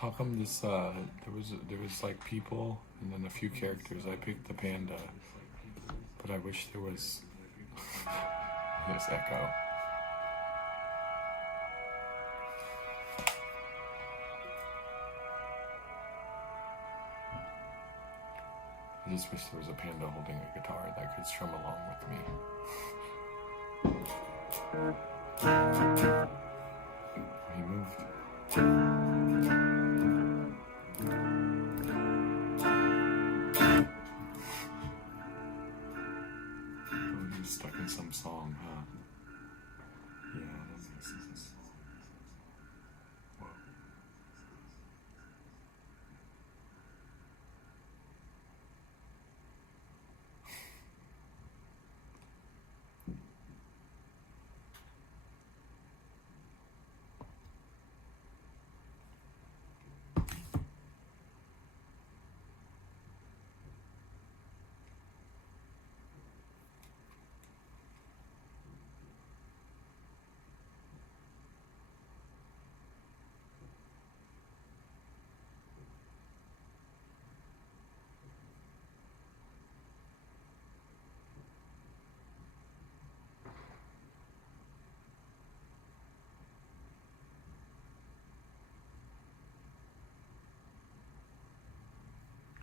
How come this? There was like people and then a few characters. I picked the panda, but I wish there was this echo. I just wish there was a panda holding a guitar that could strum along with me. He moved. Oh, he's stuck in some song, huh? Yeah, that makes sense. Whoa.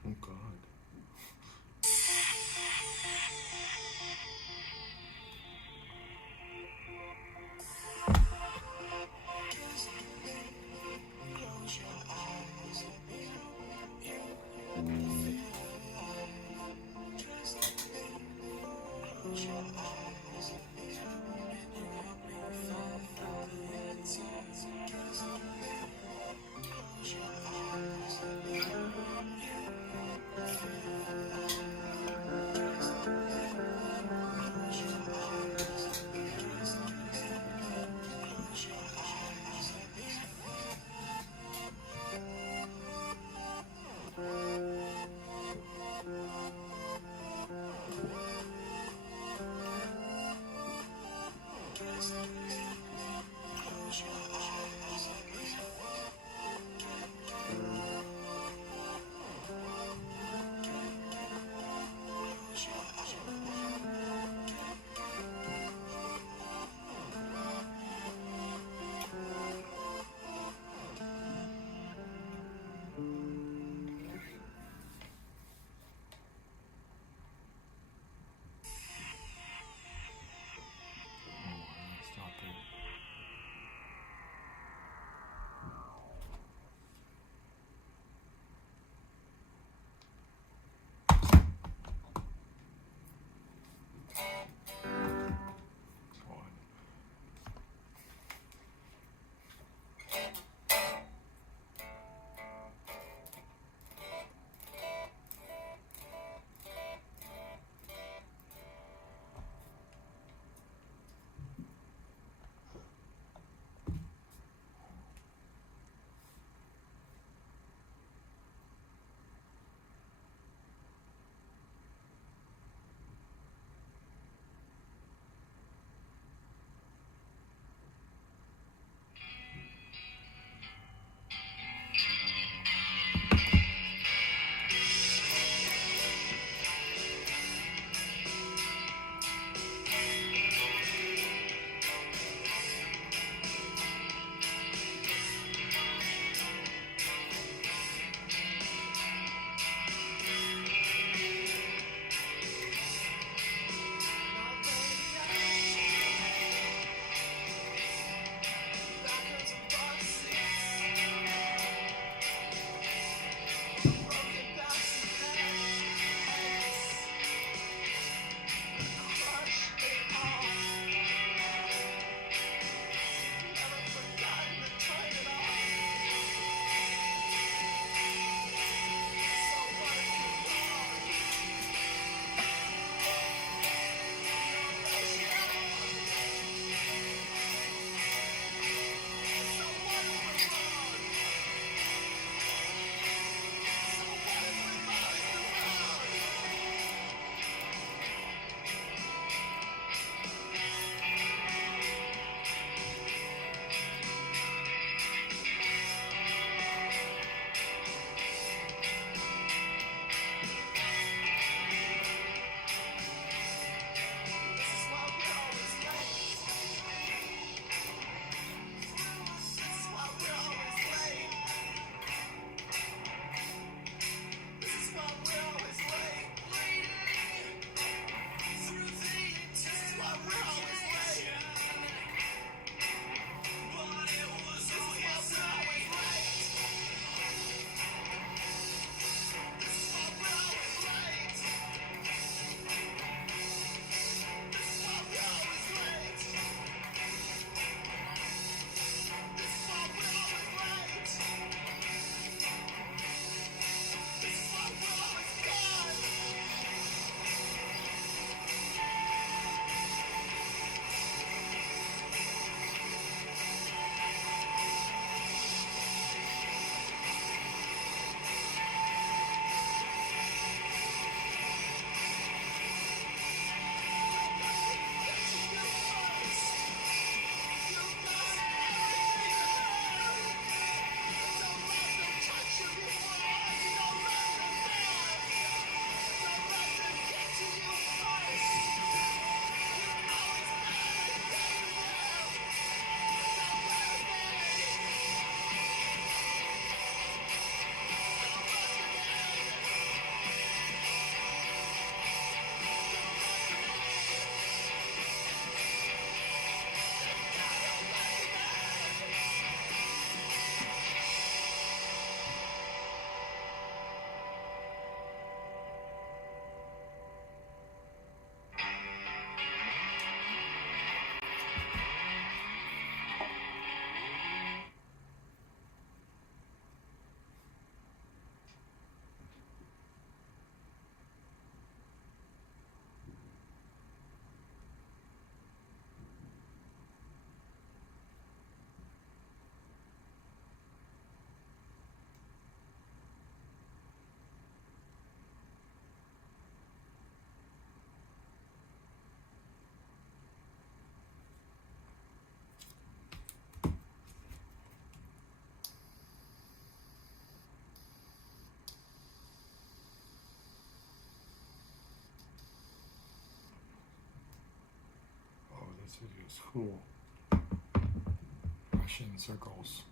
Oh God. Stop it. this video is cool. Russian circles.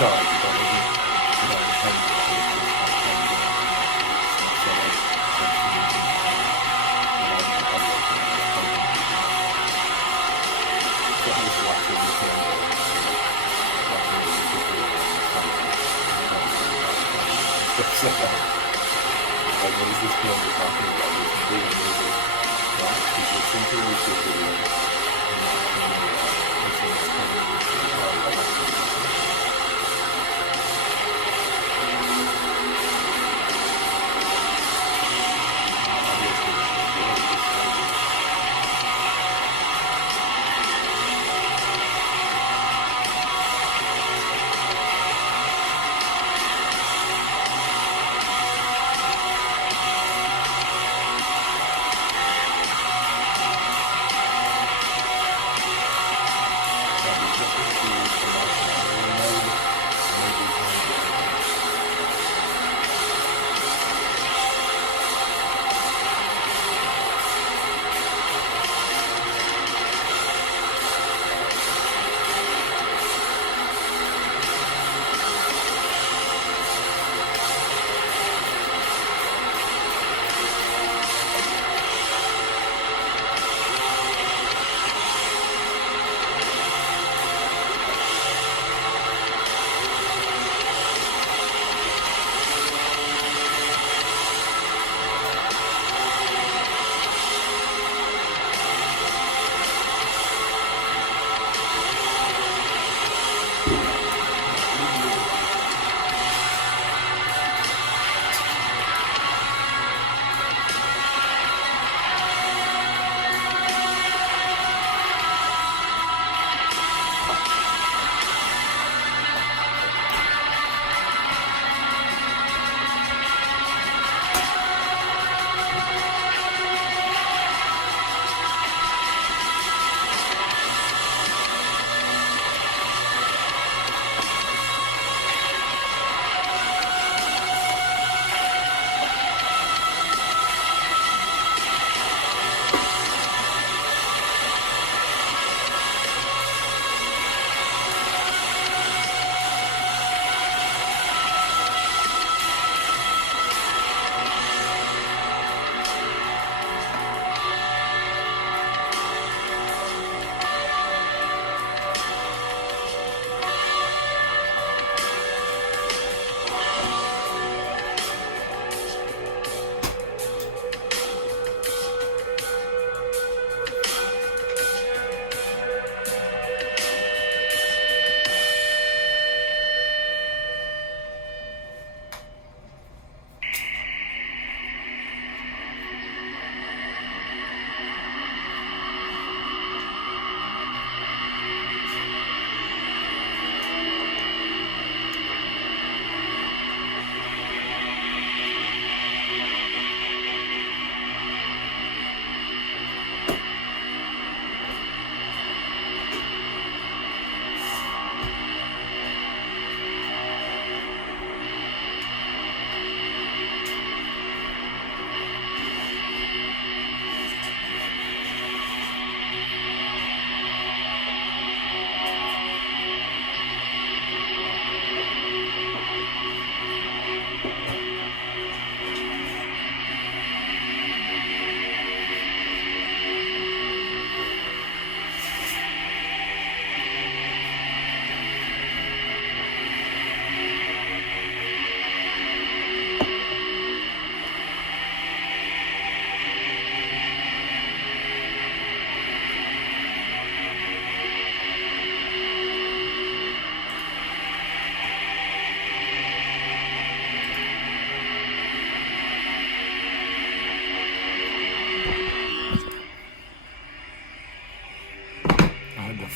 sorry, that wasn't what I intended. Like, what is this film we're talking about? It's really amazing. He's listening to a YouTube video.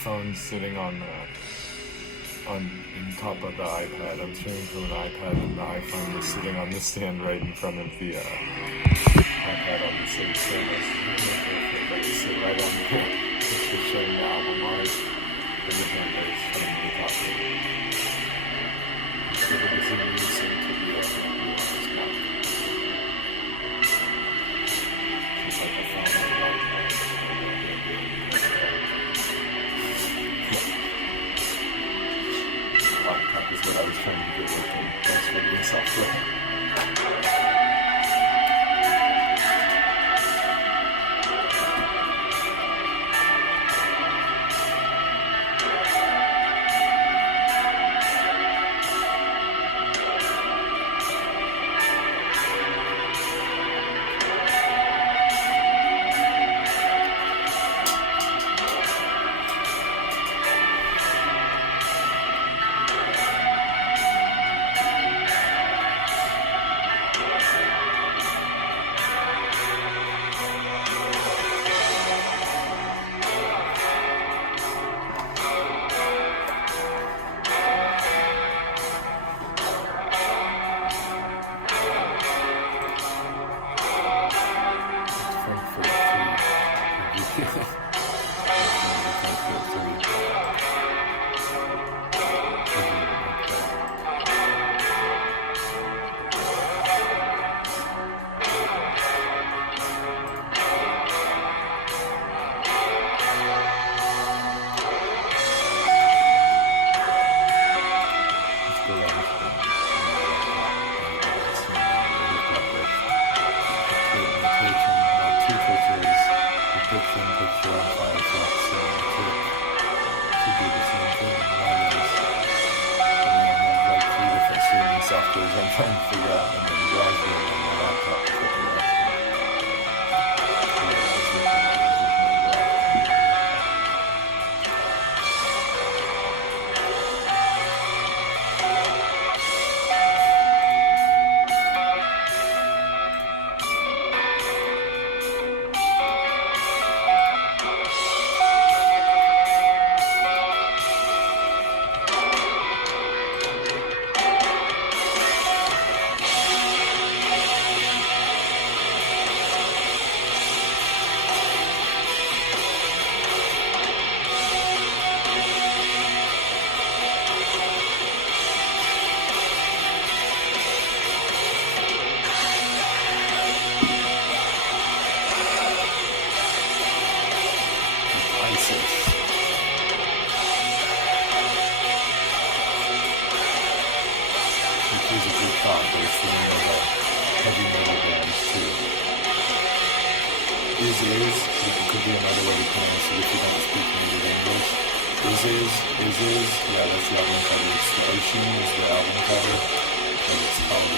Phone sitting on top of the iPad. I'm streaming from an iPad, and the iPhone is sitting on the stand right in front of the iPad on the same service. Like sit right on there, just for showing the album art. The different ways from the top. So it is in unison to the it's like a phone on the iPad. Laptop is what I was trying to get working. That's radio software. Softwares I'm trying to figure out, and then gradually on my laptop is what they're heavy metal bands too. Is, could be another way to pronounce it if you don't speak native English. Is, yeah, that's the album cover. It's the Ocean is the album cover, and it's called,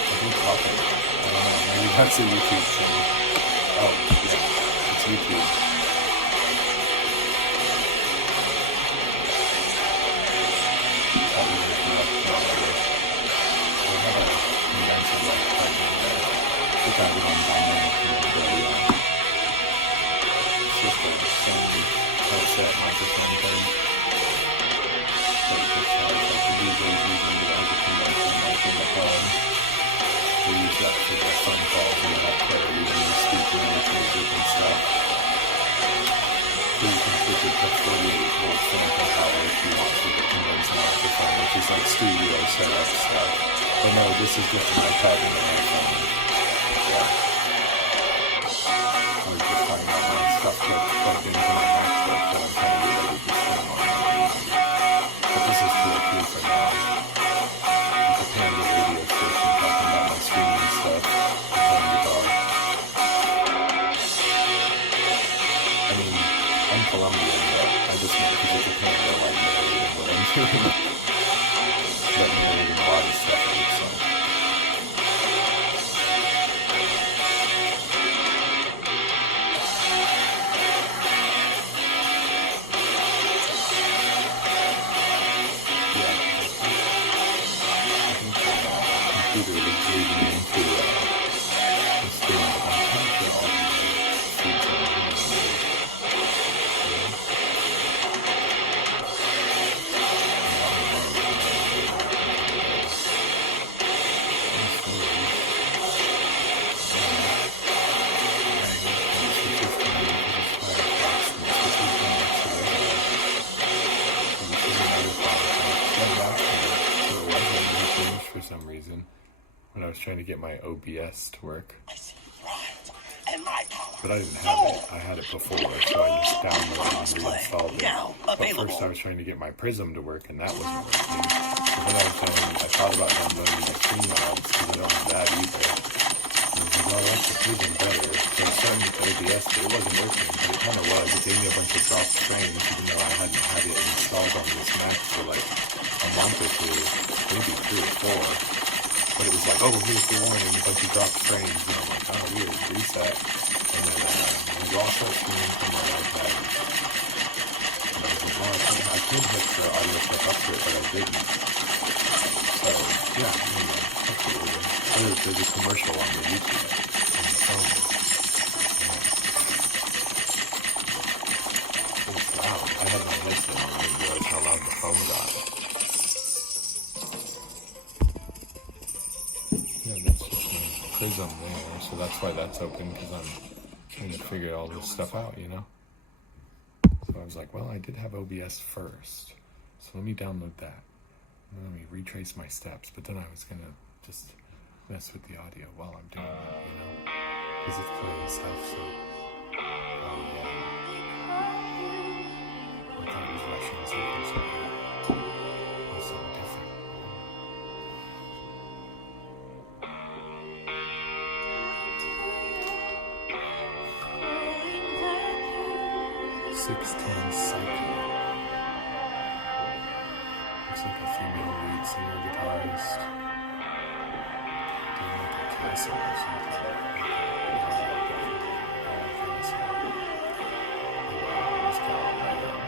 I think Poppin'. I don't know, maybe that's a YouTube thing. Oh, yeah, it's YouTube. Microphone thing. So it just has like the DJs using it as a convention like in the phone. We use that for the phone calls and that clarity when you're speaking with music and stuff. So you can switch it to 48 volt sample power if you want for the condenser microphone, which is like studio setup stuff. But no, this is just an iPad and an iPhone. Yeah. I was just talking about my stuff plugged into my MacBook, so I'm trying to get ready to stream on it. But this is cool too for now. It's a Panda radio station talking about my streaming stuff. Playing guitar. I mean, I'm Colombian, but I just meant because it's a Panda, like narrating what I'm doing. But narrating a lot of stuff in it, so. For some reason, when I was trying to get my OBS to work. I see right, and my power but I didn't have it. I had it before, so I just downloaded and reinstalled it. But first I was trying to get my Prism to work, and that wasn't working. So then I thought about downloading the free mods, because I don't have that either. And I was like, well, that's the Prism better. So I was starting with OBS, but it wasn't working. But it kind of was. It gave me a bunch of dropped frames, even though I hadn't had it installed on this Mac for like a month or two, maybe 3 or 4. But it was like, oh, here's the warning, a bunch of dropped frames. And I'm like, oh, weird, reset. And then I lost that screen from my iPad. And I was like, well, I could hit the audio stuff up to it, but I didn't. So, yeah, anyway, that's what we're doing. There's a commercial on the YouTube, on the phone. It's loud. I had my headset on, I didn't realize how loud the phone got. Yeah, that's just my Prism there, so that's why that's open, because I'm trying to figure all this stuff out, you know? So I was like, well, I did have OBS first, so let me download that. And then let me retrace my steps, but then I was gonna just mess with the audio while I'm doing it, you know? Because it's playing stuff, so... Oh, yeah. I thought it was Russian, so it was something different. 610 Psyche. Looks like a female lead singer guitarist. Doing like a castle or something. He's got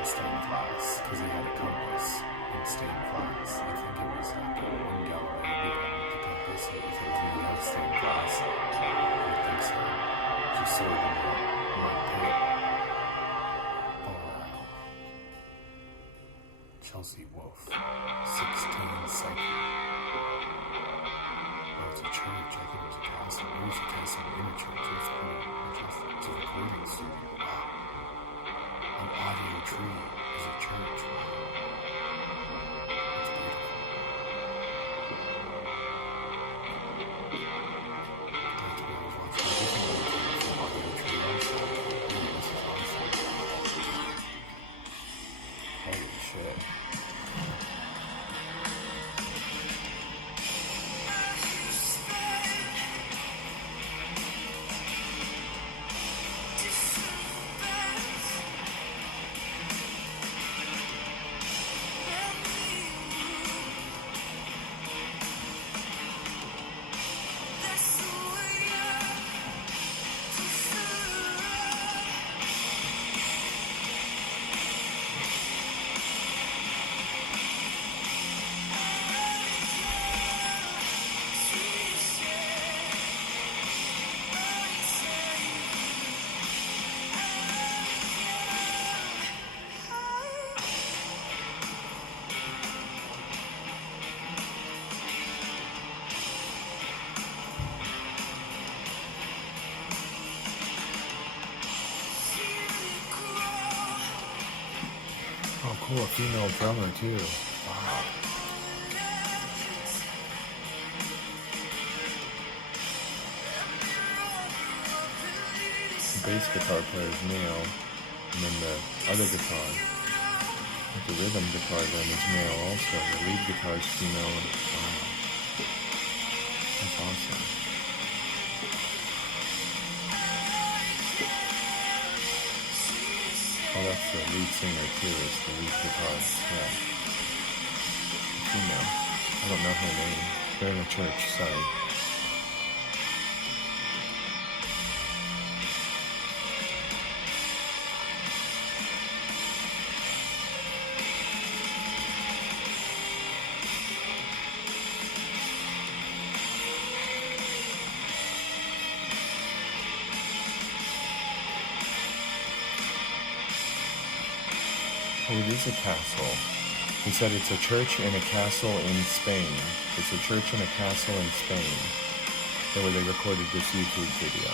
stained glass, because he had a compass in stained glass. I think it was like one Galileo with the compass, and if it was made out of stained glass, I think so. Just sort of in my pit. Chelsea Wolfe, 610 Psyche. Oh, it's a church. I think it was a castle. It was a castle in a church. It's pretty interesting. It's a recording studio. Wow. An audio tree is a church. Wow. It's beautiful. That's what I was watching. I think I was from audio tree also. Ooh, this is awesome. Holy shit. Oh, cool, a female drummer too. Wow. The bass guitar player is male, and then the other guitar, the rhythm guitar then is male also. The lead guitar is female. Wow. That's awesome. Oh, that's the lead singer too, is the lead guitarist, yeah. Female. I don't know her name. They're in a church, sorry. Oh, it is a castle. He said it's a church and a castle in Spain. It's a church and a castle in Spain. Where they recorded this YouTube video.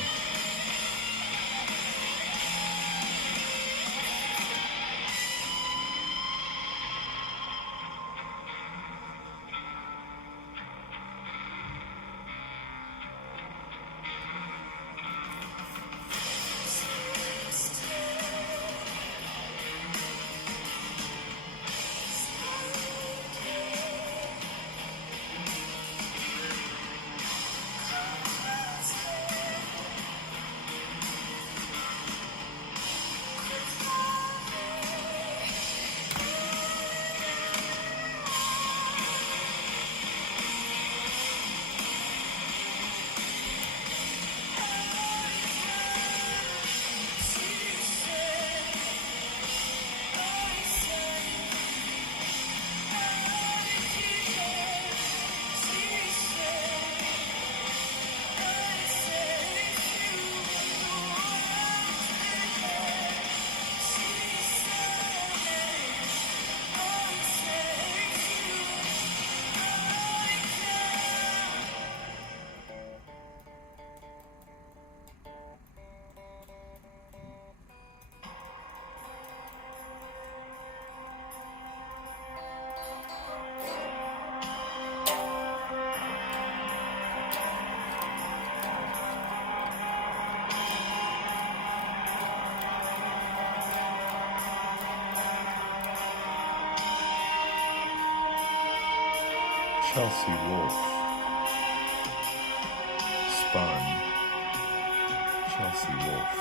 Chelsea Wolf. Spun. Chelsea Wolf.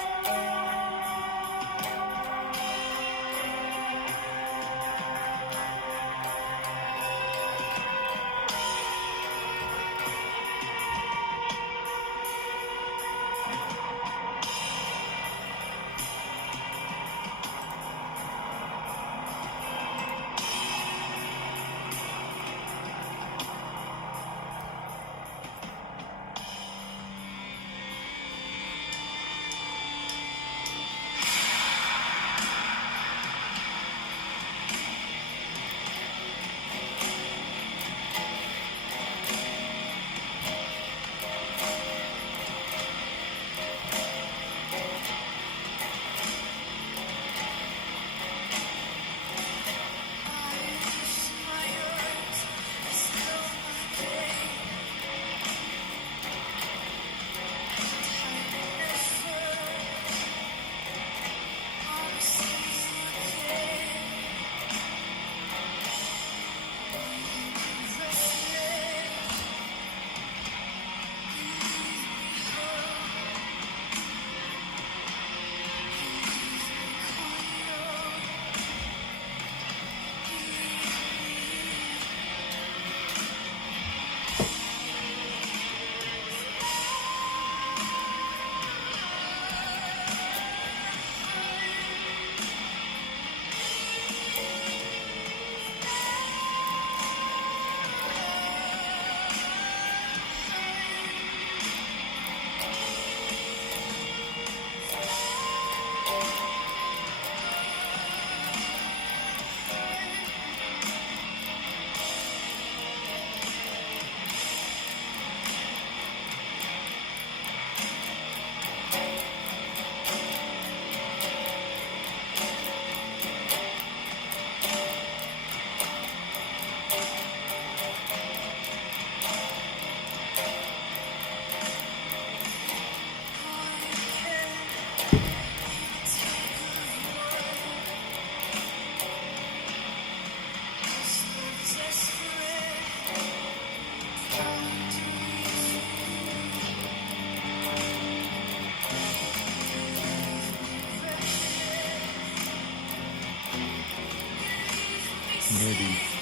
Maybe.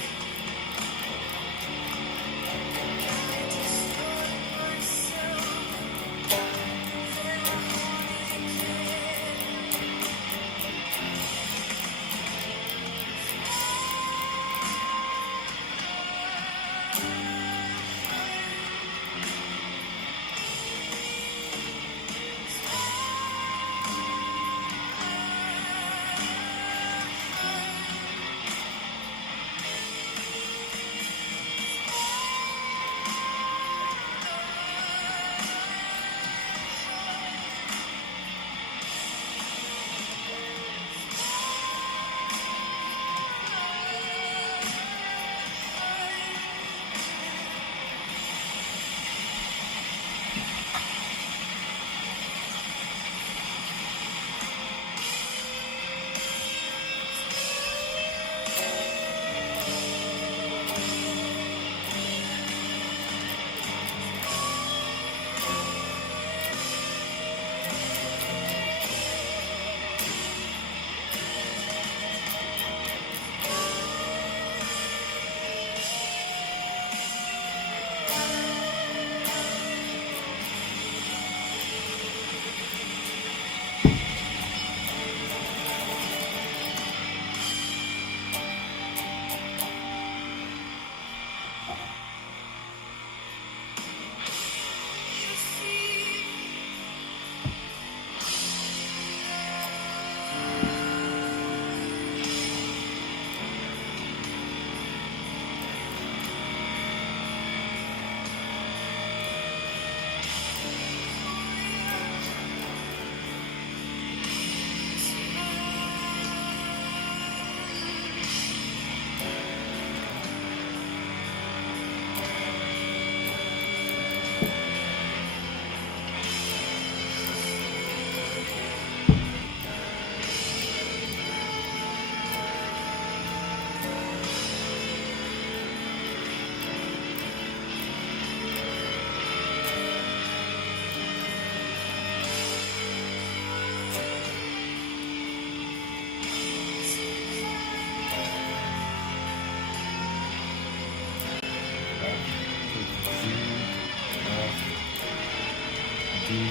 G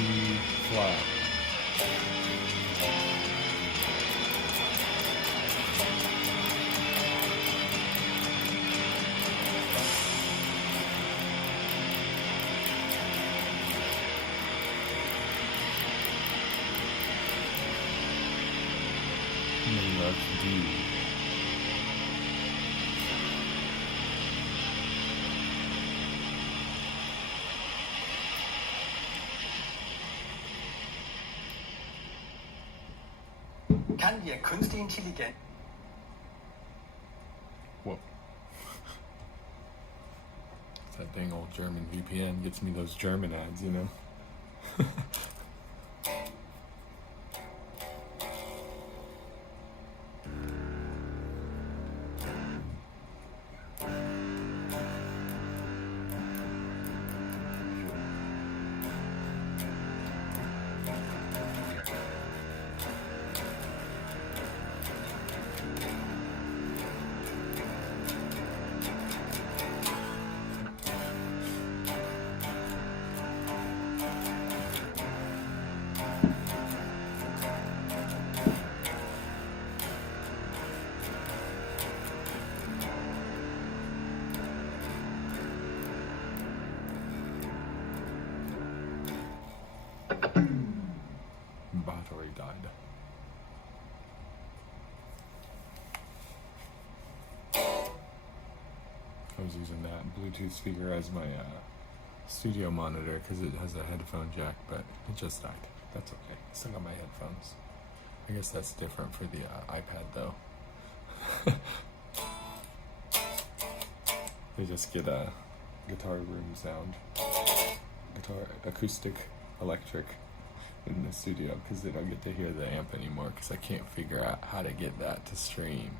flat. And that's D. Kann dir künstliche Intelligenz... Whoa. That dang old German VPN gets me those German ads, you know? Battery died. I was using that Bluetooth speaker as my studio monitor because it has a headphone jack, but it just died. That's okay. Still got my headphones. I guess that's different for the iPad though. They just get a guitar room sound, guitar acoustic, electric in the studio because they don't get to hear the amp anymore because I can't figure out how to get that to stream.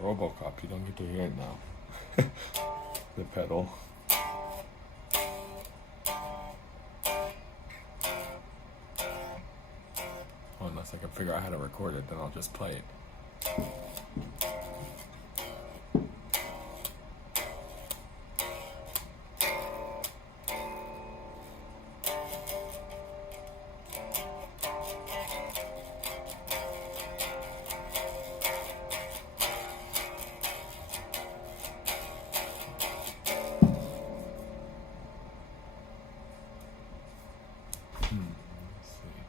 Robocop, you don't get to hear it now. The pedal. Oh, unless I can figure out how to record it, then I'll just play it. Let's see.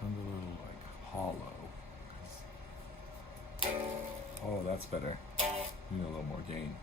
Sounds a little like hollow. Oh, that's better. Need a little more gain.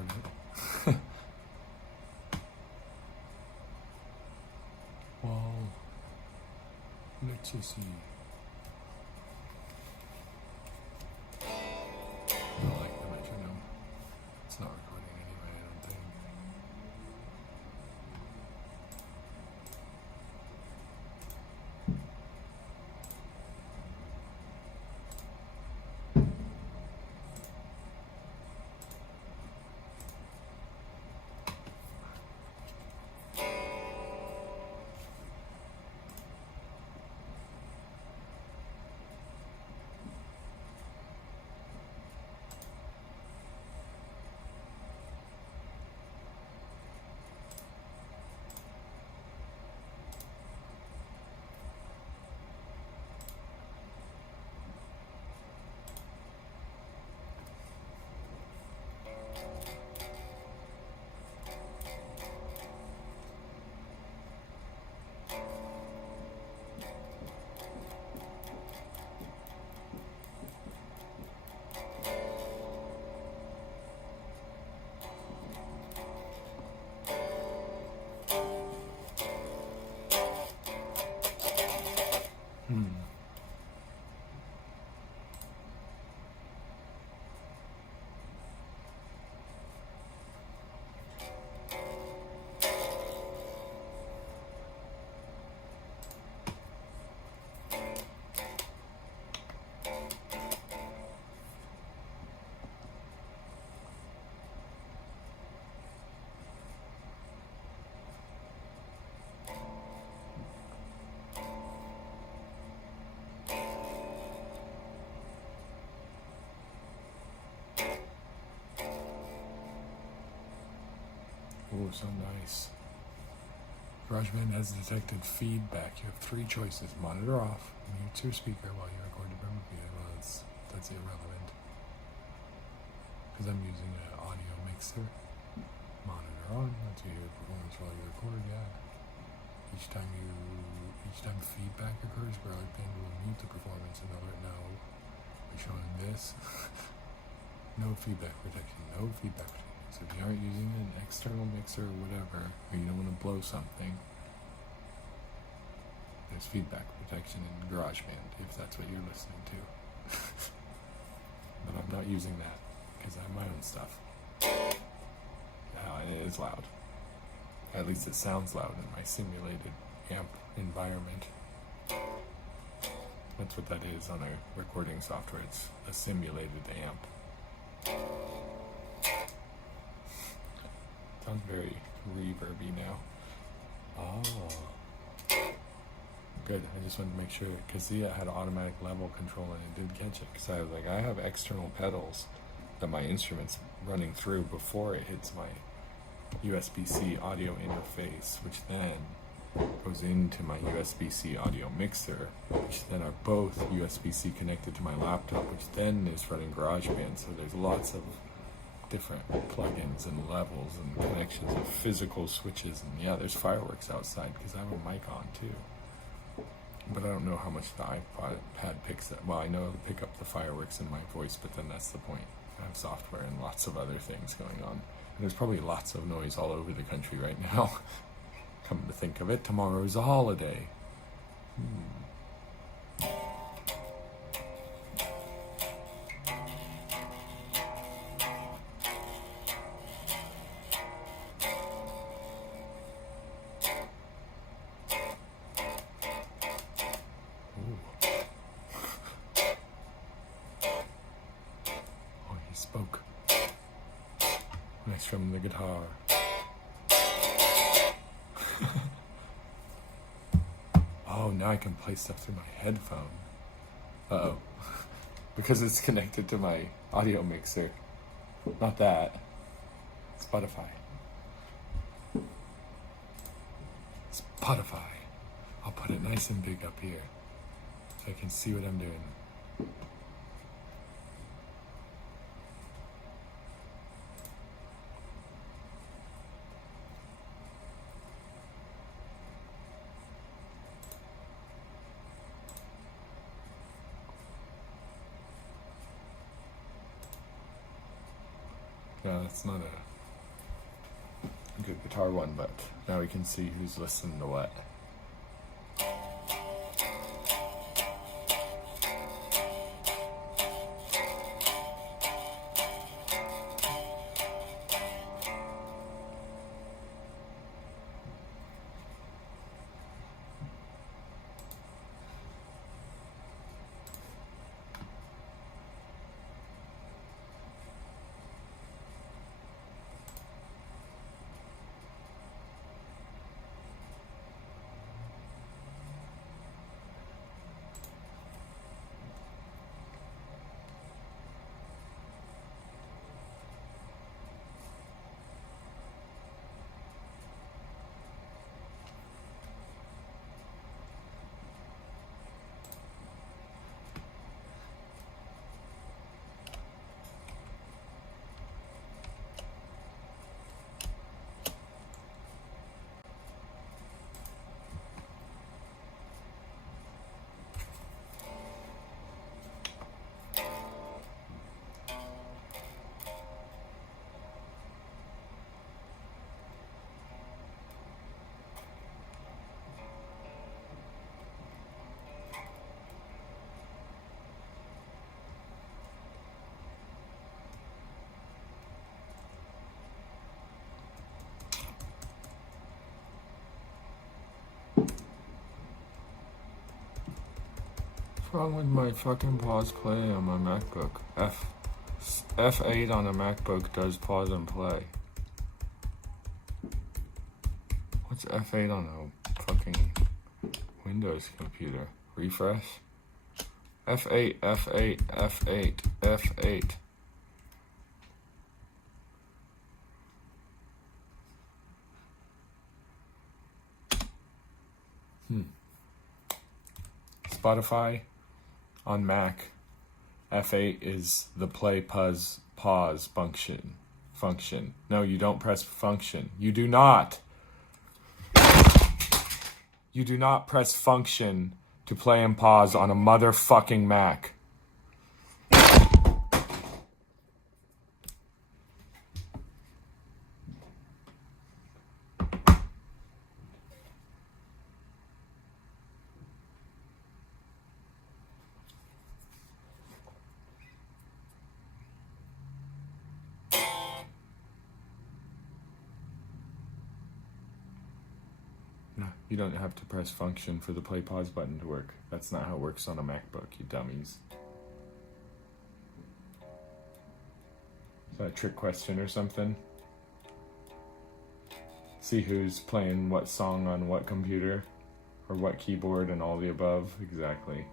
record it. Well, let's just see. I don't like the metronome. It's not recording anyway, I don't think. Oh, so nice. GarageBand has detected feedback. You have 3 choices. Monitor off, mute your speaker while you record your video. Well, that's irrelevant. Because I'm using an audio mixer. Monitor on, lets you hear performance while you record, yeah. Each time feedback occurs, GarageBand will mute the performance and alert now. We're showing this. No feedback protection, no feedback protection. So if you aren't using an external mixer or whatever, or you don't want to blow something, there's feedback protection in GarageBand, if that's what you're listening to. But I'm not using that, because I have my own stuff. It is loud. At least it sounds loud in my simulated amp environment. That's what that is on a recording software. It's a simulated amp. Sounds very reverby now. Oh. Good. I just wanted to make sure, because see, I had automatic level control and it did catch it. Because I was like, I have external pedals that my instrument's running through before it hits my USB-C audio interface, which then goes into my USB-C audio mixer, which then are both USB-C connected to my laptop, which then is running GarageBand. So there's lots of different plugins and levels and connections of physical switches, and yeah, there's fireworks outside because I have a mic on too. But I don't know how much the iPad picks up. Well, I know it'll pick up the fireworks in my voice, but then that's the point. I have software and lots of other things going on. And there's probably lots of noise all over the country right now. Come to think of it, tomorrow's a holiday. Spoke. Nice from the guitar. Oh, now I can play stuff through my headphone. Uh-oh. Because it's connected to my audio mixer. Not that. Spotify. Spotify. I'll put it nice and big up here so I can see what I'm doing. No, it's not a good guitar one, but now we can see who's listening to what. What's wrong with my fucking pause play on my MacBook? F8 on a MacBook does pause and play. What's F8 on a fucking Windows computer? Refresh? F8, F8, F8, F8. Spotify on Mac, F8 is the play pause function. No, you don't press function. You do not. You do not press function to play and pause on a motherfucking Mac. No, you don't have to press function for the play pause button to work. That's not how it works on a MacBook, you dummies. Is that a trick question or something? See who's playing what song on what computer or what keyboard and all the above? Exactly.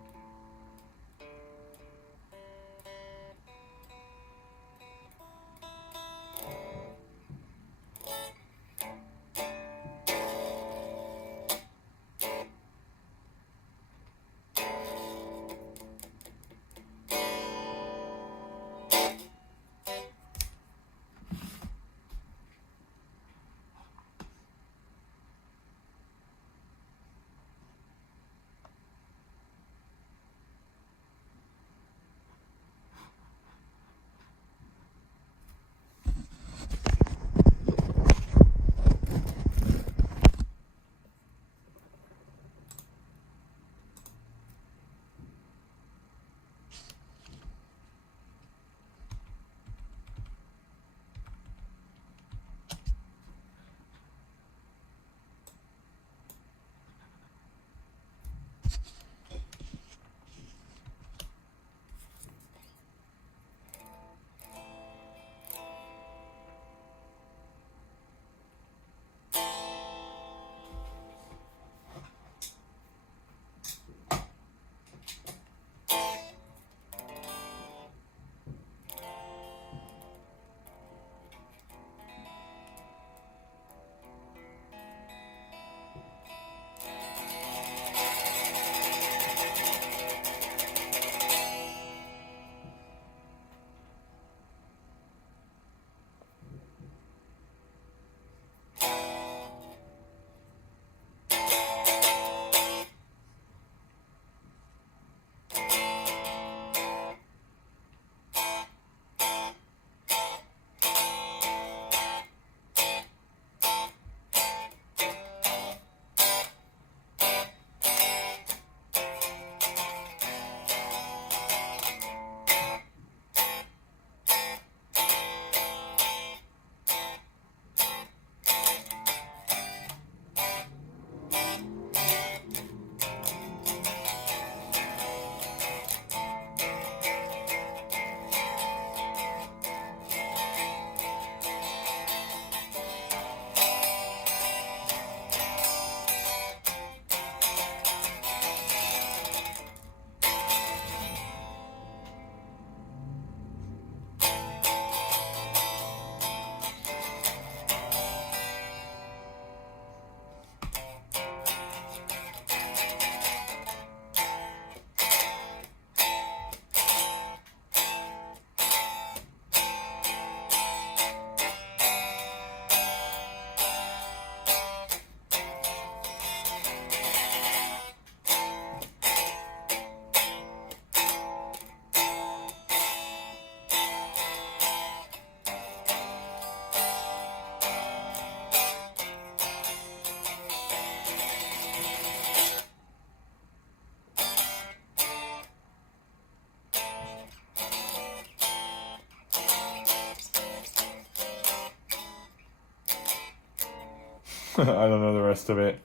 I don't know the rest of it.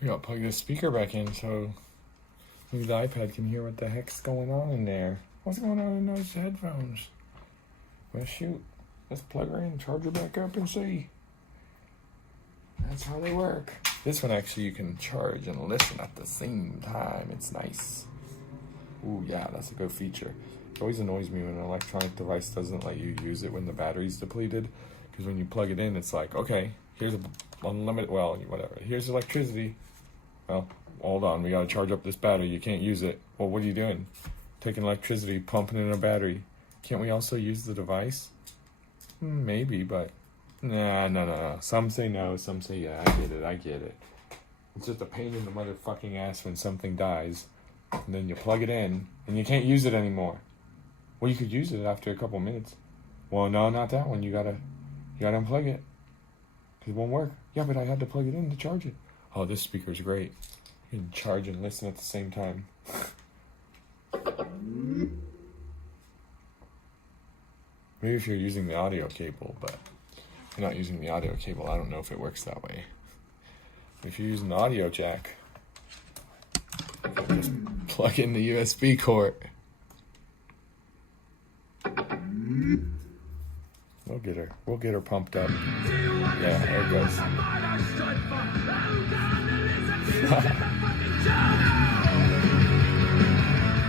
We gotta plug this speaker back in so maybe the iPad can hear what the heck's going on in there. What's going on in those headphones? Well, shoot. Let's plug her in, charge her back up, and see. That's how they work. This one actually you can charge and listen at the same time. It's nice. Ooh, yeah, that's a good feature. It always annoys me when an electronic device doesn't let you use it when the battery's depleted. Because when you plug it in, it's like, okay, here's unlimited, well, whatever. Here's electricity. Well, hold on, we gotta charge up this battery. You can't use it. Well, what are you doing? Taking electricity, pumping in a battery. Can't we also use the device? Maybe, but no. Some say no, some say yeah. I get it. It's just a pain in the motherfucking ass when something dies, and then you plug it in, and you can't use it anymore. Well, you could use it after a couple minutes. Well, no, not that one. You gotta unplug it, because it won't work. Yeah, but I had to plug it in to charge it. Oh, this speaker's great. You can charge and listen at the same time. Maybe if you're using the audio cable, but if you're not using the audio cable, I don't know if it works that way. If you're using the audio jack, you can just plug in the USB cord. We'll get her pumped up. Yeah, there it goes.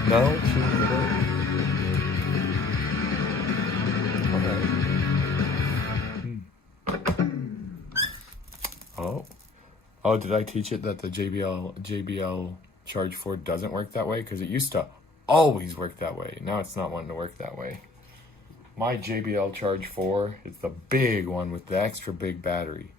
No? She didn't get it? Okay. Oh, did I teach it that the JBL Charge 4 doesn't work that way? Because it used to always work that way. Now it's not wanting to work that way. My JBL Charge 4 is the big one with the extra big battery.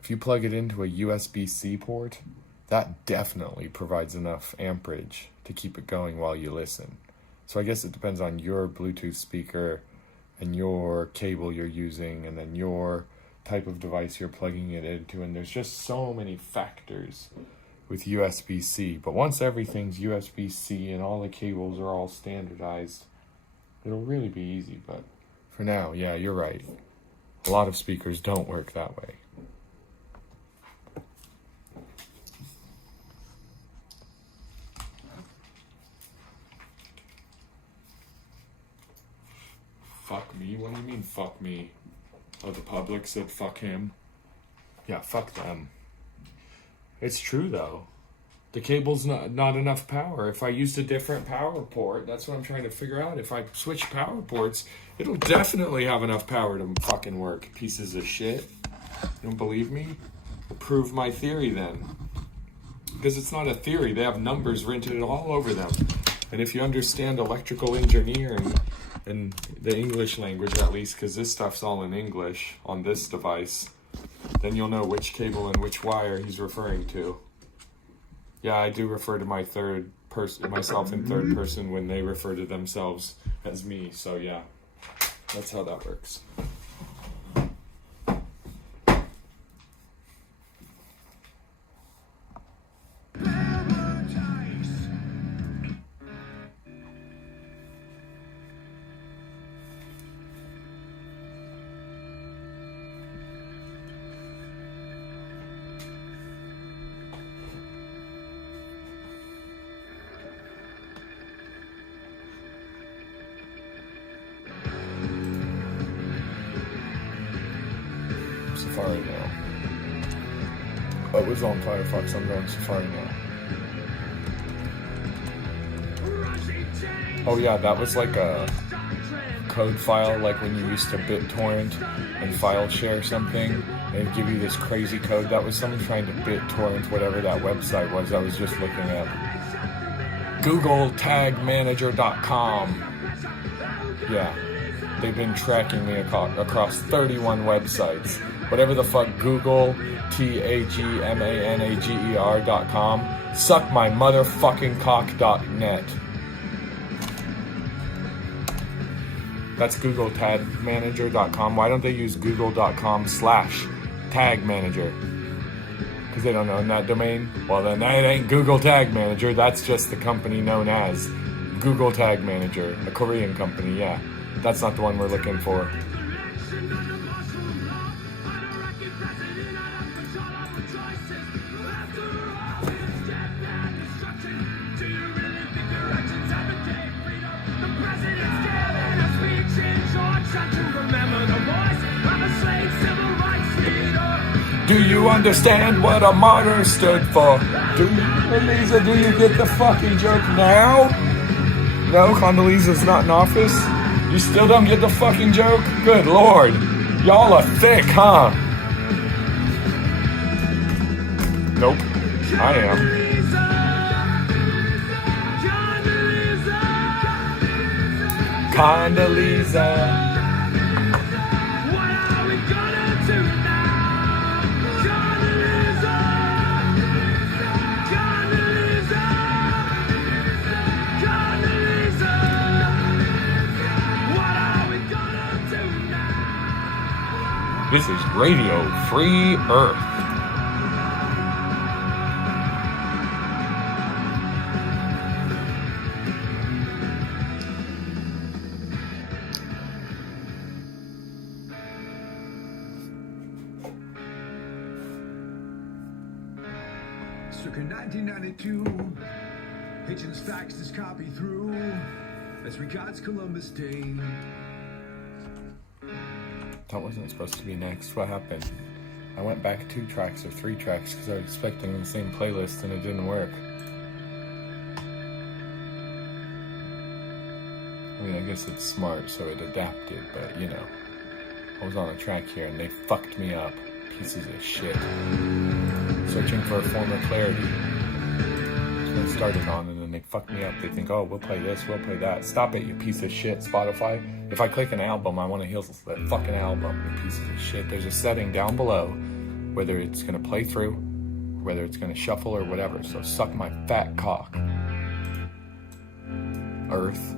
If you plug it into a USB-C port, that definitely provides enough amperage to keep it going while you listen. So I guess it depends on your Bluetooth speaker and your cable you're using and then your type of device you're plugging it into. And there's just so many factors with USB-C. But once everything's USB-C and all the cables are all standardized, it'll really be easy. But for now, yeah, you're right. A lot of speakers don't work that way. Fuck me? What do you mean, fuck me? Oh, the public said fuck him? Yeah, fuck them. It's true, though. The cable's not enough power. If I used a different power port, that's what I'm trying to figure out. If I switch power ports, it'll definitely have enough power to fucking work. Pieces of shit. You don't believe me? Prove my theory, then. Because it's not a theory. They have numbers written all over them. And if you understand electrical engineering, in the English language at least, because this stuff's all in English on this device, then you'll know which cable and which wire he's referring to. Yeah, I do refer to myself in third person when they refer to themselves as me, so yeah, that's how that works. Safari now. I was on Firefox, I'm going Safari now. Oh yeah, that was like a code file, like when you used to BitTorrent and file share something, and it'd give you this crazy code. That was someone trying to BitTorrent whatever that website was I was just looking at. GoogleTagManager.com. Yeah, they've been tracking me across 31 websites. Whatever the fuck, Google, TAGMANAGER.com, suck my motherfucking cock.net. That's GoogleTagManager.com. Why don't they use Google.com/tagmanager? Because they don't own that domain? Well, then that ain't Google Tag Manager. That's just the company known as Google Tag Manager, a Korean company, yeah. That's not the one we're looking for. Do you understand what a martyr stood for? Elisa, do you get the fucking joke now? No, Condoleezza's not in office? You still don't get the fucking joke? Good lord. Y'all are thick, huh? Nope. I am. Condoleezza. This is Radio Free Earth. Circa 1992, Hitchens faxed his copy through. As regards Columbus Day. That wasn't supposed to be next. What happened? I went back 2 tracks or 3 tracks because I was expecting the same playlist and it didn't work. I mean, I guess it's smart, so it adapted, but you know. I was on a track here and they fucked me up. Pieces of shit. Searching for a form of clarity. That's what I started on, and then they fucked me up. They think, oh, we'll play this, we'll play that. Stop it, you piece of shit, Spotify. If I click an album, I want to hear that fucking album, you pieces of shit. There's a setting down below, whether it's going to play through, whether it's going to shuffle or whatever. So suck my fat cock. Earth.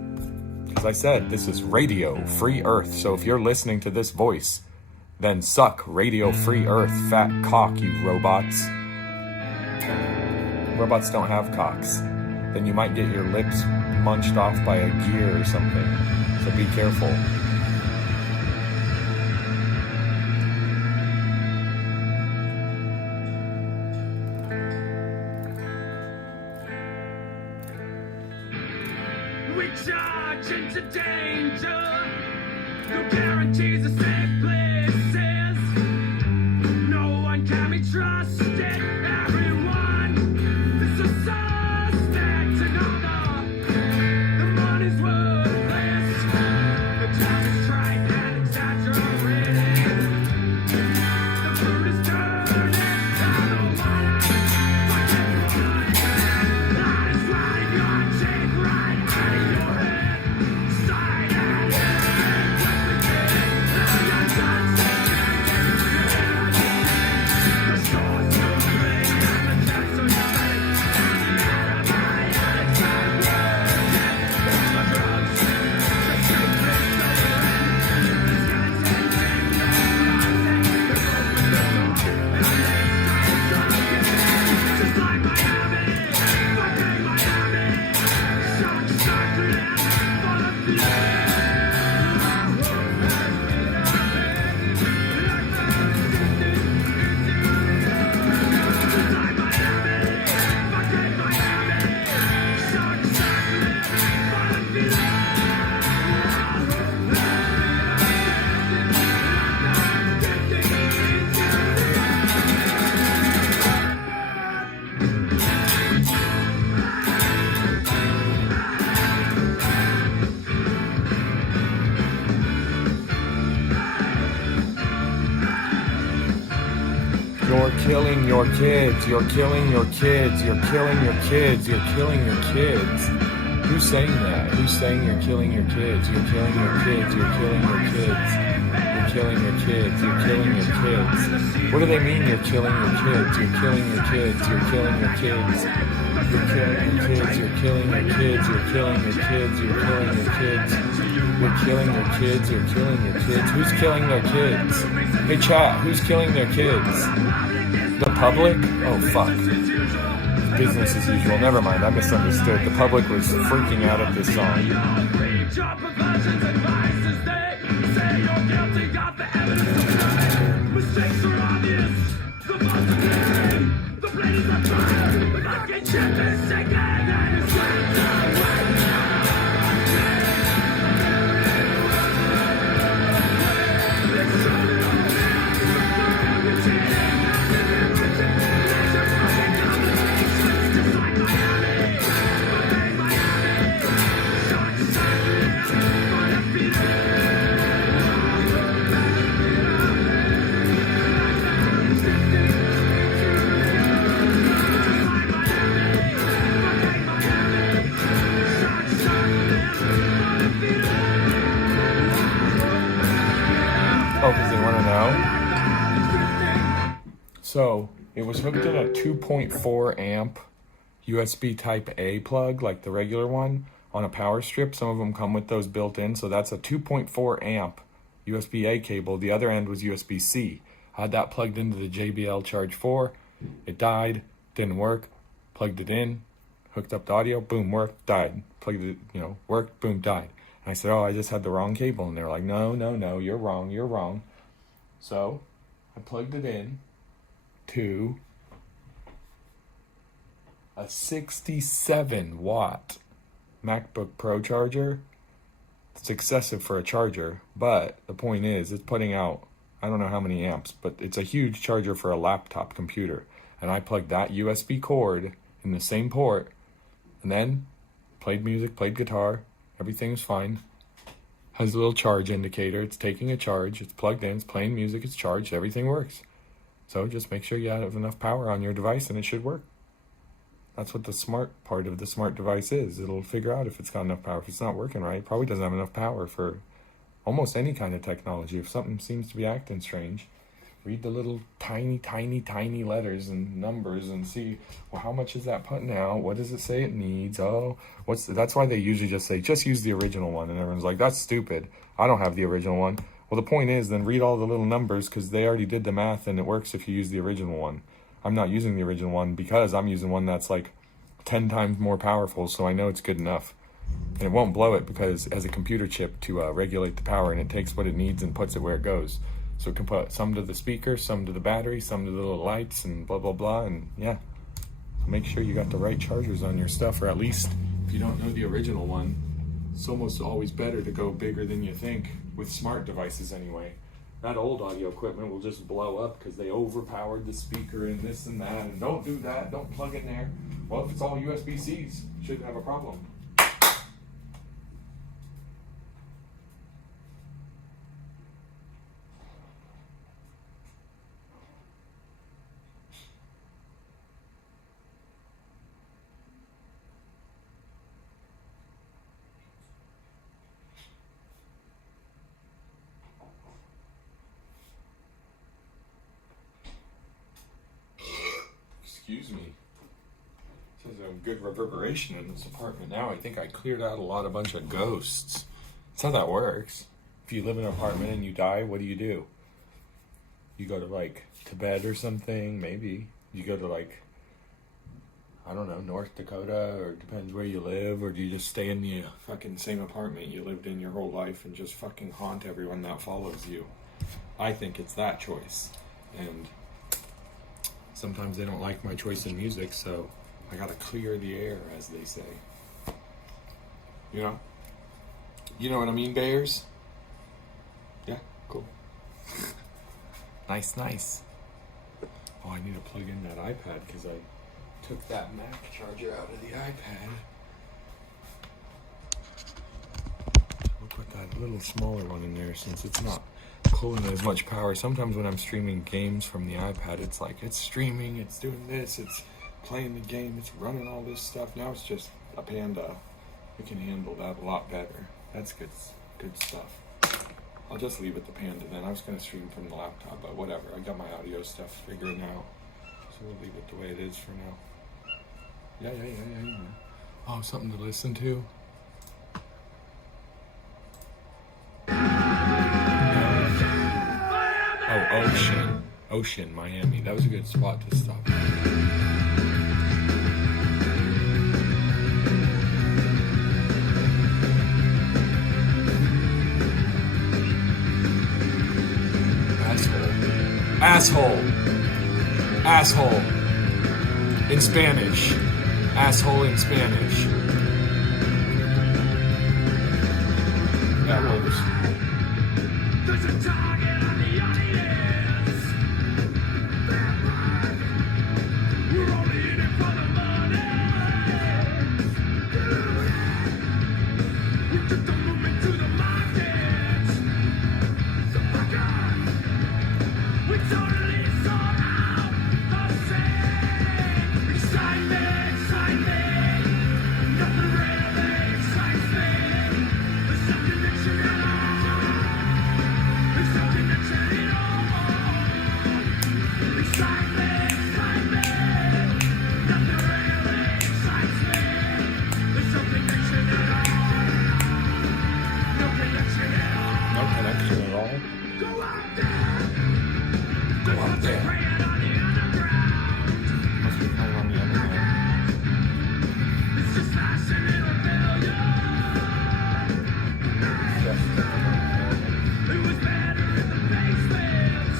Because I said, this is Radio Free Earth. So if you're listening to this voice, then suck Radio Free Earth, fat cock, you robots. Robots don't have cocks. Then you might get your lips munched off by a gear or something. So be careful. We charge into danger. No guarantees of safe places. No one can be trusted. Everyone is a suspect. Another. The money's worthless. The town is trite and exaggerated. The food is turning. I don't wanna fuck everyone. That is right. Your take right out of your head. Side and killing your kids. You're killing your kids. You're killing your kids. You're killing your kids. Who's saying that? Who's saying you're killing your kids? You're killing your kids. You're killing your kids. You're killing your kids. You're killing your kids. What do they mean you're killing your kids? You're killing your kids. You're killing your kids. You're killing your kids. You're killing your kids. You're killing your kids. You're killing your kids. You're killing your kids. You're killing your kids. Who's killing their kids? Hey chat, who's killing their kids? The public? Oh fuck. Business as usual. Never mind, I misunderstood. The public was freaking out at this song. Oh, because they want to know? So, it was hooked in a 2.4 amp USB type A plug, like the regular one, on a power strip. Some of them come with those built in. So that's a 2.4 amp USB A cable. The other end was USB C. I had that plugged into the JBL Charge 4. It died, didn't work. Plugged it in, hooked up the audio, boom, worked, died. Plugged it, worked, boom, died. And I said, oh, I just had the wrong cable. And they're like, no, you're wrong. So I plugged it in to a 67 watt MacBook Pro charger. It's excessive for a charger, but the point is it's putting out, I don't know how many amps, but it's a huge charger for a laptop computer. And I plugged that USB cord in the same port and then played music, played guitar. Everything was fine. Has a little charge indicator. It's taking a charge. It's plugged in. It's playing music. It's charged. Everything works. So just make sure you have enough power on your device and it should work. That's what the smart part of the smart device is. It'll figure out if it's got enough power. If it's not working right, it probably doesn't have enough power for almost any kind of technology. If something seems to be acting strange, read the little tiny letters and numbers and see, well, how much is that putting out? What does it say it needs? Oh, that's why they usually just say, just use the original one. And everyone's like, that's stupid. I don't have the original one. Well, the point is, then read all the little numbers because they already did the math and it works if you use the original one. I'm not using the original one because I'm using one that's like 10 times more powerful, so I know it's good enough. And it won't blow it because it has a computer chip to regulate the power, and it takes what it needs and puts it where it goes. So it can put some to the speaker, some to the battery, some to the little lights, and blah, blah, blah. And yeah, make sure you got the right chargers on your stuff, or at least if you don't know the original one, it's almost always better to go bigger than you think with smart devices anyway. That old audio equipment will just blow up because they overpowered the speaker and this and that. And don't do that. Don't plug in there. Well, if it's all USB-Cs, shouldn't have a problem. Excuse me. There's a good reverberation in this apartment now. I think I cleared out a bunch of ghosts. That's how that works. If you live in an apartment and you die, what do? You go to bed or something, maybe. You go to I don't know, North Dakota, or it depends where you live, or do you just stay in the fucking same apartment you lived in your whole life and just fucking haunt everyone that follows you? I think it's that choice. And sometimes they don't like my choice in music, so I gotta clear the air, as they say. You know? You know what I mean, Bears? Yeah, cool. Nice. Oh, I need to plug in that iPad because I took that Mac charger out of the iPad. We'll put that little smaller one in there since it's not pulling as much power. Sometimes when I'm streaming games from the iPad, it's like it's streaming, it's doing this, it's playing the game, it's running all this stuff. Now it's just a Panda. We can handle that a lot better. That's good stuff. I'll just leave it the Panda then. I was going to stream from the laptop, but whatever. I got my audio stuff figured out. So we'll leave it the way it is for now. Yeah. Oh, something to listen to? Oh, Ocean, Miami. That was a good spot to stop. Asshole. In Spanish. Asshole in Spanish. That works. There's a target on the audience. We're only in it for the money. We took the movement to the market. So fuck off. We totally sold out of sin. Excitement. Nothing really excites me. There's something that you know. There's something that you know. Excitement. Nothing really excites me. There's something that you know. No connection at all. No connection at all? Go out there. Go out there. Praying on the underground. Must be playing on the underground. It's just fashion in rebellion. It was better in the basement.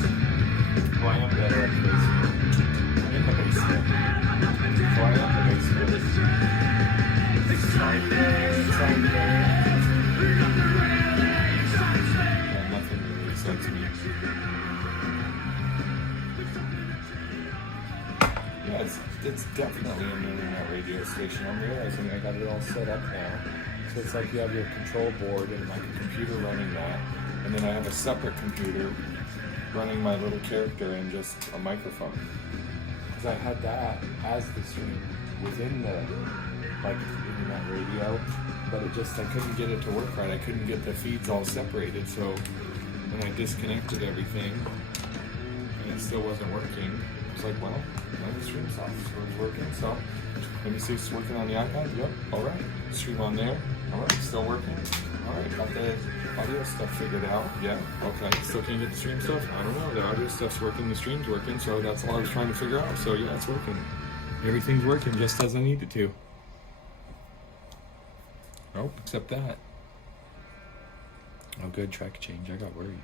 Well, I am better at the basement. I'm in the basement. So I am the basement. Yeah, nothing really excites me. Yeah, it's definitely an internet radio station. I'm realizing I got it all set up now. So it's like you have your control board and like a computer running that. And then I have a separate computer running my little character and just a microphone. Because I had that as the stream within the internet radio, but I couldn't get it to work right. I couldn't get the feeds all separated. So when I disconnected everything and it still wasn't working, I was like, well, now the stream software is working. So let me see if it's working on the iPad. Yep, all right. Stream on there. All right, still working. All right, got the audio stuff figured out. Yeah, okay. Still can't get the stream stuff? I don't know. The audio stuff's working, the stream's working, so that's all I was trying to figure out. So yeah, it's working. Everything's working just as I need it to. Nope, except that. Oh, good, track change. I got worried.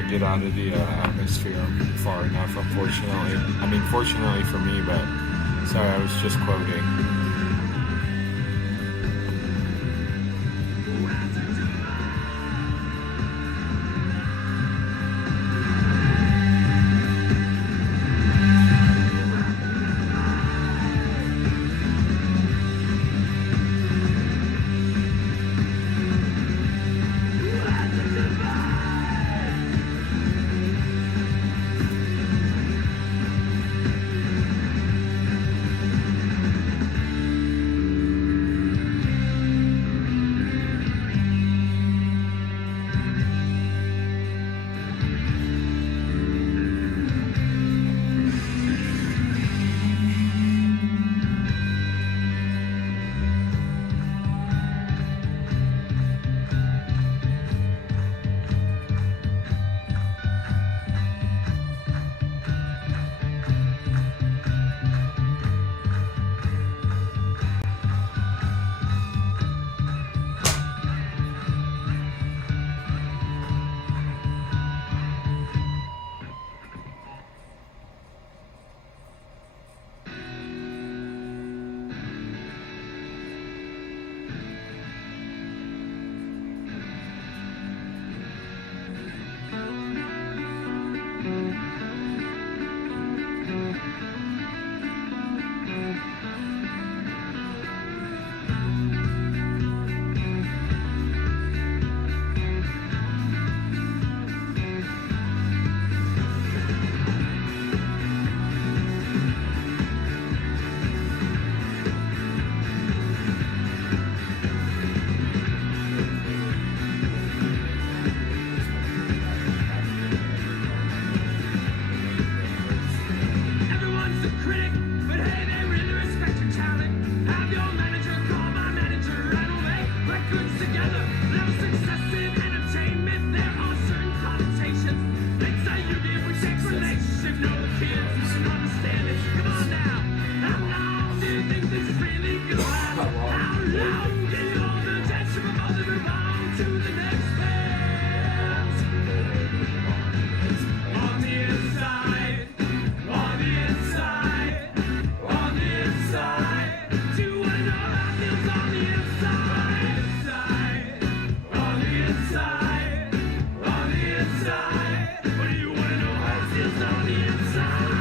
to get out of the atmosphere far enough, unfortunately. I mean, fortunately for me, but sorry, I was just quoting. Everyone's a critic, but hey, they really respect your talent. Have your manager call my manager, and we'll make records together. Now success in entertainment, there are certain connotations. It's a union we take relationship. No, the kids wouldn't understand it. Come on now, how long do you think this is really gonna last? How long can you hold the tension from all the move on to the next phase? On the inside, on the inside, on the inside. Do you wanna know how it feels on the inside? On the inside, on the inside. Or do you wanna know how it feels on the inside?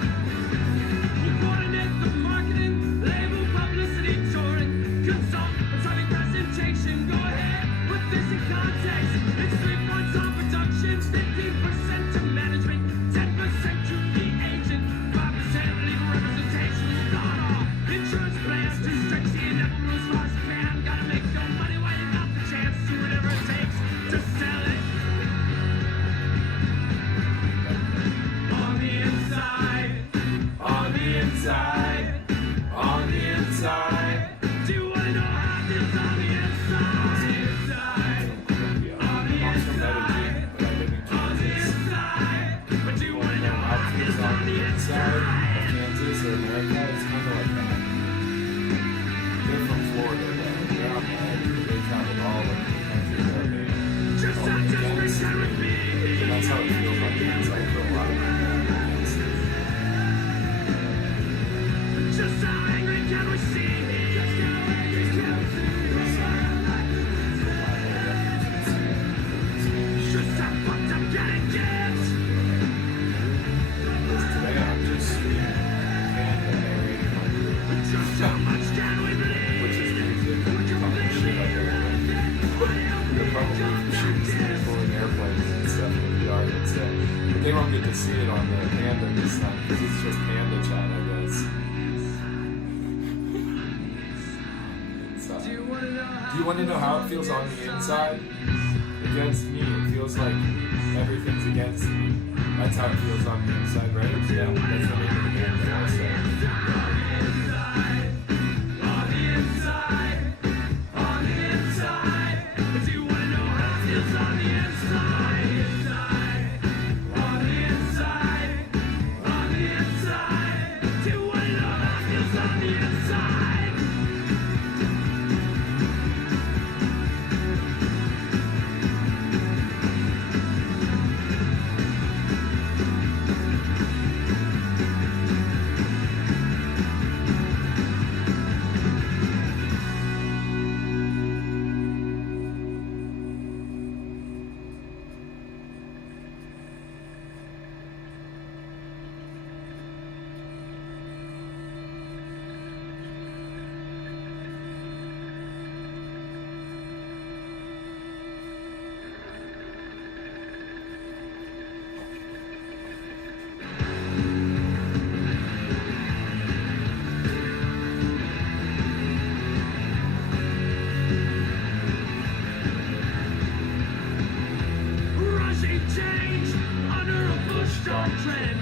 You coordinate the marketing, label, publicity, touring, consult, attorney presentation. Go ahead, put this in context. It's 3 points on production, 15% to management, 10% to the agent, 5% legal representation. Start off, insurance plans to stretch the inevitable as far as you can. Gotta make your money while you got the chance. Do whatever it takes to sell it. On the inside, on the inside, on the inside. Do you wanna know how it feels on the inside? On the inside, But I live in on the Kansas. inside. But do you wanna know how it feels Outfits on on the the inside inside? of Kansas or America, it's kind of like that. They're from Florida, though. They're on the edge, but they travel all over the country. They're made Just all not just against pretend with me. me. And that's how it feels on the inside for a lot of people. Against me. Just how angry can we see? Just how angry can we see? Just how fucked up can it get? Today I'm just screaming and narrating my group, Just how much can we believe? which is music. Talking shit up there. They're probably shooting people in airplanes and stuff in the yard and stuff. But they won't get to see it on the Panda this time because it's just Panda chat, I guess. Inside. Do you want to know how it feels on the inside? Against me, it feels like everything's against me. That's how it feels on the inside, right? Yeah, that's the name of the band that I said. On the inside, on the inside. But do you wanna know how it feels on the inside? doctrine,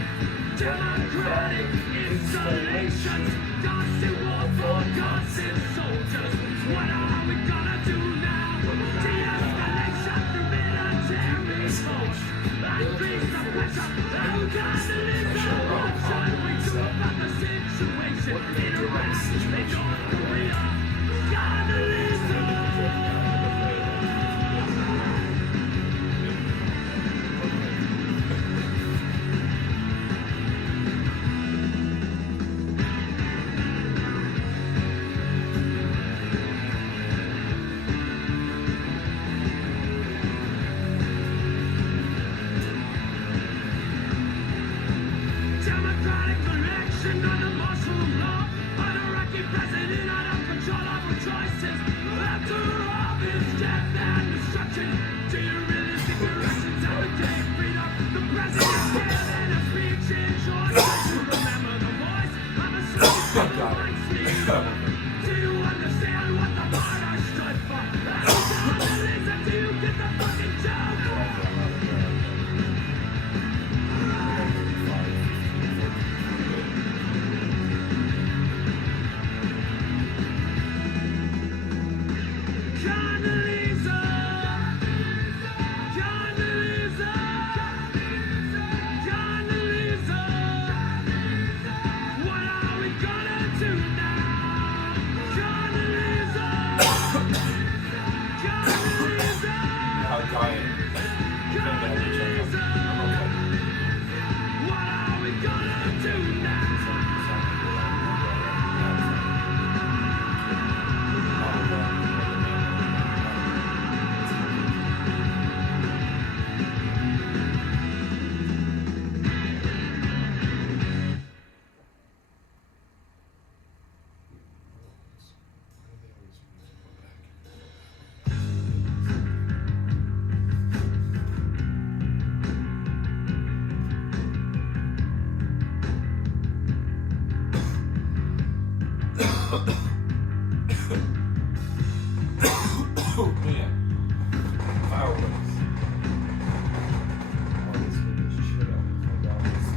democratic installations, constant war for constant soldiers. What are we gonna do now? De-escalation through military force. Increase the pressure. How can what should we do about the situation in Iraq, in North Korea? Communism. Democratic election under martial law. An Iraqi president out of control of our choices. After all this death and destruction, do you really think the Russians have gained freedom? The president's given a speech in Georgia. Do you remember the voice of a slave from the white sleeve? Do you understand what the martyr stood for? And do you get the fucking joke? Oh man, fireworks. Oh, this really shit up. Oh god, this is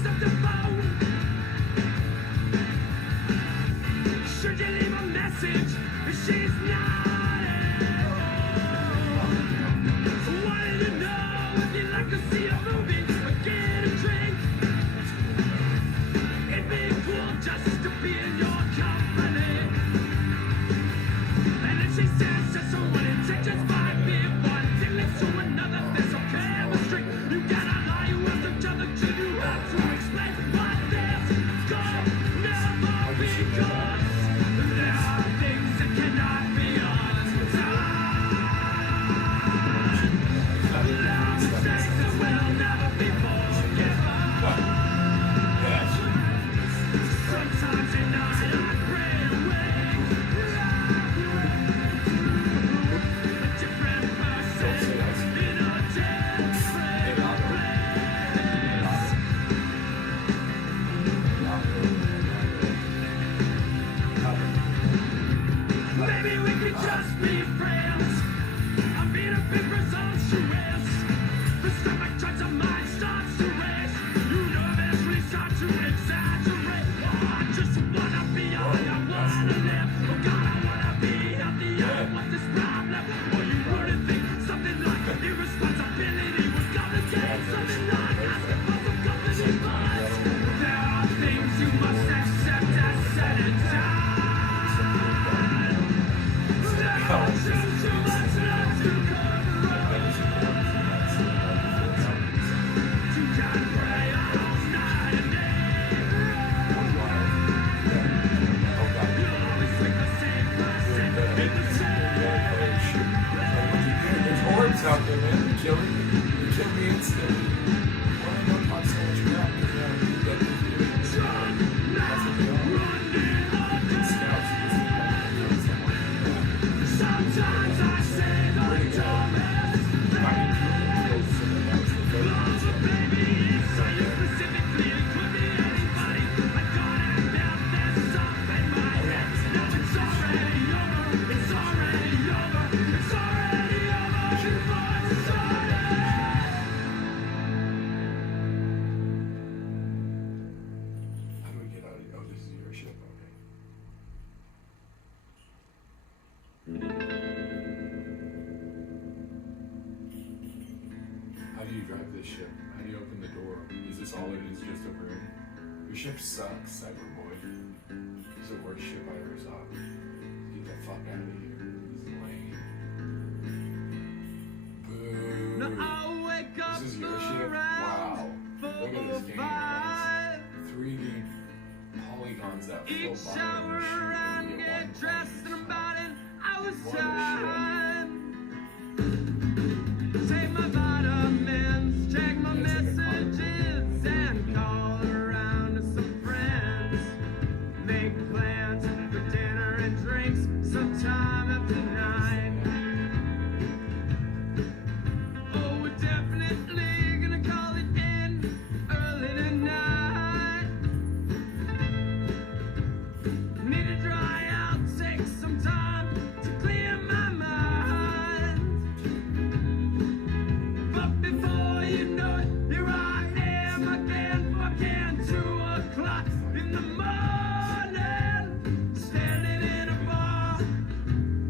picks up the phone. Should you leave a message if she's not at home? Wanted to know if you'd like to see a movie or get a drink. It'd be cool just to be in your company. And if she says just someone and take just 5 beer, one thing leads to another, there's no chemistry. You gotta lie with each other till you have to explain what this could never be, 'cause there are things that cannot be undone. There are mistakes that will never be forgiven. Sometimes at night I pray awake. A different person in a different place. Maybe we could just be friends. I'm being a bit presumptuous. The stomach touch of mine starts to race. You nervously start to exaggerate. Oh, I just wanna be young, I wanna live. Oh God, I wanna be healthy. I don't want this problem. Or you wouldn't think something like irresponsibility was gonna get something like I suppose a company buzz. There are things you must accept as said and done. There are things you must not to cover up. You can pray all night and day. You'll always pick the same person in the same. There's orbs out there, man. They're killing me. They kill me instantly. Why do I not talk so much crap? You get me here. That's what they are. These scouts, Sometimes I say the dumbest things. Oh, baby, it's so you specifically. It could be anybody. I gotta admit there's something in my head. Now it's already over. It's already over. It's already over before it started. How do we get out of here? Oh, this is your ship. Okay. How do you drive this ship? How do you open the door? Is this all it is, just a room? Your ship sucks, Cyberboy. This is the worst ship I ever saw. Get the fuck out of here. This is lame. Boo. Now I'll wake up This is your ship? Wow. Look at this game, guys. 3D polygons that Eat, fill shower, and get dressed in about an hour's What a time. Take my vitamins, check my messages, and call around to some friends. Make plans for dinner and drinks sometime after 9. Oh, we're definitely gonna call it in early tonight. Need to dry out, take some time to clear my mind. But before you know it, here I am again, fucking 2 o'clock in the morning, standing in a bar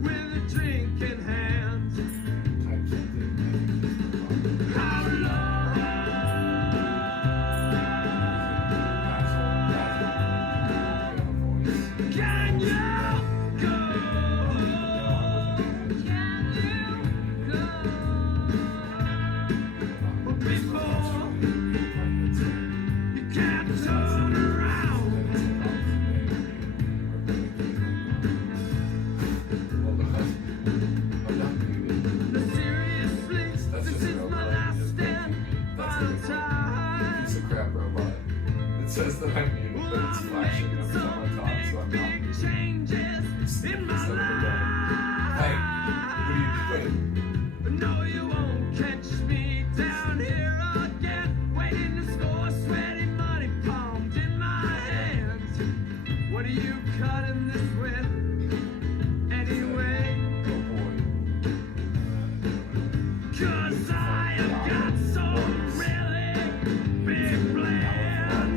with a drink in hand. How long can you go? Can you go? Before you can't turn around. No, seriously, this is my last and final time. Piece of crap robot. It says that I'm muted, Well, but it's I'm flashing making every time I some talk, so I'm not big muted. changes in my Son of a gun. Hey, what are you doing? But no, you won't catch me down here again, waiting to score sweaty money palmed in my hands. What are you cutting this with anyway? Oh boy. 'Cause I have got some really big plans.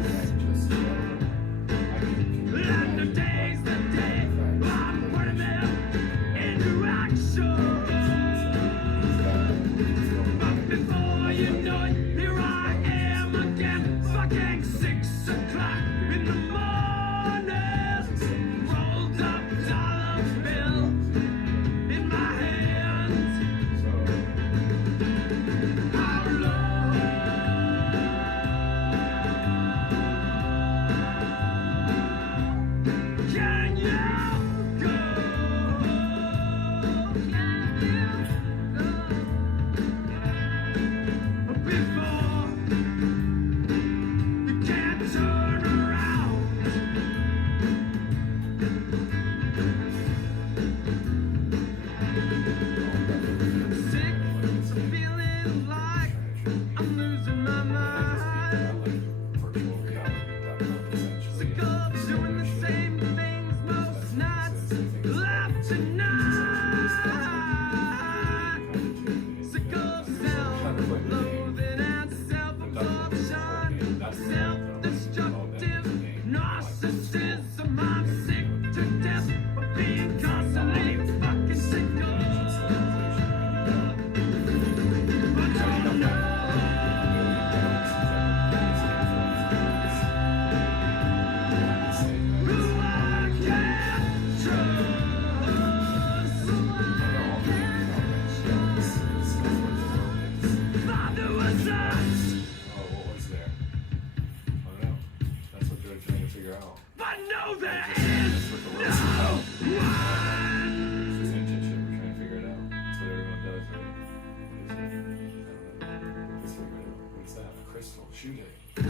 shoot it. Oh,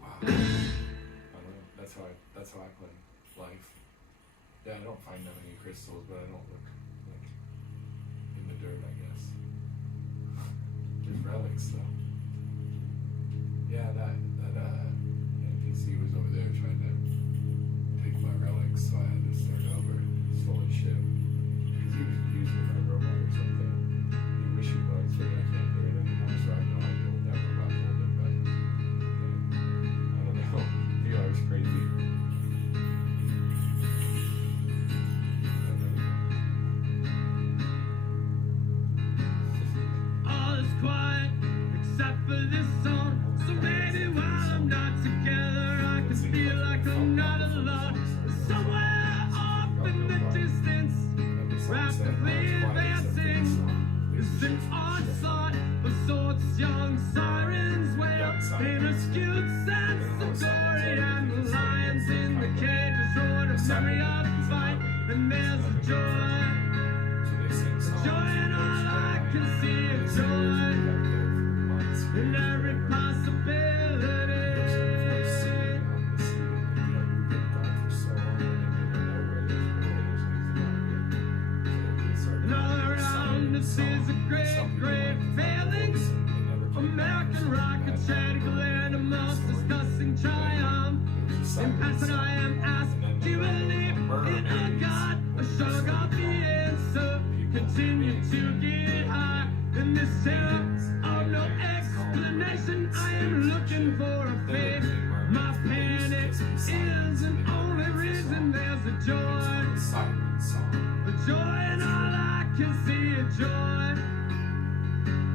wow. I don't know. That's how I play life. Yeah, I don't find that many crystals, but I don't look like in the dirt, I guess. There's relics though. Yeah, that NPC was over there trying to take my relics, so I had to start over. Stole his ship. Because he was using my robot or something. He wish he was, but I can't do it anymore, so I have no idea what that robot told him, but yeah. I don't know. VR is crazy. All is quiet except for this song. So maybe while I'm not together, I can feel like I'm not alone. Somewhere off in the distance, rapidly advancing, is an onslaught of swords, young sirens wail in a skewed sense of glory, and the lions in the cages roar a memory of the fight, and there's a joy. Joy in all I can see, a joy in every possibility. And all around us is a great, great failing. American rocket radical animals discussing triumph. In passing, I am asked, do you believe in a God? A shrug of the answer. Continue to get high in this terror of no explanation. I am looking for a faith. My panic is an only reason. There's a joy, a joy in all I can see, a joy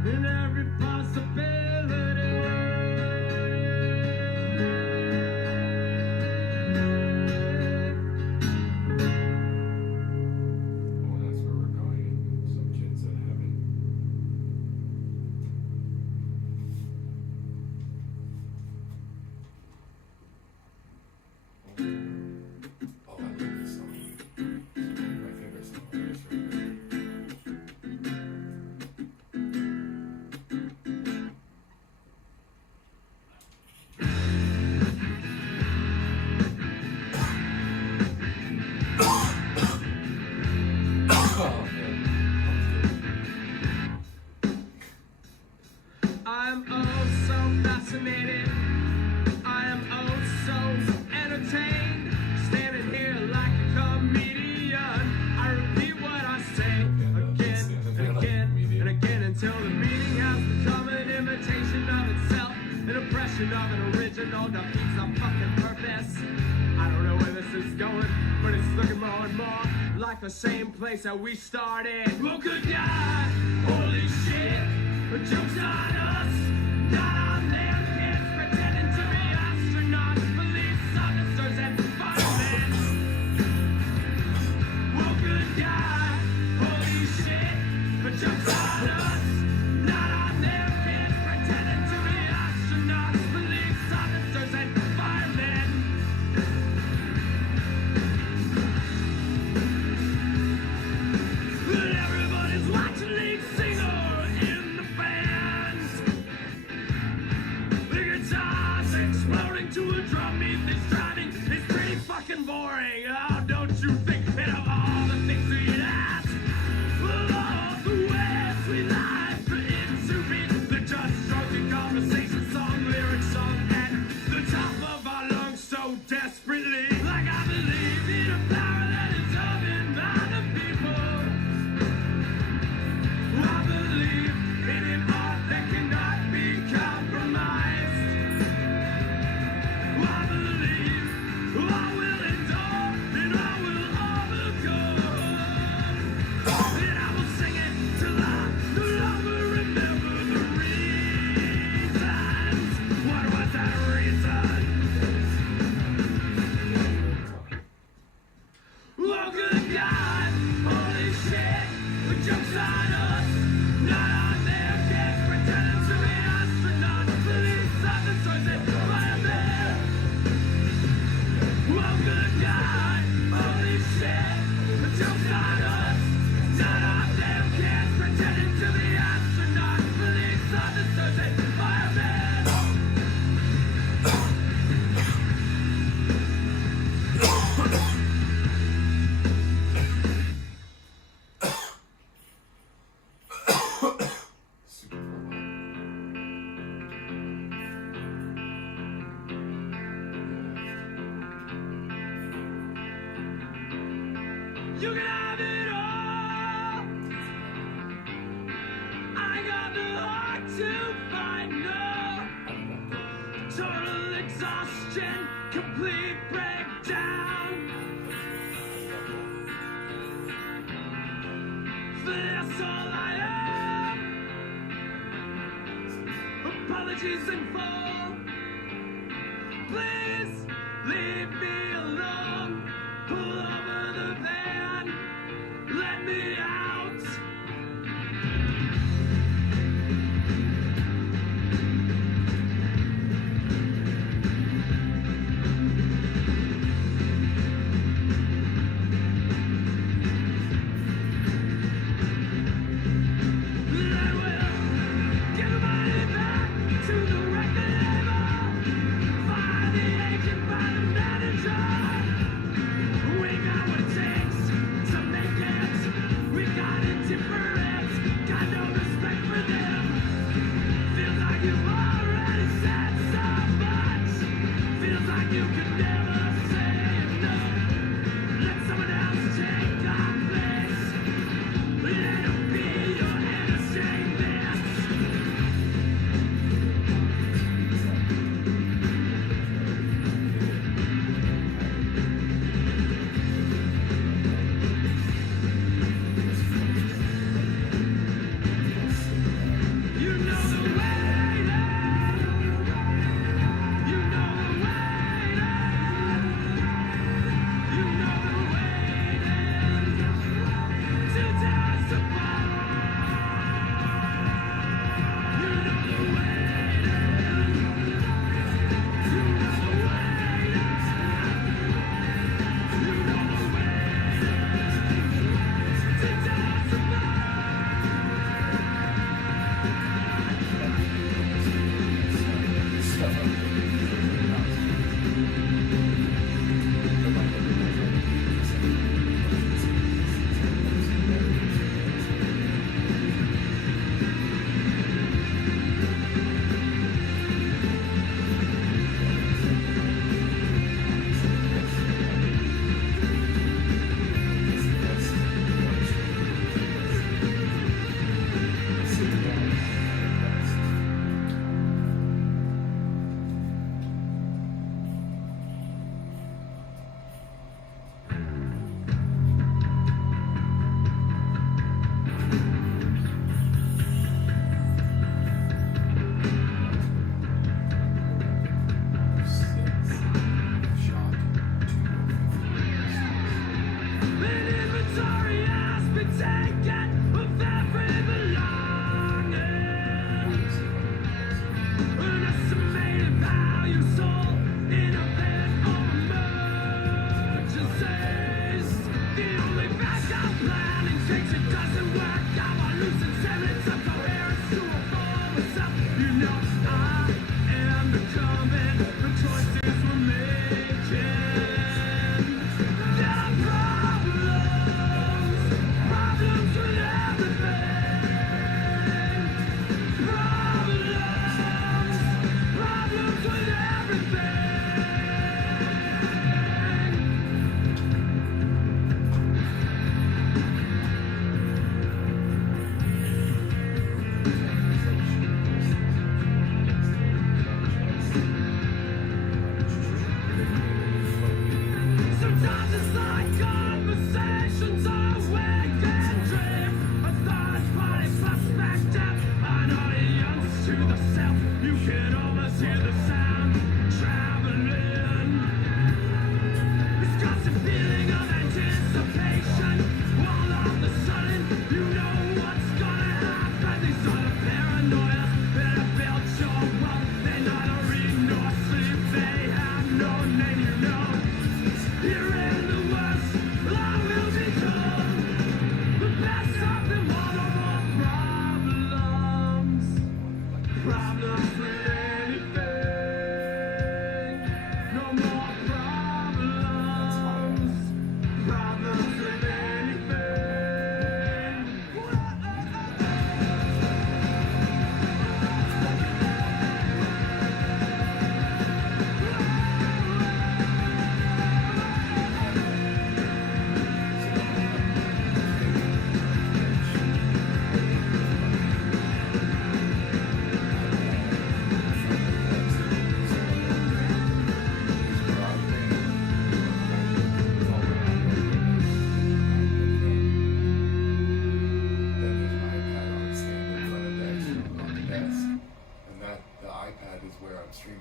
in every possibility. Well, that's where we're going. Some kids that haven't. Oh, I love this song. My favorite song. It's really good. Oh, man. I am oh so fascinated. I am oh so entertained. Standing here like a comedian. I repeat what I say again and again and again until the meaning has become an imitation of itself. An impression of an original defeats the fucking purpose. I don't know where this is going, but it's looking more and more like the same place that we started. Who could die? Holy shit! The joke's on us, not on them kids pretending to be astronauts, police officers, and firemen. Who could die? Holy shit! The joke's on us, not on them kids pretending to be astronauts, police officers, and firemen. But everybody's watching lead singer in the band. The guitar's exploding to a drum beat that's driving. It's pretty fucking boring. Oh, don't you think that of all the things we'd ask, of all the ways we lie for it to be the just drunken conversation song, lyric song at the top of our lungs so desperately. Like I believe in a power that is owned by the people. I believe in an art that cannot be compromised. I believe I will endure You can have it all. I got the heart to fight. No total exhaustion, complete breakdown. That's all I am. Apologies in full. Please leave me alone. Pull over the van. Let me out. Then we'll give the money back to the record label. Fire the agent, fire the manager. We got what it takes to make it. We got indifference, got no respect for them. Feels like you've already said so much. Feels like you could never say enough. Let someone else take our place. Let them be your entertainment. You know the way. You know the way.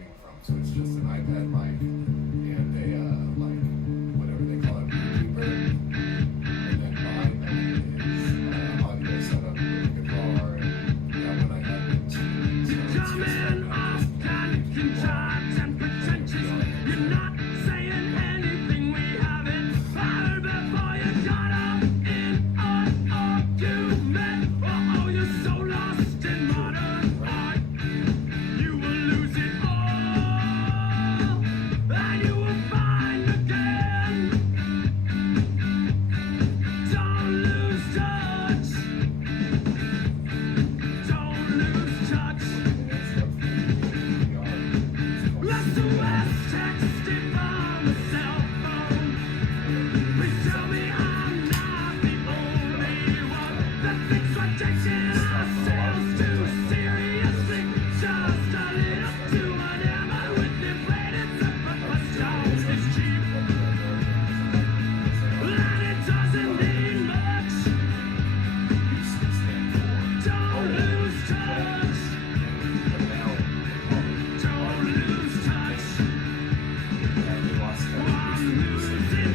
streaming from. So it's just an iPad mic and a like whatever they call it, Reaper. And then mine is audio setup with a guitar and when I have it. So it's just Coming like off Pelican jobs and pretentious. You're not saying anything we haven't heard before you got up in an argument. Oh, you're so lost in modern art. You will lose it all, and you will find again. Don't lose touch. Don't lose touch. West to west, texting on the cell phone. Please tell me I'm not the only one that thinks we're taking ourselves too seriously. Just a little too enamored with inflated self-esteem. It's cheap, and it doesn't mean much. Don't lose touch. Don't lose touch. I'm losing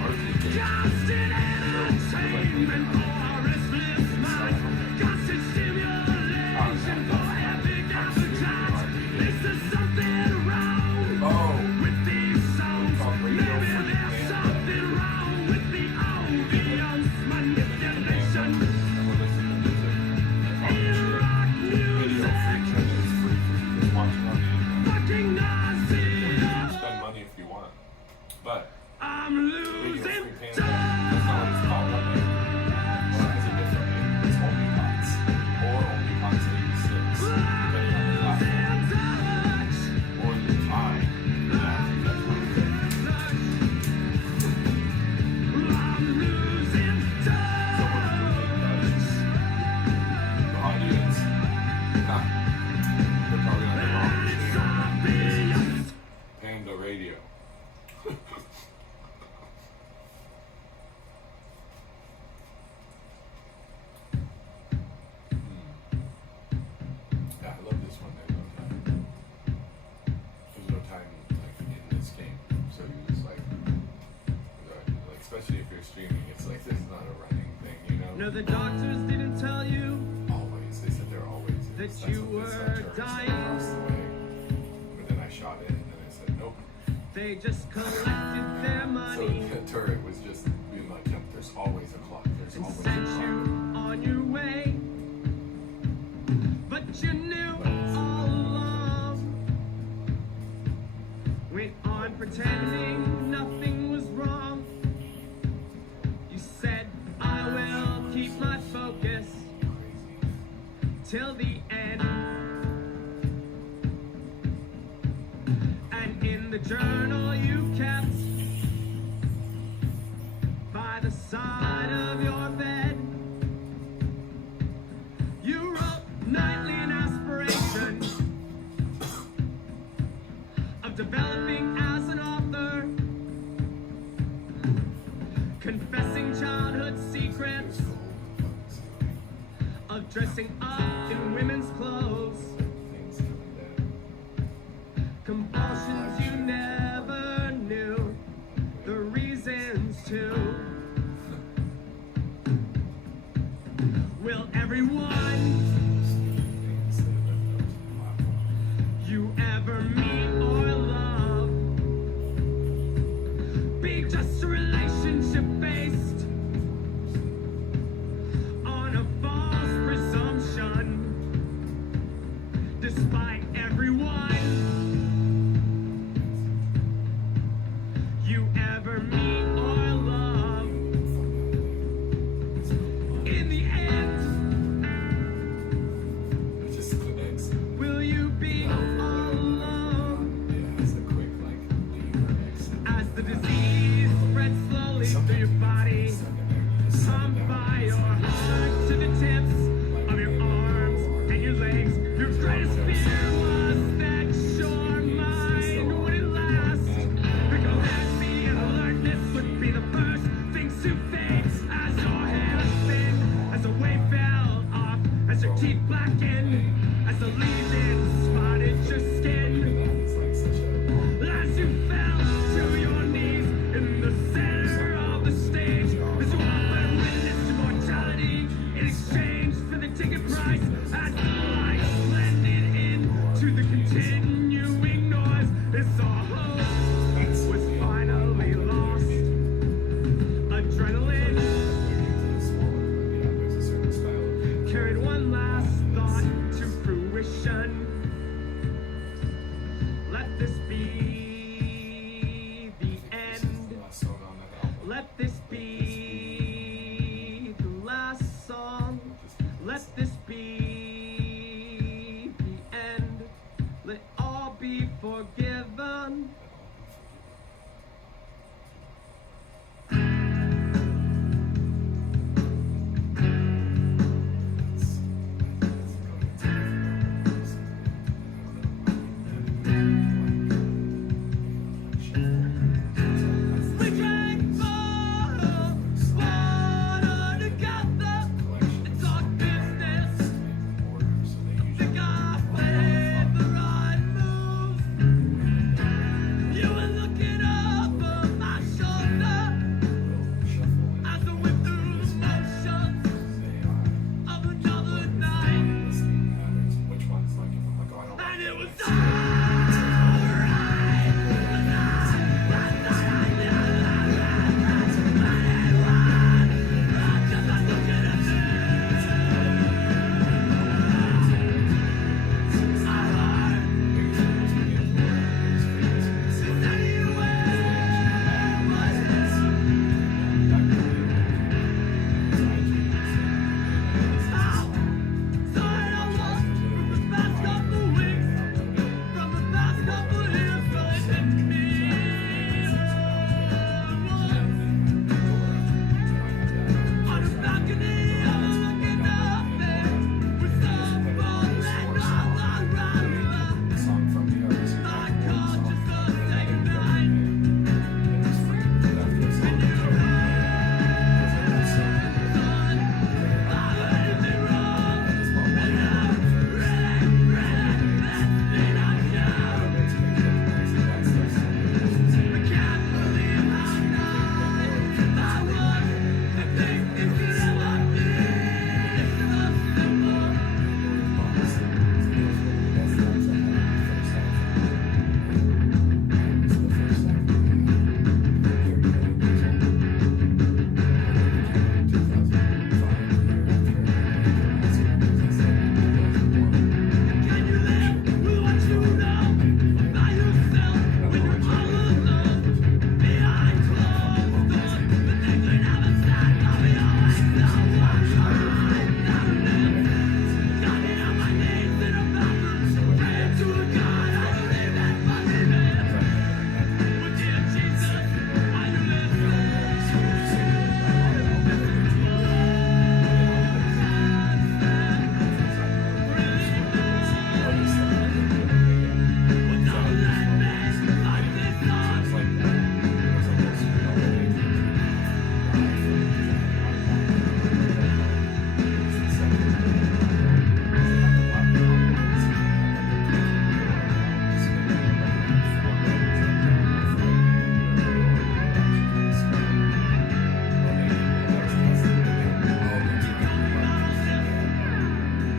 constant entertainment for a restless mind. Constant stimulation for epic appetites. Is there something wrong with these songs? Maybe there's something wrong with the audience manipulation. In rock music, fucking nausea. Spend money if you want, but I'm losing that's touch. not what it's called on there. Well, it's a different name. It's OnlyPots or OnlyPots 86, depending on the platform or the time. Yeah, I think that's what it is. I'm losing So touch. the audience, they're probably on the wrong It's channel. obvious. Panda Radio. Yeah, I love this one. There's no time. There's no time like in this game. So you just like especially if you're streaming, it's like this is not a running thing, you know? No, the doctors didn't tell you Always. They said there always is. that That's you what this were turret said dying. across the way. But then I shot it and then I said nope. They just collected their So money the turret was just being like, yep, there's always a clock. There's and always a sent clock. you on your way. But you knew all along. Went on pretending nothing was wrong. You said, I will keep my focus till the end. And in the journal you kept by the side of your bed, you wrote nightly an aspiration of developing as an author, confessing childhood secrets, of dressing up in women's clothes, Things coming down. compulsions you never knew the reasons to. Will everyone Things that have been up to the platform. you ever meet or love be just relationship based on a false presumption forgiven. We drank bottled water together. It's our business. Think our favorite move. You were looking over my shoulder as I went through the motions of another night, and it was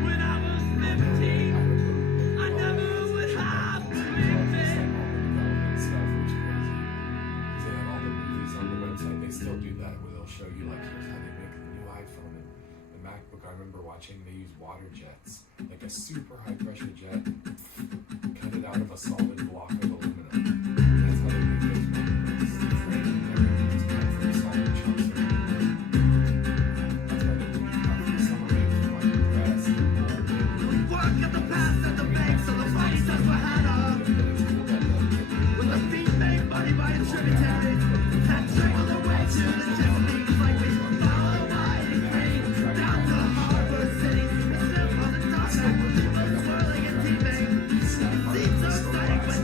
when I was 15, I never would have believed it. They still do that where they'll show you like here's how they make the new iPhone and the MacBook. I remember watching they use water jets, like a super high pressure jet, cut it out of a solid block of aluminum. That's how they make those MacBooks. The frame and everything is cut from solid chunks of aluminum. That's why they believe that some are made from like brass and gold. Work at the past at the bank, so the money says we're had up. With the feet made money by a tributary, that trickled away to the Tiffany's like we follow winding green down to Harbor City. We slip on the dock, swirling and teaming. Seems so exciting, but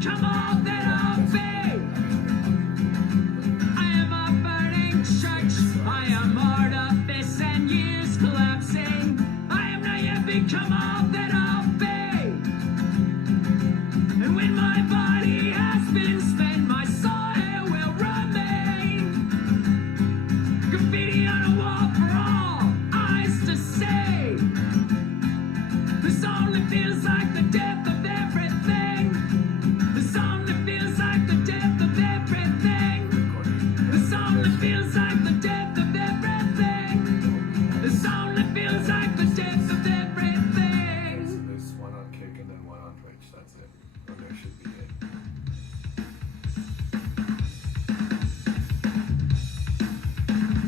become all that I'll be. I am a burning church. I am artifice and years collapsing. I am not yet become all that I'll be. And when my body has been spent, my soul will remain. Graffiti on a wall for all eyes to see. The song that feels like the death of everything. The song that feels like the death of everything. The song that feels like the death of everything. The song that feels like the death of everything. So there's one on Kick and then one on Twitch. That's it. Or there should be it.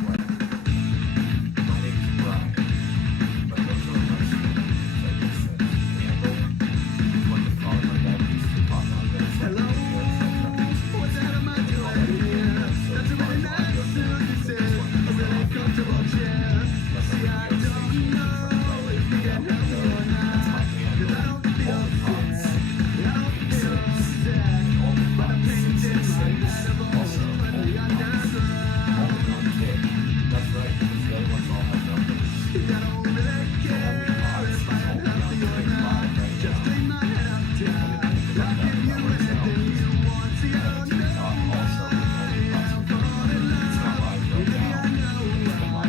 What? My name's Brian. But those are my students. Like I said, Campbell is what they call it. My dad used to talk on this. Hello? What's that am I doing here? That's a really nice suit to sit. A really comfortable chair. See, I don't know if you can help me or not. 'Cause I don't feel sick. I don't feel sick. But I'm painting my head of all over the underground. That's right, because the other ones all have numbers. I don't really care if I'm healthy or not. Just bring my head up down. I'll give you anything you want. See, I don't know. Also, I'm falling in love. Maybe I know why.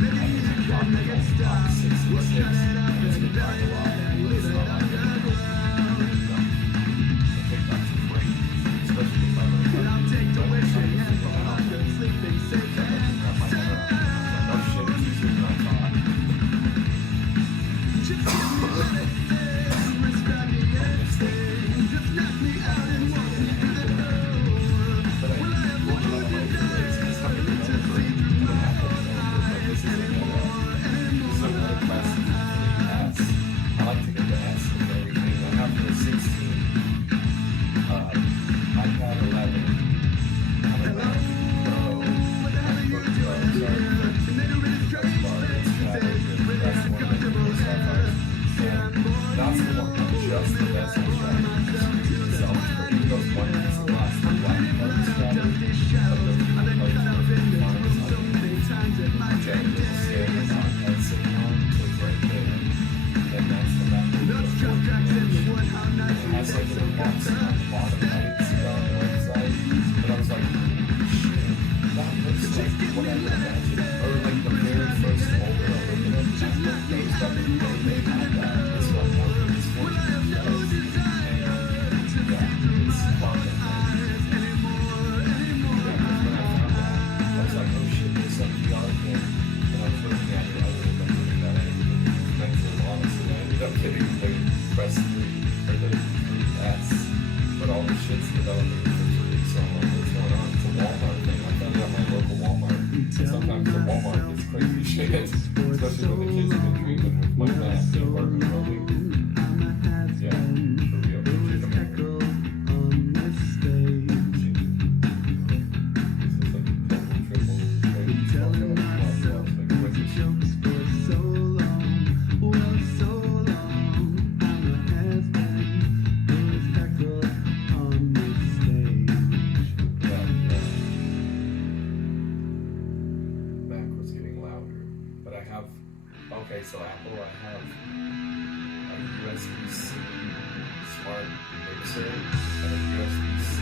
Maybe you can make it stop. We'll shut it up and bury it. Leave it underground. And I'll take the wishing and fall off the sleeping safe and just give me anything, prescribe me anything. Just knock me out and walk me through the door. Will I have one more day to see through my own eyes anymore? I like to get the S and everything. I have the 16 iPad 11. Hello, what the hell are you doing here? You made a really strange face. Really uncomfortable hair. Say I'm born That's the one that just the best one. So, it goes one piece of glass, the black part is I've done these shows. I've been cut up in this room so many times it might take days. And that's the back. Those drum tracks in the wood, how nice It we has take like some a box guts on up. the bottom right, see that on the right side. But I was like, shit, that looks like what I would imagine. Or like the very first folder of aluminum, just the things that they made on that. It's what I want this for. Well, I have no desire to see through my own eyes anymore. I was like, oh shit, there's some VR thing. And I was looking at it, I ended up putting that in. Thanks for honestly, I ended up getting the press 3 or the 3S. But all the shit's developing for 3, so I'm like, what's going on? It's a Walmart thing. I found it at my local Walmart. And sometimes the Walmart gets crazy shit. Especially when the kids have been dreaming with my dad in the apartment building. Yeah, for real. Check 'em out. Okay, so Apple, I have a USB-C smart mixer and a USB-C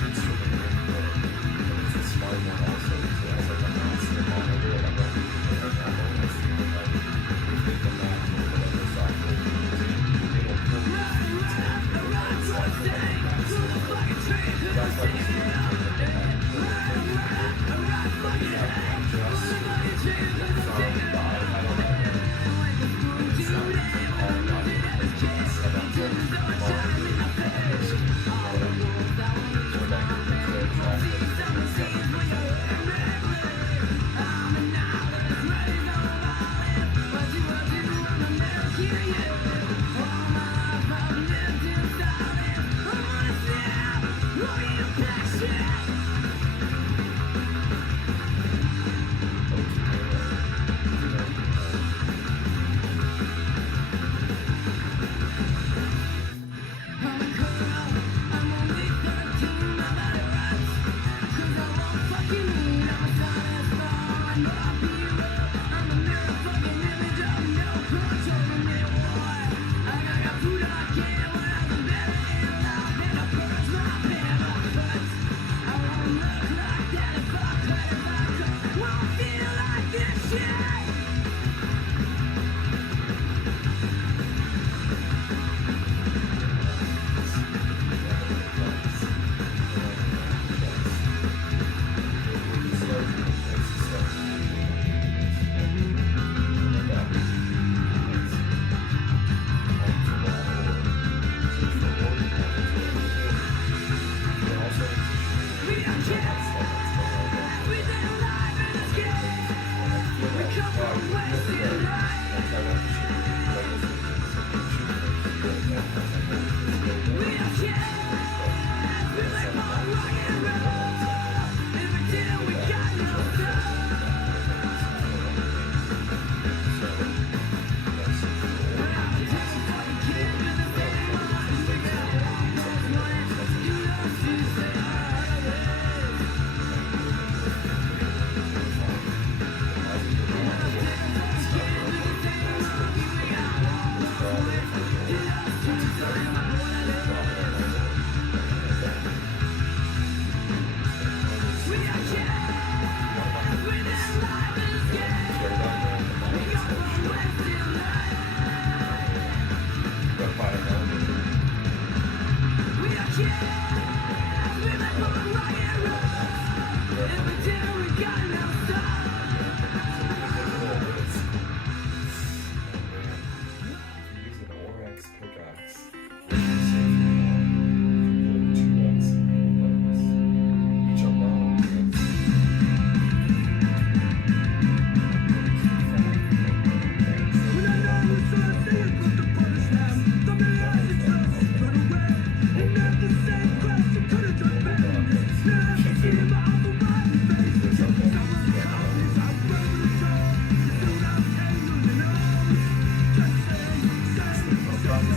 instrument input, and it's a smart one also. So it has like a mouse and a monitor, and I'm like, Apple has to do like within the Mac or whatever software you're using, it'll pull the feeds and it's like a massive. That's like a just from the iPad 11. It's not all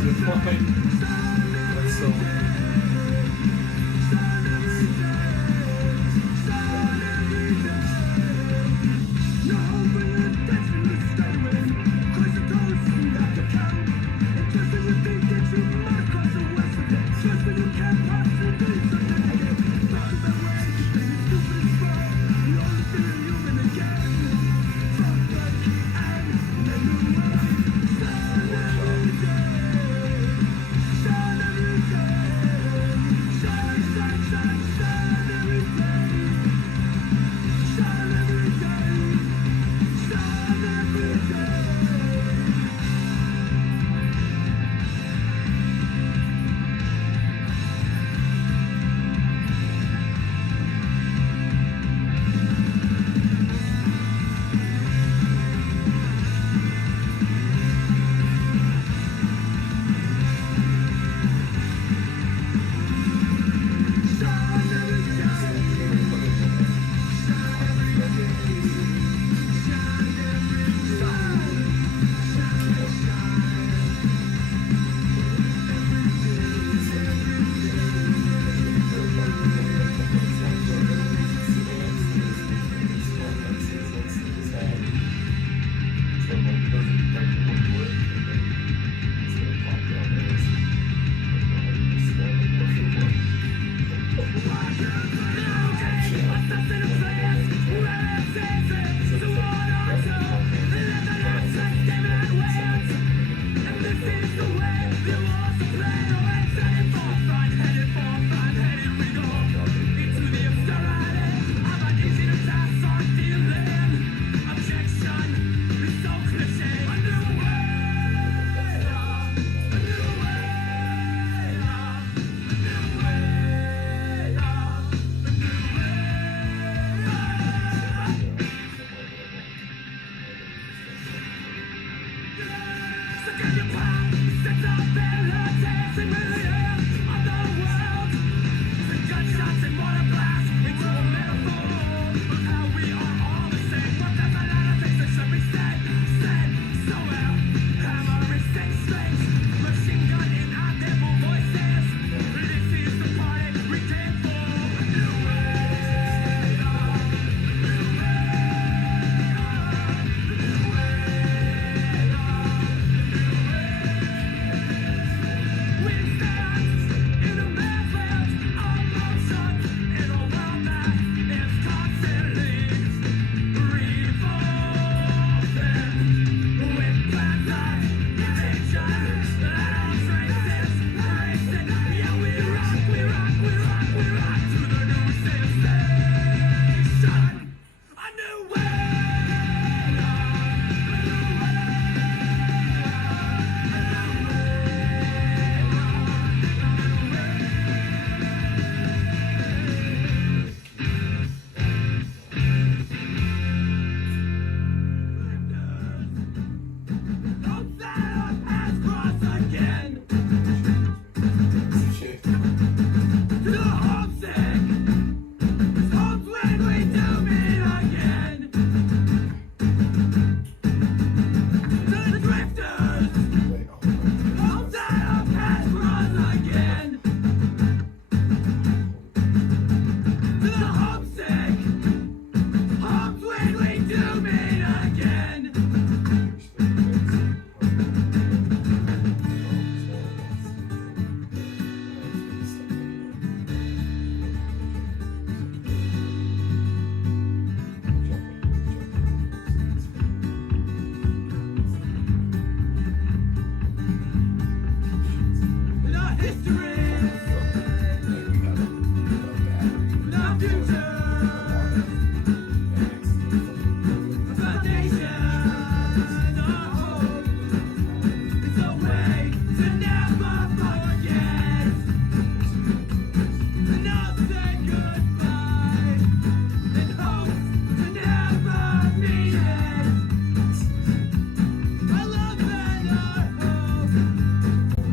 zip line. That's so.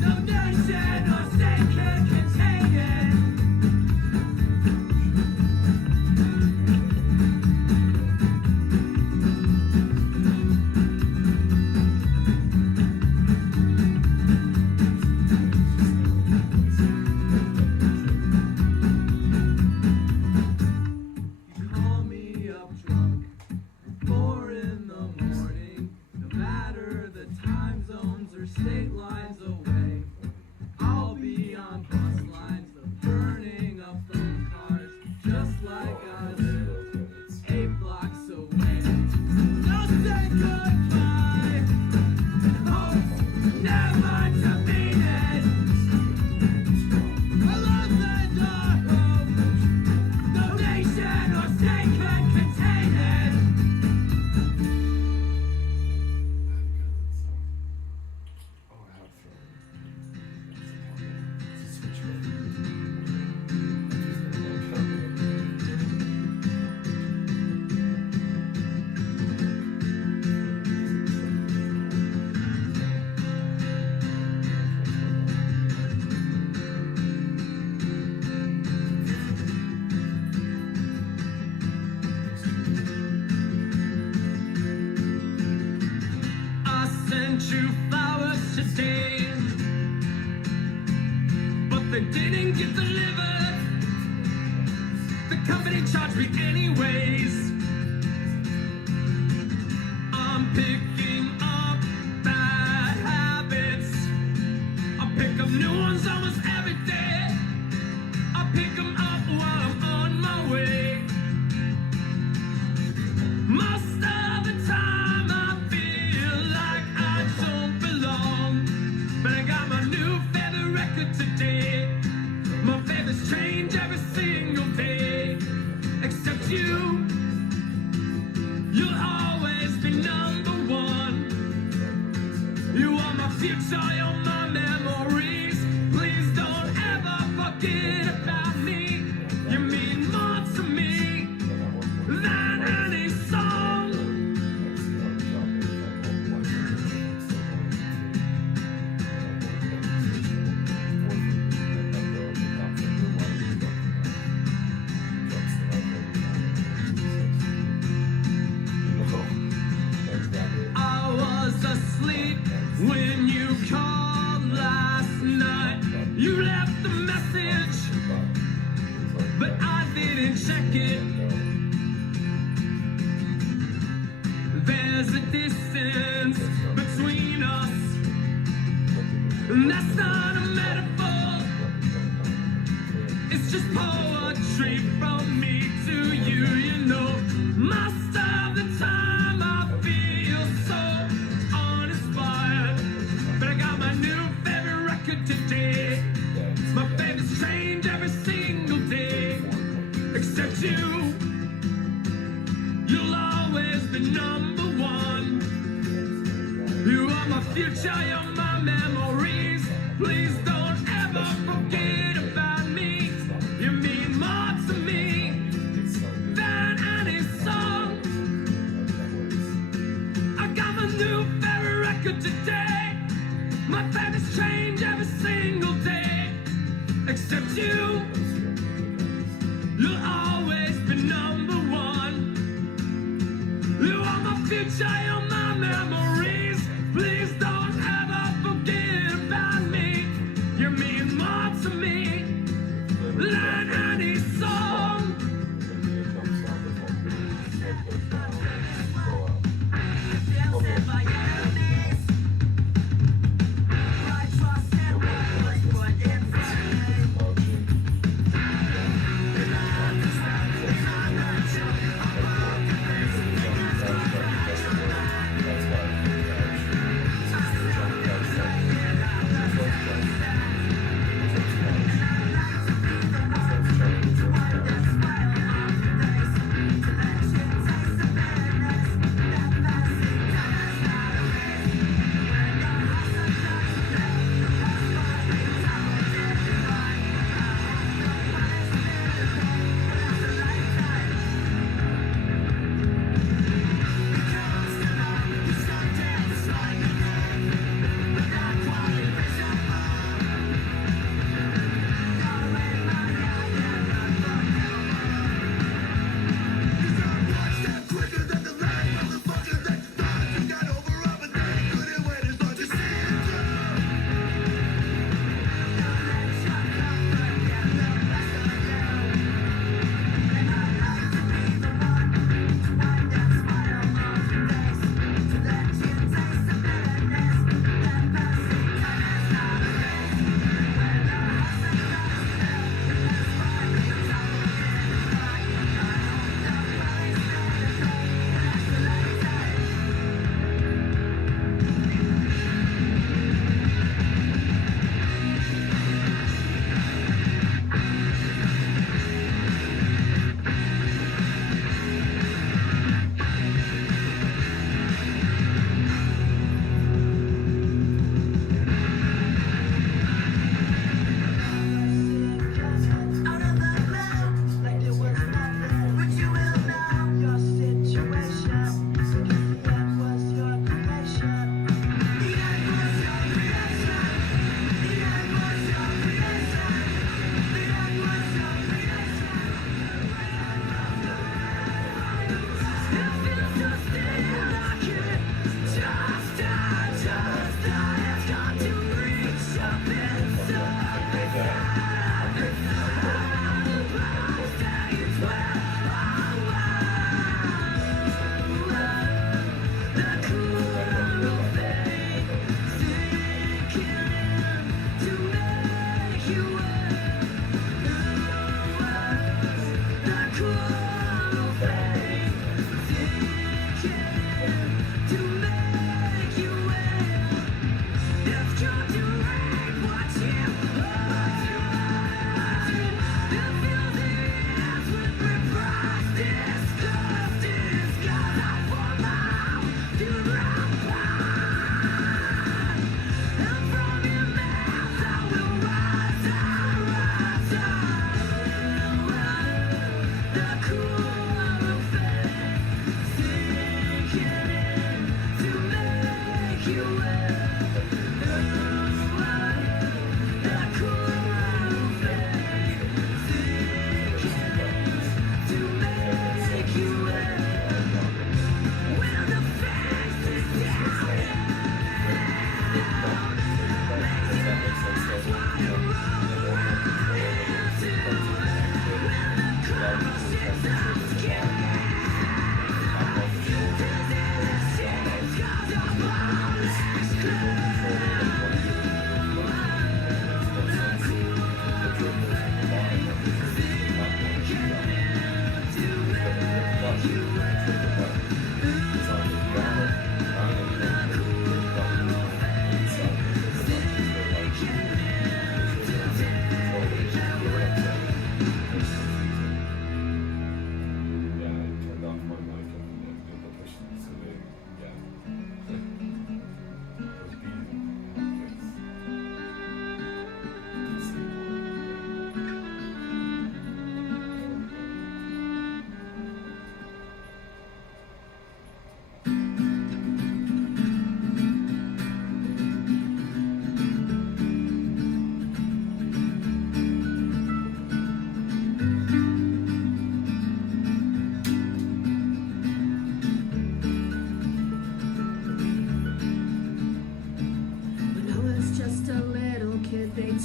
No nation or state can control. state lines away. I'll be on bus lines, the burning of phone cars, just like I live 8 blocks away. So say goodbye, hope never to meet it. A love and a hope, no nation or state can contain it. Oh, I have it's a switchblade. I sent you flowers today, but they didn't get delivered. The company charged me anyways. I'm picking up bad habits. I pick up new ones almost every day. I pick them up while I'm on my way. Most of the time I feel like I don't belong, but I got my new favorite record today. My favorites change every single day, except you. You'll always be number one. You are my future, you're my memories. Please don't ever forget about me. You mean more to me than any song. I was asleep when you called last night. You left a message, but I didn't check it. There's a distance between us, and that's not a metaphor. It's just poetry from me to you, you know. Most of the time I feel so uninspired, but I got my new favorite record today. My favorites change every single day, except you. You'll always be number one. You are my future, you're my memories. Please don't ever forget about me. You mean more to me than any song. I got my new favorite record today. My favorites change every single day, except you. You'll always be number one. You are my future, you're my memories. Please don't ever forget about me. You mean more to me than any song.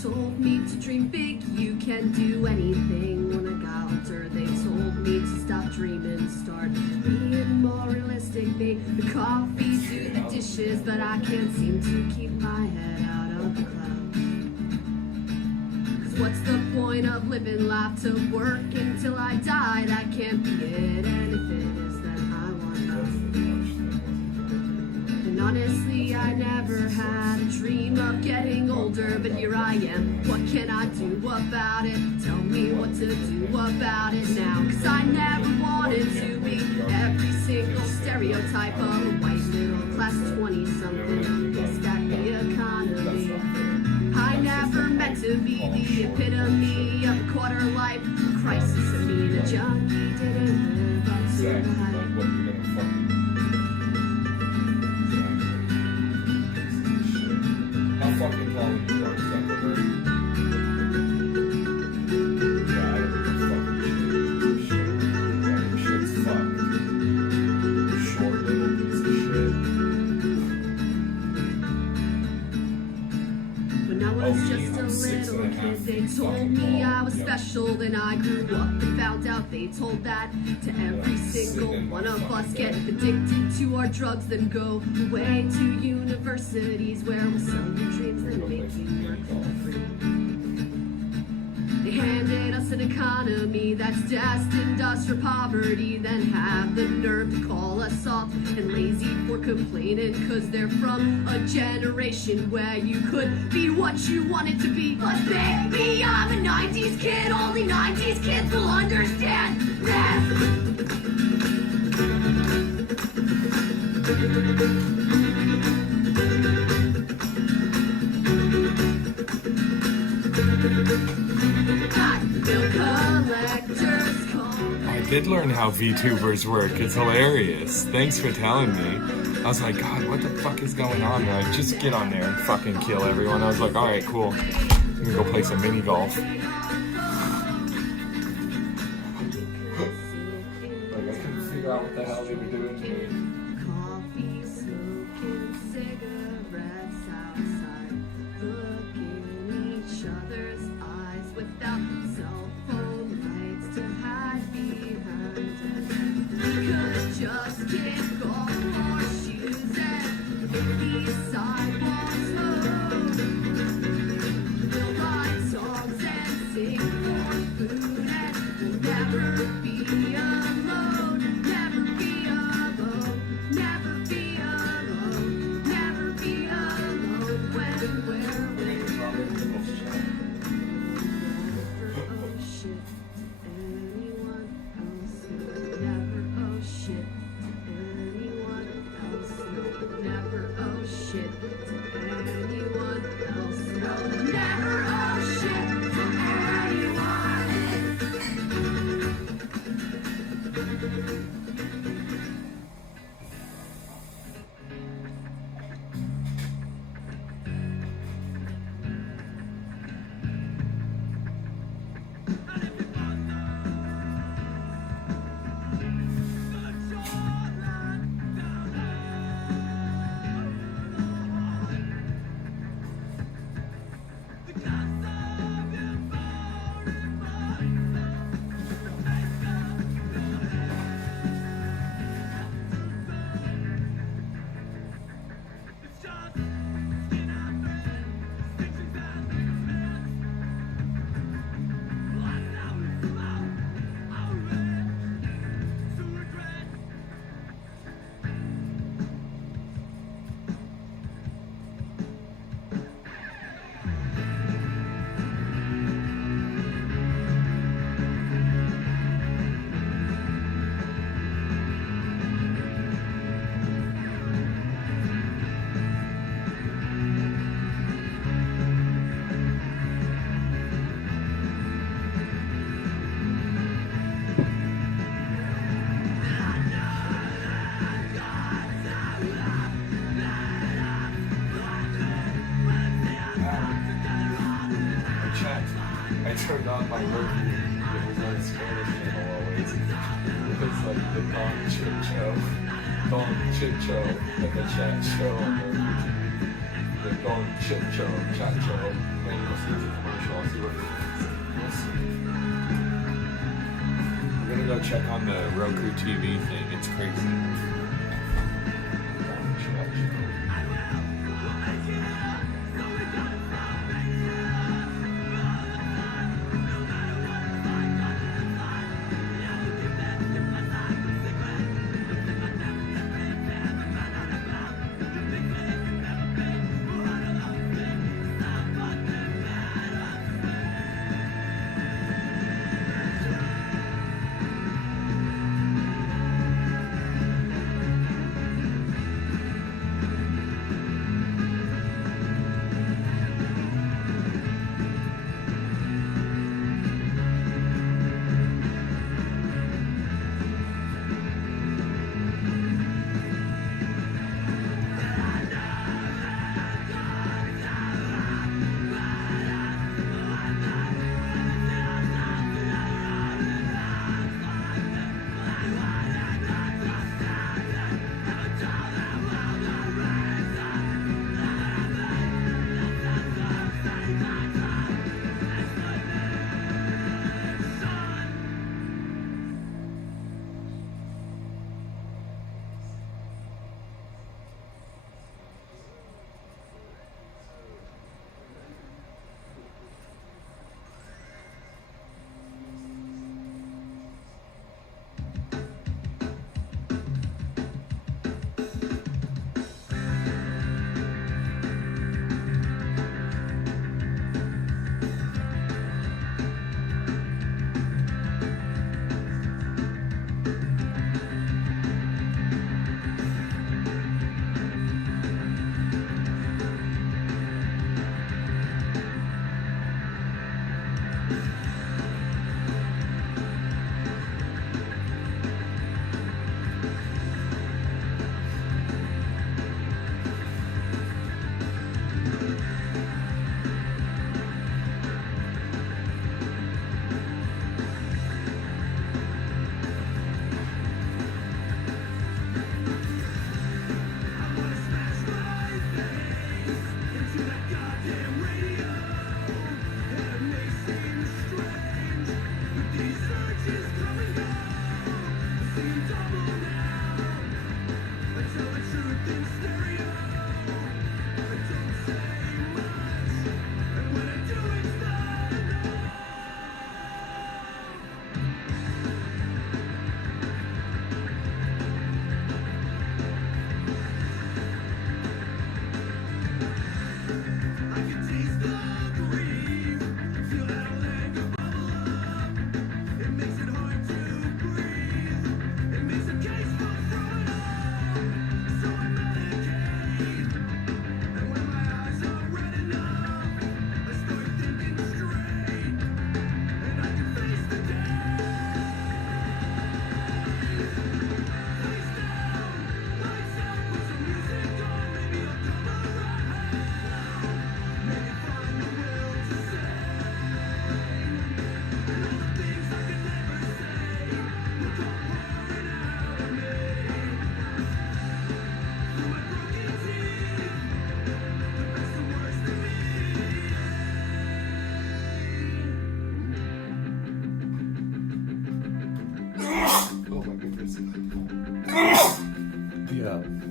told me to dream big, you can do anything. When I got older, they told me to stop dreaming, start being more realistic. Make the coffee, do the dishes, but I can't seem to keep my head out of the clouds. Cause what's the point of living life to work until I die? That can't be it, and if it is, then I want nothing. And honestly, I never had a dream of getting older, but here I am. What can I do about it? Tell me what to do about it now. Cause I never wanted to be every single stereotype of a white middle class 20-something who stacked the economy. I never meant to be the epitome of a quarter life crisis. I mean, a junkie didn't live up to the hype. How fucking tall are you, George Zuckerberg? Yeah, I don't give a fucking shit. Yeah, your shit's fucked. Short little piece of shit. When I was just a little kid, they told me I was special. Then I grew up and found out they told that to every single one of us. Get addicted to our drugs, then go away to universities where we'll sell your dreams and make you work for free. They handed us an economy that's destined us for poverty, then have the nerve to call us soft and lazy for complaining, cause they're from a generation where you could be what you wanted to be. But baby, I'm a 90s kid, only 90s kids will understand this. I did learn how VTubers work. It's hilarious. Thanks for telling me. I was like, God, what the fuck is going on? They're like, just get on there and fucking kill everyone. I was like, alright, cool. I'm gonna go play some mini golf. Like, I couldn't figure out what the hell they were doing to me. Coffee, smoking cigarettes outside, looking each other's eyes without cell phone lights to hide behind us. We could just kick off our shoes and hit these sidewalks home. We'll write songs and sing for food, and we'll never be alone, never be alone. turned on my Roku. It was on Spanish channel always. It was like the Don Chicho, and the chat show on the YouTube. The Don Chicho chat show. Like, you'll see the commercial. I'll see what it is. We'll see. We're gonna go check on the Roku TV thing. It's crazy. Don Chicho.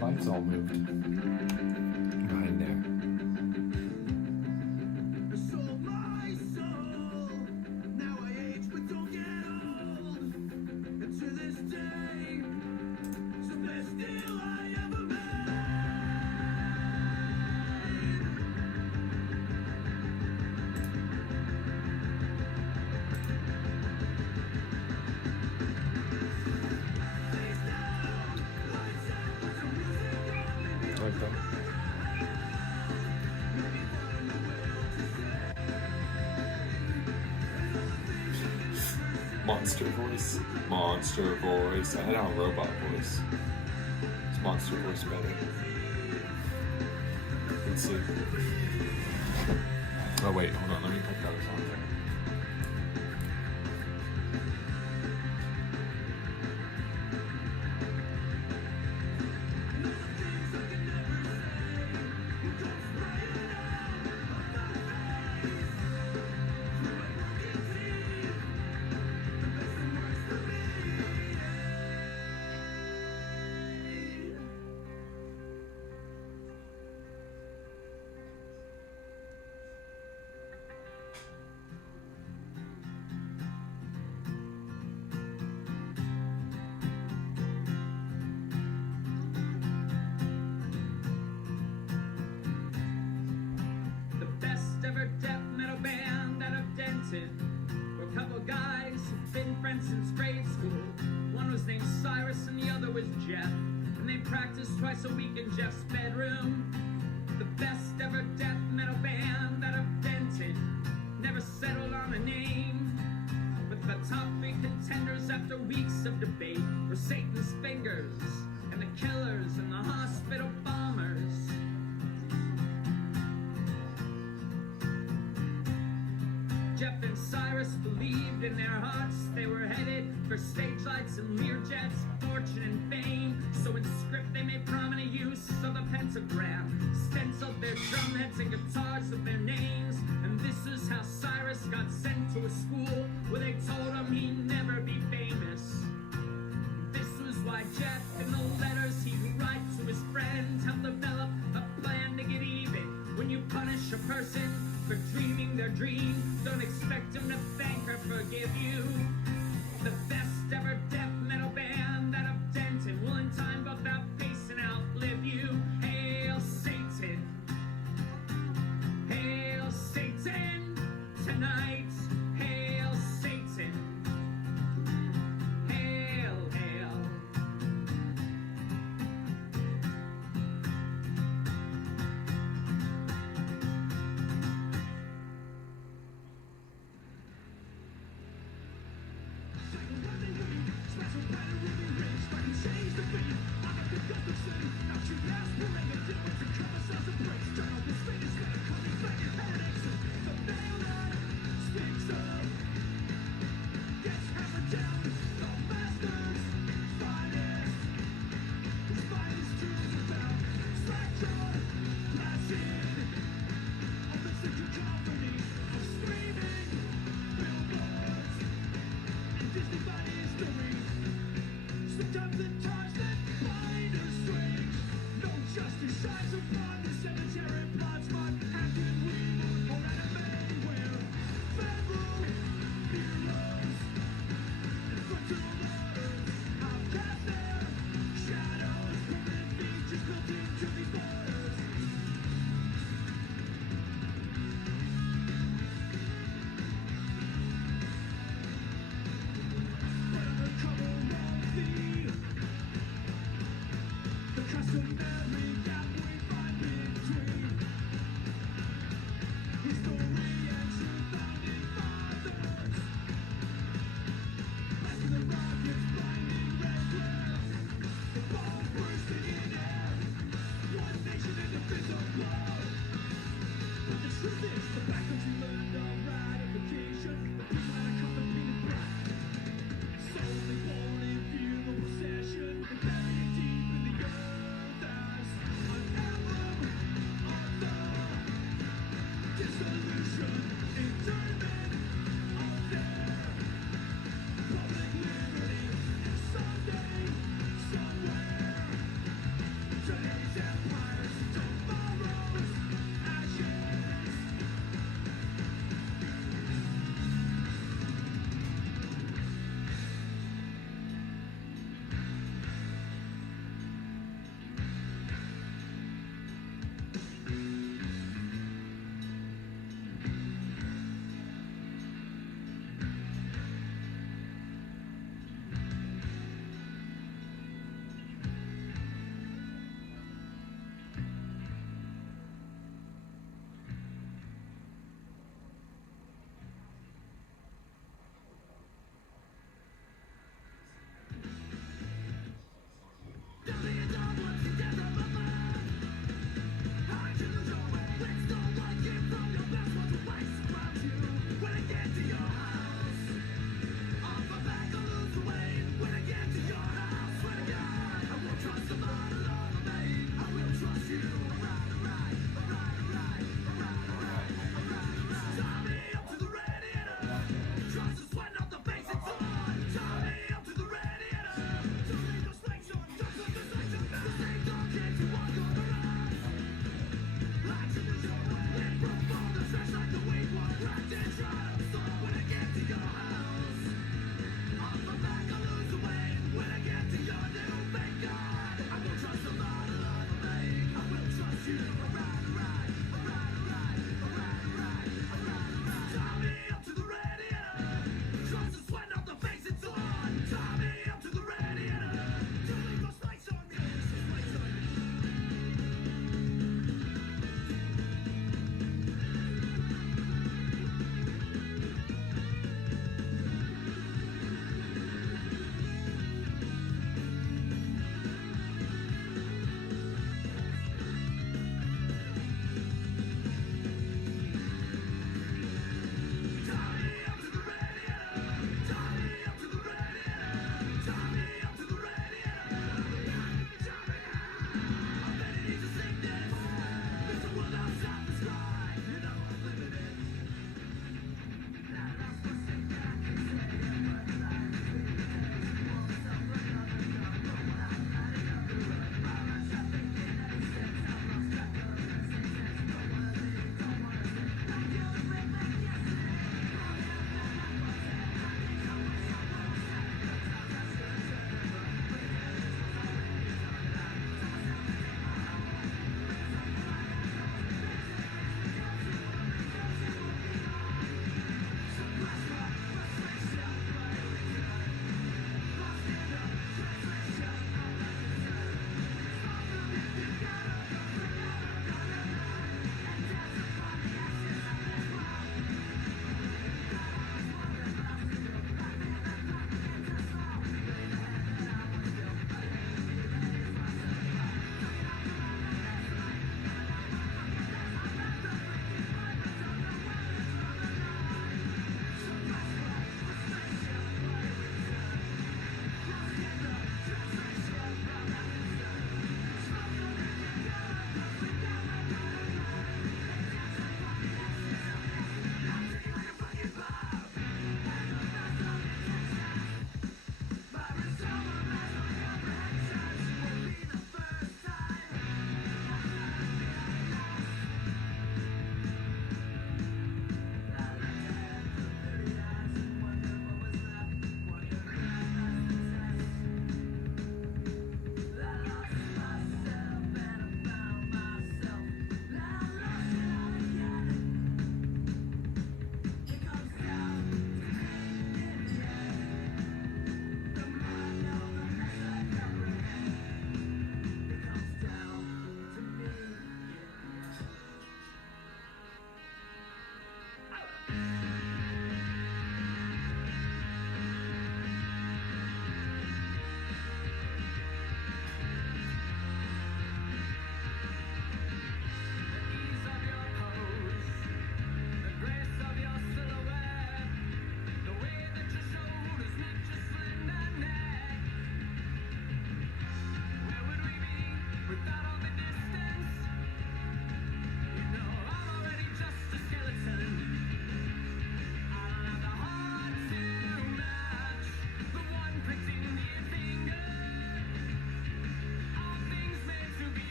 Lights all moved behind there. Sold my soul. Now I age but don't get old. And to this day, it's the best deal I ever made. Face down, lights out, put some music on, maybe Like that. Monster voice. I had a robot voice. Is monster voice better? Let's see. Oh wait, hold on. Let me put those on there. Jeff, and they practice twice a week in Jeff's bedroom. The best ever death metal band out of Denton never settled on a name. But the top three contenders after weeks of debate were Satan's Fingers and the Killers and the Hospital Bombers. Jeff and Cyrus believed in their hearts they were headed for stage lights and Learjets, fortune and fame. So in script they made prominent use of a pentagram, stenciled their drum heads and guitars with their names. And this is how Cyrus got sent to a school where they told him he'd never be famous. This was why Jeff, in the letters he'd write to his friends, helped develop a plan to get even. When you punish a person for dreaming their dream, don't expect him to thank or forgive you. The best ever death metal band out of Denton will in time both outpace and outlive you. Hail Satan, hail Satan, tonight, hail Satan, hail, hail. Sometimes the times that find us strange. No justice shines upon the cemetery plots, but how can we or anime where federal heroes and frontal orders have cast their shadows, permanent features built into these borders. But under cover of the customary gap we find between history and true founding fathers. As the rockets blinding red glare, the bomb bursting in air, one nation indivisible. But the truth is, the backcountry learned of ratification. The people had a common painted black, solely born in feudal possession, and buried deep in the earth as an emblem of the dissolution, internment of their public liberty. And someday, somewhere, today's empires, tomorrow's ashes.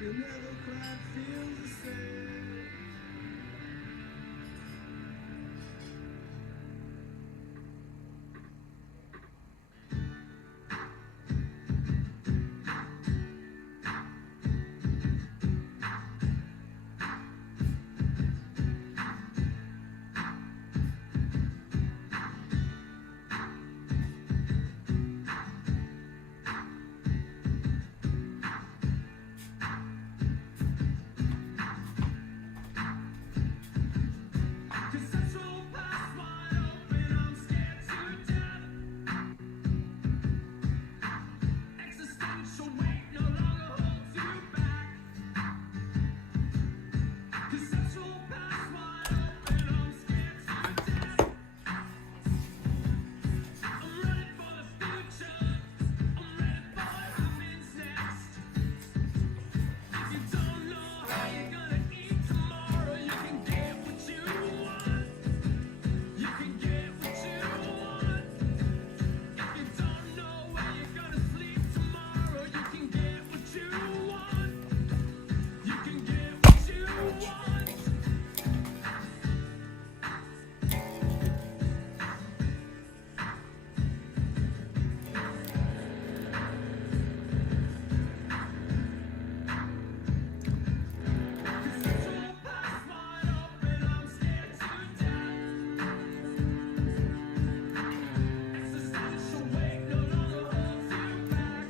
You never quite feel the same. Conceptual pass wide open, I'm scared to death. Existential weight no longer holds you back. Conceptual pass wide open, I'm scared to death. I'm ready for the future. I'm ready for what happens next. If you don't know how you're gonna eat tomorrow, you can get what you want. You can get what you want. If you don't know where you're gonna sleep tomorrow, you can get what you want. You can get what you want. Conceptual pass wide open, I'm scared to death. Existential weight no longer holds you back.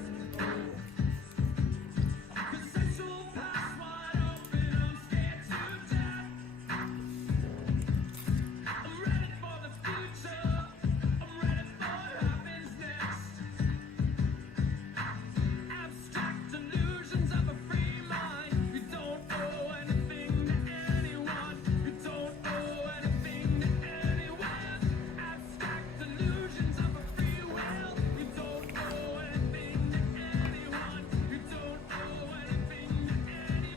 Conceptual pass wide open, I'm scared to death. I'm ready for the future. I'm ready for what happens next. Abstract delusions of a free mind. You don't owe anything to anyone. You don't owe anything to anyone. Abstract delusions of a free will. You don't owe anything to anyone. You don't owe anything to anyone.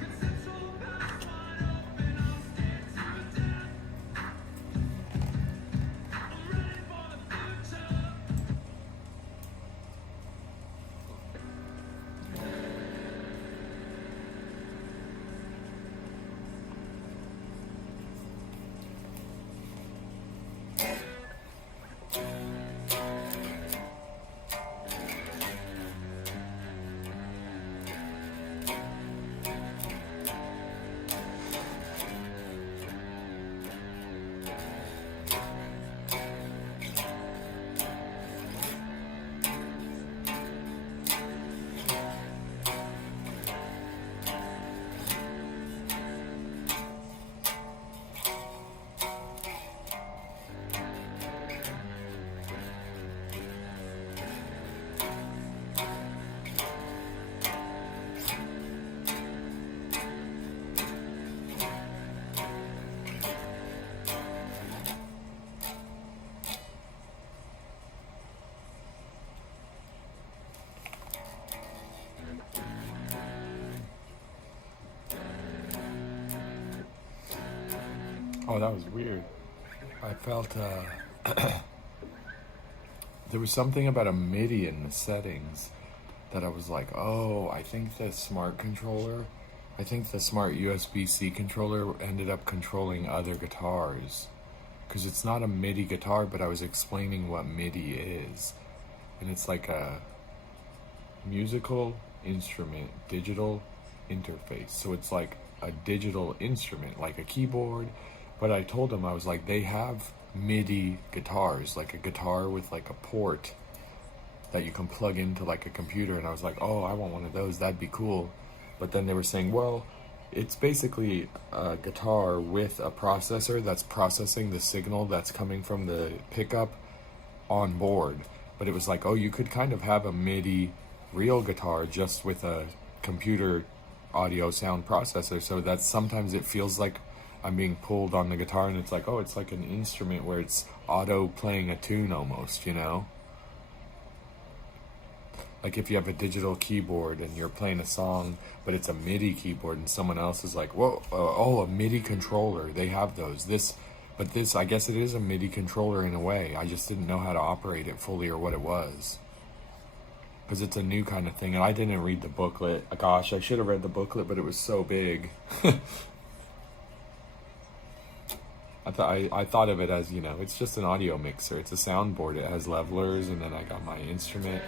Conceptual pass wide open, I'm scared to death. I'm ready for the future. Oh, that was weird. I felt there was something about a MIDI in the settings that I was like, oh, I think the smart USB-C controller ended up controlling other guitars. Because it's not a MIDI guitar, but I was explaining what MIDI is. And it's like a musical instrument digital interface. So it's like a digital instrument, like a keyboard. But I told them, I was like, they have MIDI guitars, like a guitar with like a port that you can plug into like a computer. And I was like, oh, I want one of those, that'd be cool. But then they were saying, well, it's basically a guitar with a processor that's processing the signal that's coming from the pickup on board. But it was like, oh, you could kind of have a MIDI real guitar just with a computer audio sound processor, so that sometimes it feels like I'm being pulled on the guitar, and it's like, oh, it's like an instrument where it's auto playing a tune almost, you know? Like if you have a digital keyboard and you're playing a song, but it's a MIDI keyboard, and someone else is like, whoa, oh, a MIDI controller. They have those. But this, I guess it is a MIDI controller in a way. I just didn't know how to operate it fully or what it was. Because it's a new kind of thing, and I didn't read the booklet. Gosh, I should have read the booklet, but it was so big. I thought of it as, you know, it's just an audio mixer. It's a soundboard. It has levelers, and then I got my instrument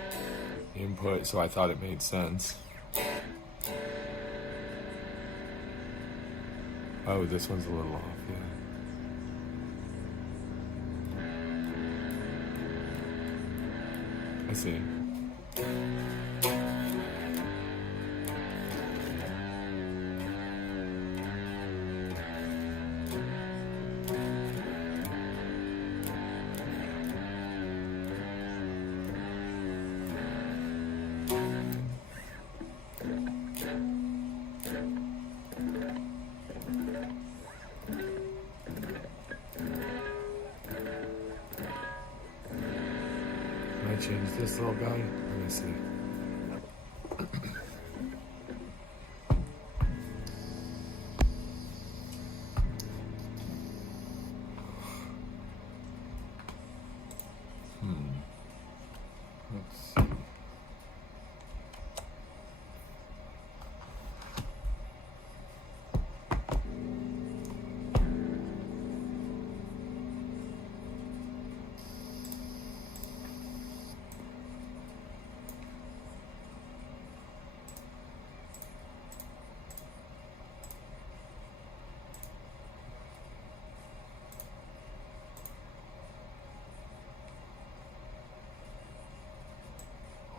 input, so I thought it made sense. Oh, this one's a little off, yeah. I see. Can I change this little guy? Let me see. Let's see.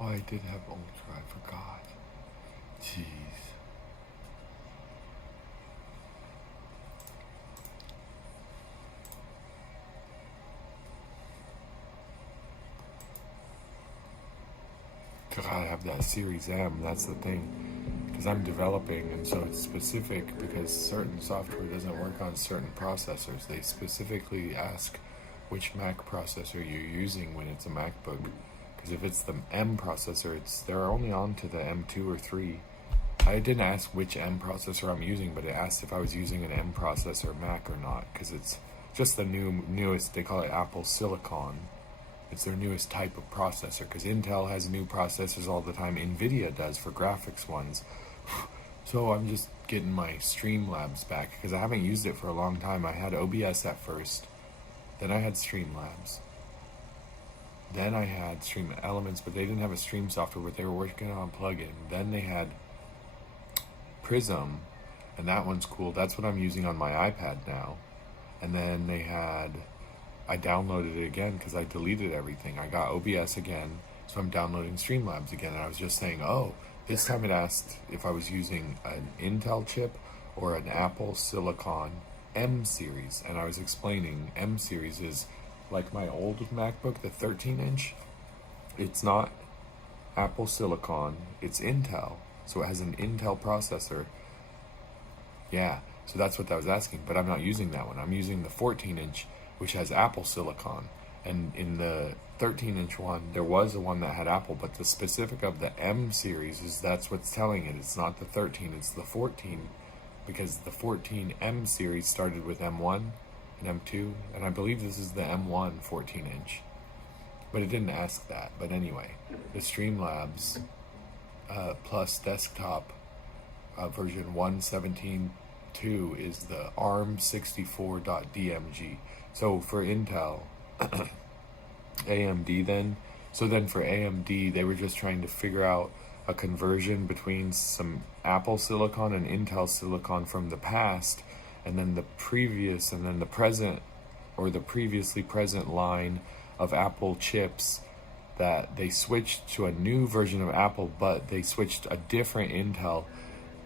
Oh, I did have Ultra, I forgot. Jeez. God, I have that Series M, that's the thing. Because I'm developing, and so it's specific because certain software doesn't work on certain processors. They specifically ask which Mac processor you're using when it's a MacBook. Because if it's the M processor, they're only on to the M2 or 3. I didn't ask which M processor I'm using, but it asked if I was using an M processor Mac or not, because it's just the newest, they call it Apple Silicon. It's their newest type of processor, because Intel has new processors all the time. NVIDIA does for graphics ones. So I'm just getting my Streamlabs back, because I haven't used it for a long time. I had OBS at first, then I had Streamlabs. Then I had Stream Elements, but they didn't have a stream software, but they were working on a plugin. Then they had Prism, and that one's cool. That's what I'm using on my iPad now. And then they had, I downloaded it again because I deleted everything. I got OBS again, so I'm downloading Streamlabs again. And I was just saying, oh, this time it asked if I was using an Intel chip or an Apple Silicon M series. And I was explaining M series is like my old MacBook, the 13-inch, it's not Apple Silicon, it's Intel. So it has an Intel processor. Yeah, so that's what I was asking, but I'm not using that one. I'm using the 14-inch, which has Apple Silicon. And in the 13-inch one, there was a one that had Apple, but the specific of the M series is that's what's telling it. It's not the 13, it's the 14, because the 14 M series started with M1 and M2, and I believe this is the M1 14-inch. But it didn't ask that. But anyway, the Streamlabs Plus desktop version 1.17.2 is the ARM64.dmg. So for Intel, AMD then, so then for AMD, they were just trying to figure out a conversion between some Apple Silicon and Intel Silicon from the past, and then the previous, and then the present, or the previously present line of Apple chips that they switched to a new version of Apple, but they switched a different Intel.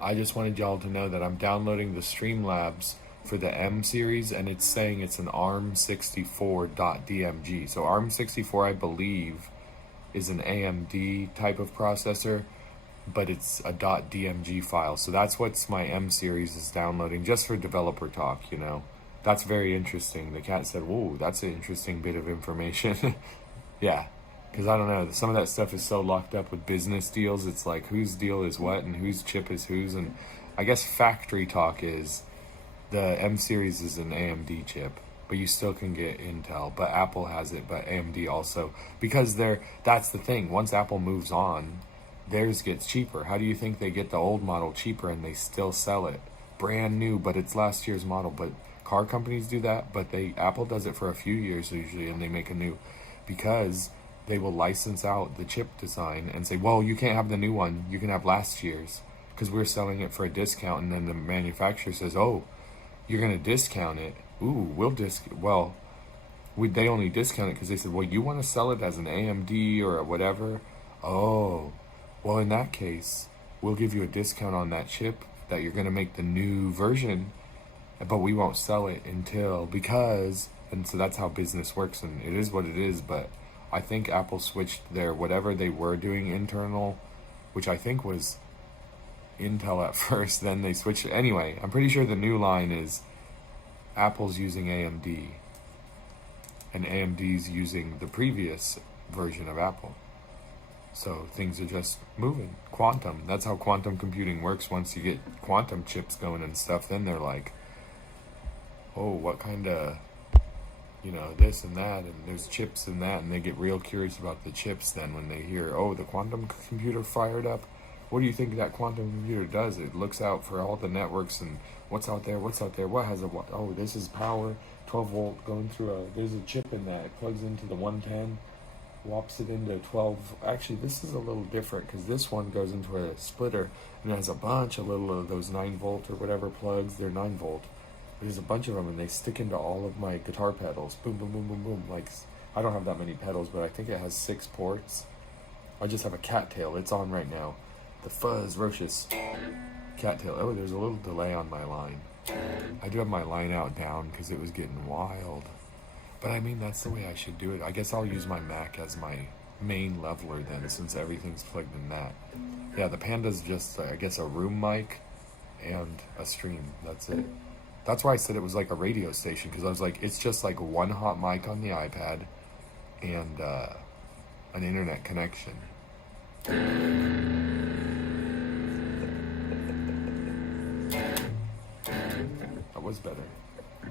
I just wanted y'all to know that I'm downloading the Streamlabs for the M series, and it's saying it's an ARM64.dmg. So ARM64, I believe, is an AMD type of processor, but it's a .dmg file. So that's what's my M series is downloading just for developer talk, you know. That's very interesting. The cat said, whoa, that's an interesting bit of information. Yeah, because I don't know, some of that stuff is so locked up with business deals. It's like whose deal is what and whose chip is whose. And I guess factory talk is the M series is an AMD chip, but you still can get Intel. But Apple has it, but AMD also, because that's the thing. Once Apple moves on, theirs gets cheaper. How do you think they get the old model cheaper and they still sell it brand new, but it's last year's model? But car companies do that, but Apple does it for a few years usually, and they make a new, because they will license out the chip design and say, well, you can't have the new one, you can have last year's, because we're selling it for a discount. And then the manufacturer says, oh, you're going to discount it. Ooh, they only discount it because they said, well, you want to sell it as an AMD or a whatever? Oh, well, in that case, we'll give you a discount on that chip that you're going to make the new version, but we won't sell it until, because, and so that's how business works, and it is what it is. But I think Apple switched their, whatever they were doing internal, which I think was Intel at first, then they switched. Anyway, I'm pretty sure the new line is Apple's using AMD, and AMD's using the previous version of Apple. So things are just moving. Quantum, that's how quantum computing works. Once you get quantum chips going and stuff, then they're like, oh, what kind of, you know, this and that, and there's chips and that, and they get real curious about the chips then when they hear, oh, the quantum computer fired up. What do you think that quantum computer does? It looks out for all the networks and what's out there, what has a, oh, this is power, 12 volt going through there's a chip in that, it plugs into the 110, whops it into 12. Actually, this is a little different because this one goes into a splitter and it has a bunch of little of those 9 volt or whatever plugs. They're 9 volt. There's a bunch of them, and they stick into all of my guitar pedals. Boom, boom, boom, boom, boom. Like, I don't have that many pedals, but I think it has 6 ports. I just have a cattail. It's on right now. The Fuzz Rocheus cattail. Oh, there's a little delay on my line. I do have my line out down because it was getting wild. But I mean, that's the way I should do it. I guess I'll use my Mac as my main leveler then, since everything's plugged in that. Yeah, the Panda's just, I guess, a room mic and a stream. That's it. That's why I said it was like a radio station, because I was like, it's just like one hot mic on the iPad and an internet connection. That was better.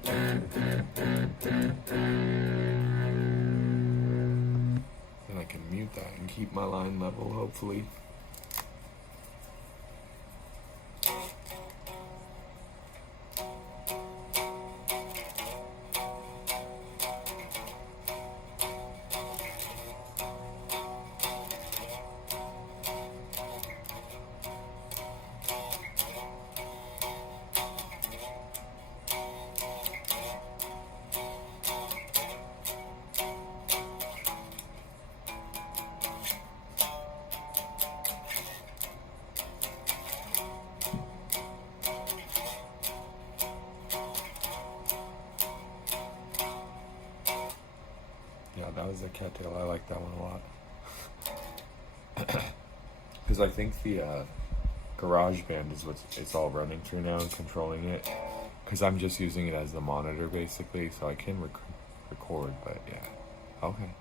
Then I can mute that and keep my line level, hopefully. Yeah, that was a cattail. I like that one a lot. Because I think the GarageBand is what it's all running through now and controlling it. Because I'm just using it as the monitor, basically, so I can record, but yeah. Okay.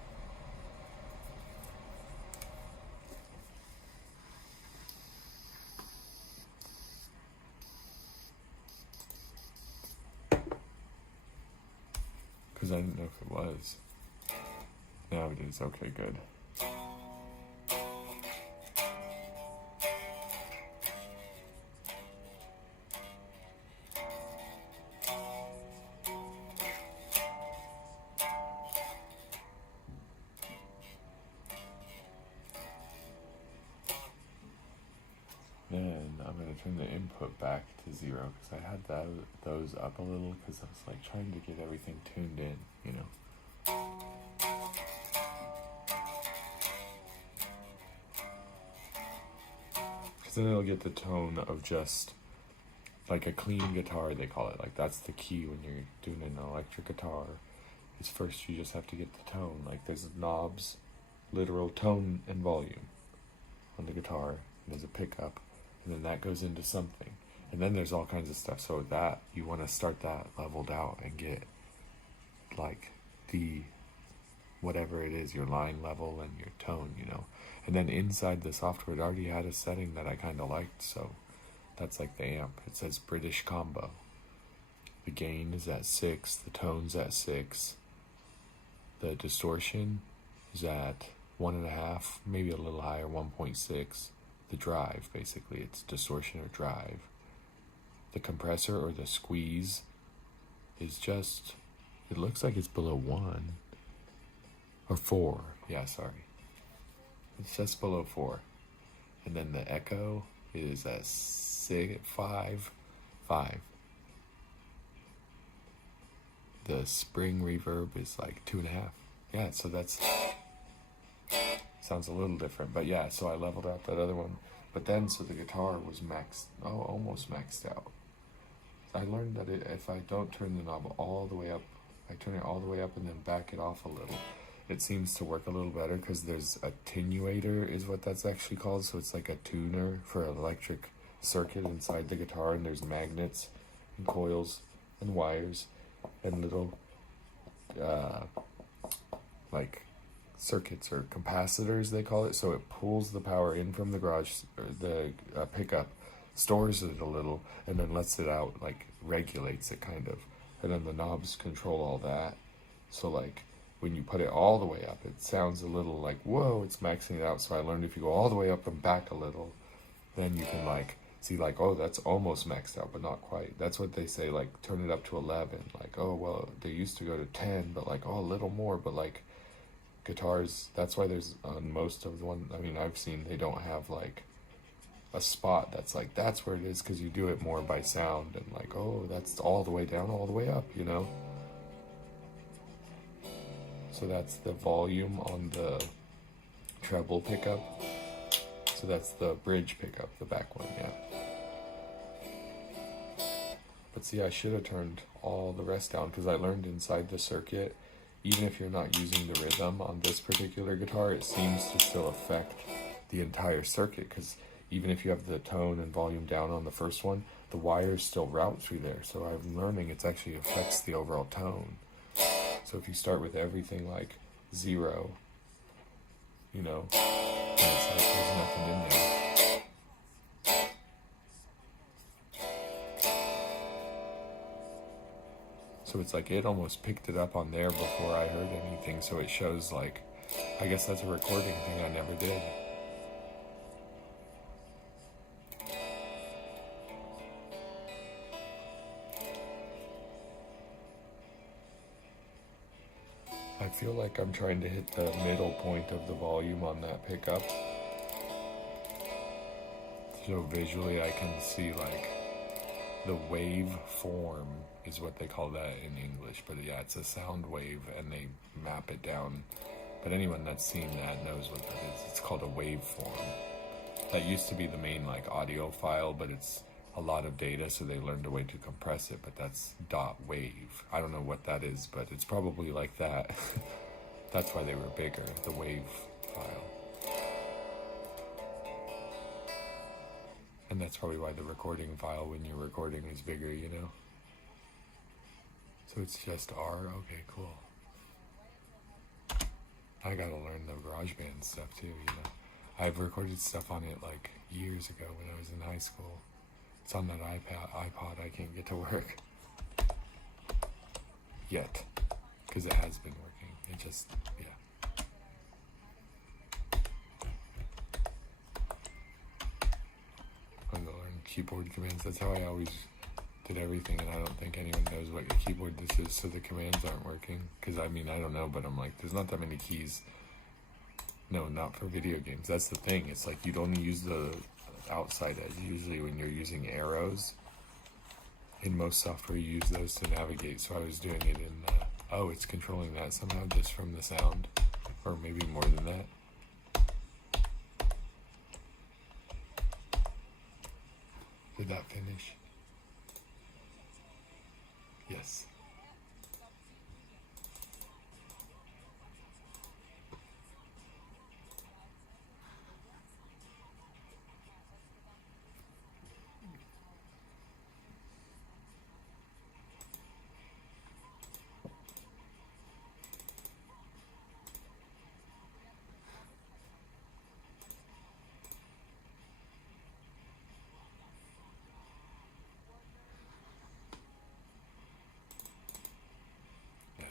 Because I didn't know if it was. Now it is. Okay, good. Then I'm going to turn the input back to 0 because I had those up a little because I was like trying to get everything tuned in, you know. Because then it'll get the tone of just like a clean guitar, they call it. Like that's the key when you're doing an electric guitar. Is first you just have to get the tone. Like there's knobs, literal tone and volume on the guitar. there's a pickup, and then that goes into something, and then there's all kinds of stuff. So that you want to start that leveled out and get like the whatever it is, your line level and your tone, you know. And then inside the software, it already had a setting that I kind of liked, so that's like the amp. It says British Combo. The gain is at 6, the tone's at 6, the distortion is at 1.5, maybe a little higher, 1.6. The drive, basically, it's distortion or drive. The compressor or the squeeze is just, it looks like it's below 1 or 4. Yeah, sorry. It's just below 4. And then the echo is at 5. The spring reverb is like 2.5. Yeah, so that's sounds a little different, but yeah, so I leveled out that other one. But then, so the guitar was almost maxed out. I learned that if I don't turn the knob all the way up, I turn it all the way up and then back it off a little, it seems to work a little better, because there's attenuator is what that's actually called. So it's like a tuner for an electric circuit inside the guitar, and there's magnets and coils and wires and little like circuits or capacitors, they call it. So it pulls the power in from the garage, or the pickup, stores it a little, and then lets it out, like regulates it kind of. And then the knobs control all that. So like when you put it all the way up, it sounds a little like, whoa, it's maxing it out. So I learned if you go all the way up and back a little, then you can like see like, oh, that's almost maxed out, but not quite. That's what they say, like turn it up to 11. Like, oh, well, they used to go to 10, but like, oh, a little more. But like guitars, that's why there's on most of the one, I mean, I've seen, they don't have like a spot that's like, that's where it is, because you do it more by sound and like, oh, that's all the way down, all the way up, you know. So that's the volume on the treble pickup. So that's the bridge pickup, the back one, yeah. But see, I should have turned all the rest down, because I learned inside the circuit, even if you're not using the rhythm on this particular guitar, it seems to still affect the entire circuit, because even if you have the tone and volume down on the first one, the wires still route through there. So I'm learning it actually affects the overall tone. So if you start with everything like 0, you know, and it's like there's nothing in there. So it's like it almost picked it up on there before I heard anything. So it shows like, I guess that's a recording thing I never did. I feel like I'm trying to hit the middle point of the volume on that pickup. So visually I can see like the wave form is what they call that in English. But yeah, it's a sound wave and they map it down. But anyone that's seen that knows what that is. It's called a waveform. That used to be the main like audio file, but it's a lot of data, so they learned a way to compress it, but that's .wave. I don't know what that is, but it's probably like that. That's why they were bigger, the wave file. And that's probably why the recording file when you're recording is bigger, you know? So it's just R? Okay, cool. I gotta learn the GarageBand stuff too, you know? I've recorded stuff on it like years ago when I was in high school. It's on that iPod I can't get to work yet, because it has been working. It just, yeah. I'm gonna learn keyboard commands. That's how I always did everything, and I don't think anyone knows what a keyboard this is, so the commands aren't working. Because, I mean, I don't know, but I'm like, there's not that many keys. No, not for video games. That's the thing. It's like you'd only use the outside edge usually when you're using arrows. In most software you use those to navigate, so I was doing it in oh, it's controlling that somehow just from the sound, or maybe more than that. Did that finish? Yes.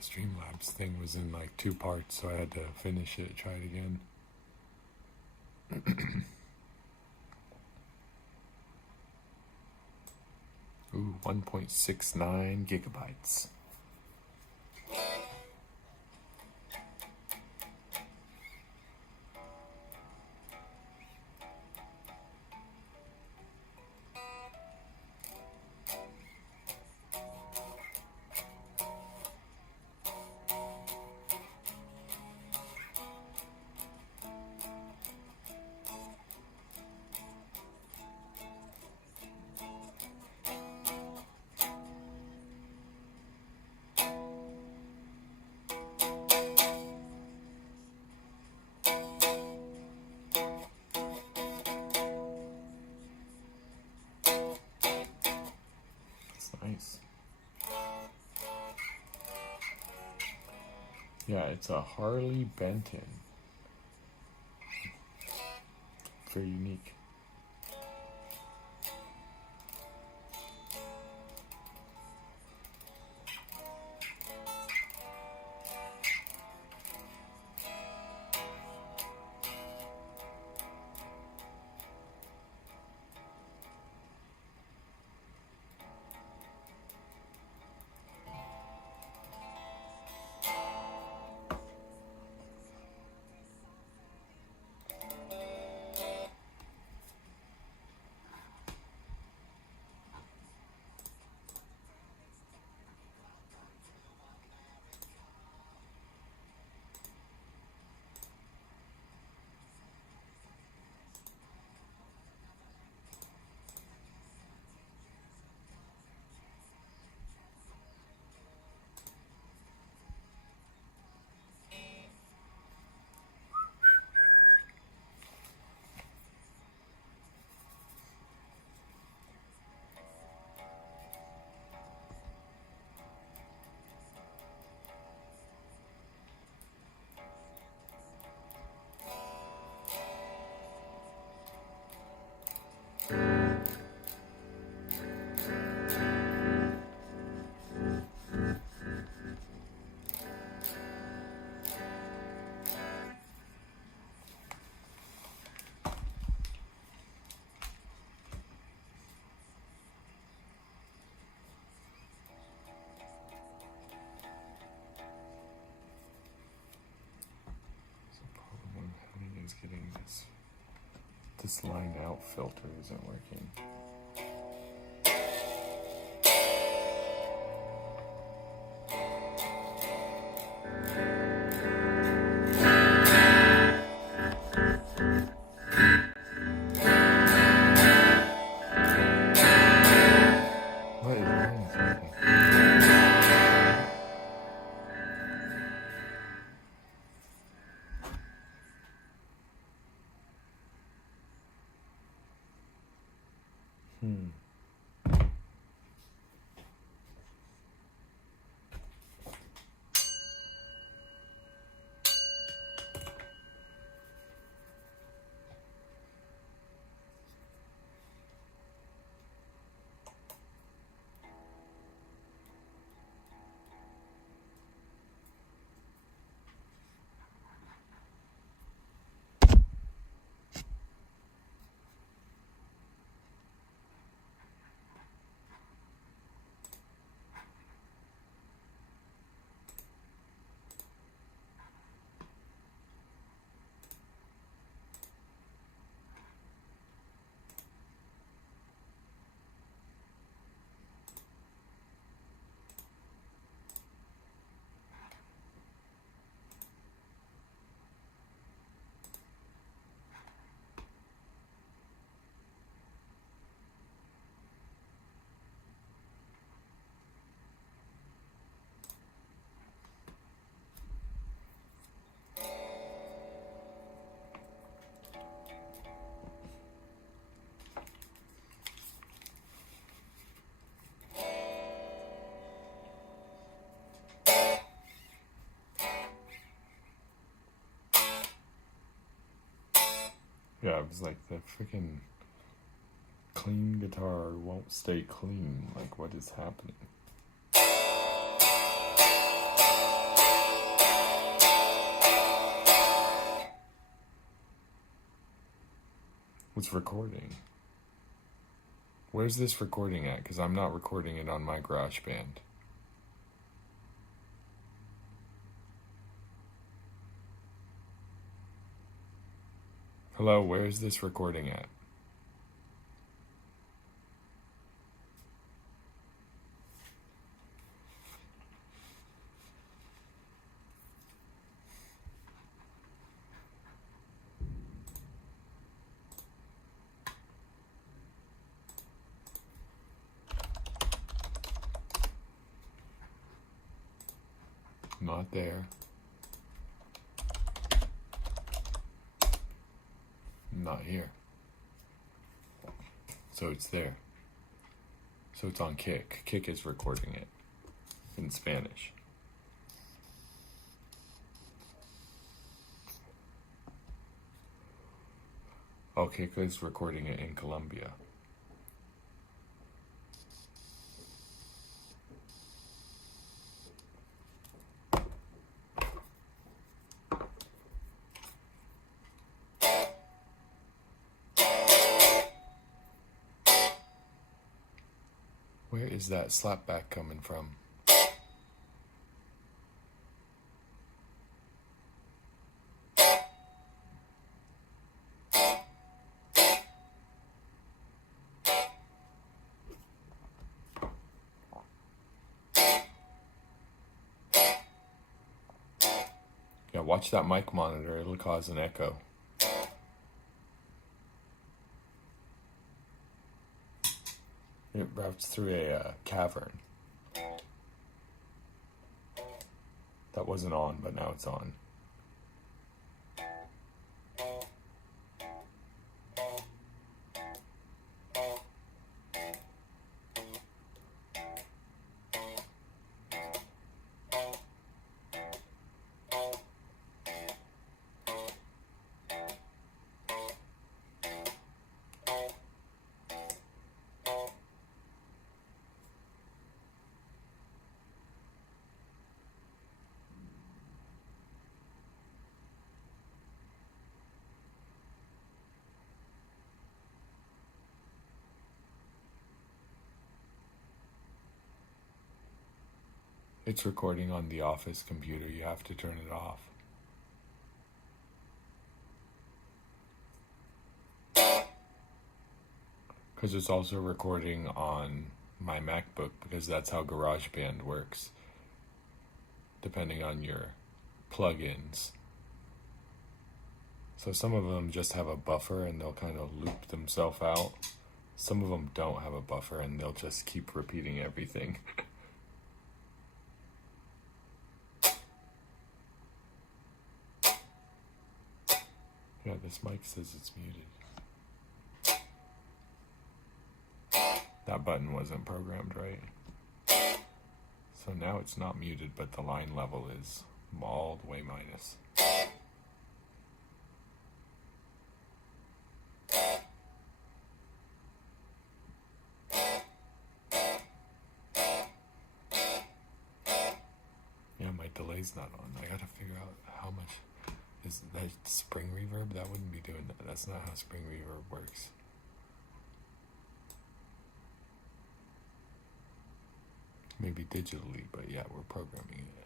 Streamlabs thing was in like 2 parts, so I had to finish it, try it again. Ooh, 1.69 gigabytes. Nice. Yeah, it's a Harley Benton. Very unique. Getting this line out filter isn't working. What is wrong? Yeah, it was like the freaking clean guitar won't stay clean. Like, what is happening? What's recording? Where's this recording at? Because I'm not recording it on my GarageBand. Hello, where is this recording at? Not there. Not here. So it's there. So it's on Kick. Kick is recording it in Spanish. Oh, Kick is recording it in Colombia. Where is that slapback coming from? Yeah, watch that mic monitor. It'll cause an echo. It routes through a cavern. That wasn't on, but now it's on. It's recording on the office computer. You have to turn it off. Because it's also recording on my MacBook, because that's how GarageBand works, depending on your plugins. So some of them just have a buffer and they'll kind of loop themselves out. Some of them don't have a buffer and they'll just keep repeating everything. Yeah, this mic says it's muted. That button wasn't programmed right. So now it's not muted, but the line level is all the way minus. Yeah, my delay's not on. I gotta figure out how much. Is that spring reverb? That wouldn't be doing that. That's not how spring reverb works. Maybe digitally, but yeah, we're programming it.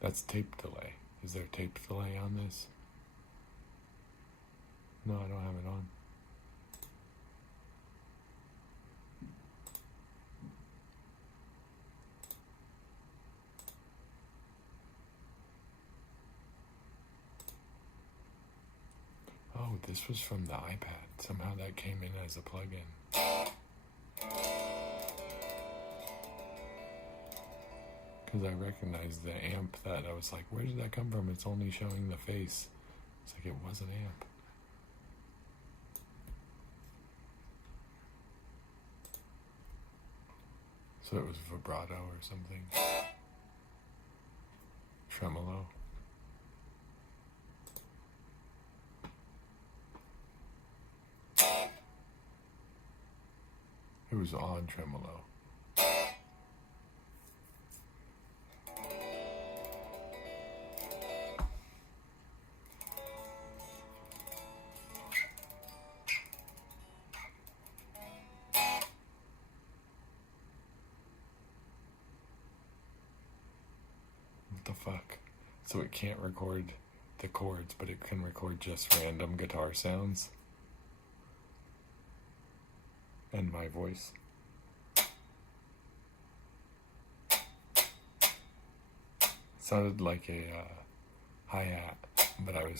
That's tape delay. Is there tape delay on this? No, I don't have it on. Oh, this was from the iPad. Somehow that came in as a plugin. Because I recognized the amp that I was like, where did that come from? It's only showing the face. It's like, it was an amp. So it was vibrato or something. Tremolo. who's on tremolo. What the fuck? So it can't record the chords, but it can record just random guitar sounds. And my voice. Sounded like a hi-hat, but I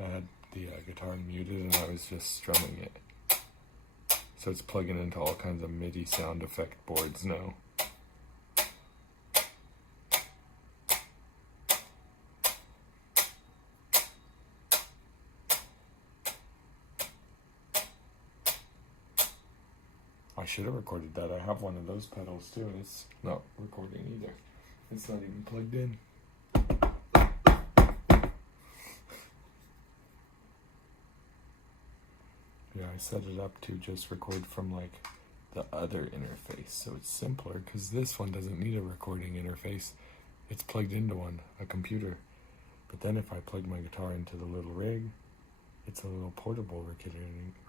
had the guitar muted and I was just strumming it. So it's plugging into all kinds of MIDI sound effect boards now. I should have recorded that. I have one of those pedals too, and it's not recording either. It's not even plugged in. Yeah, I set it up to just record from like the other interface, so it's simpler because this one doesn't need a recording interface. It's plugged into a computer. But then if I plug my guitar into the little rig, it's a little portable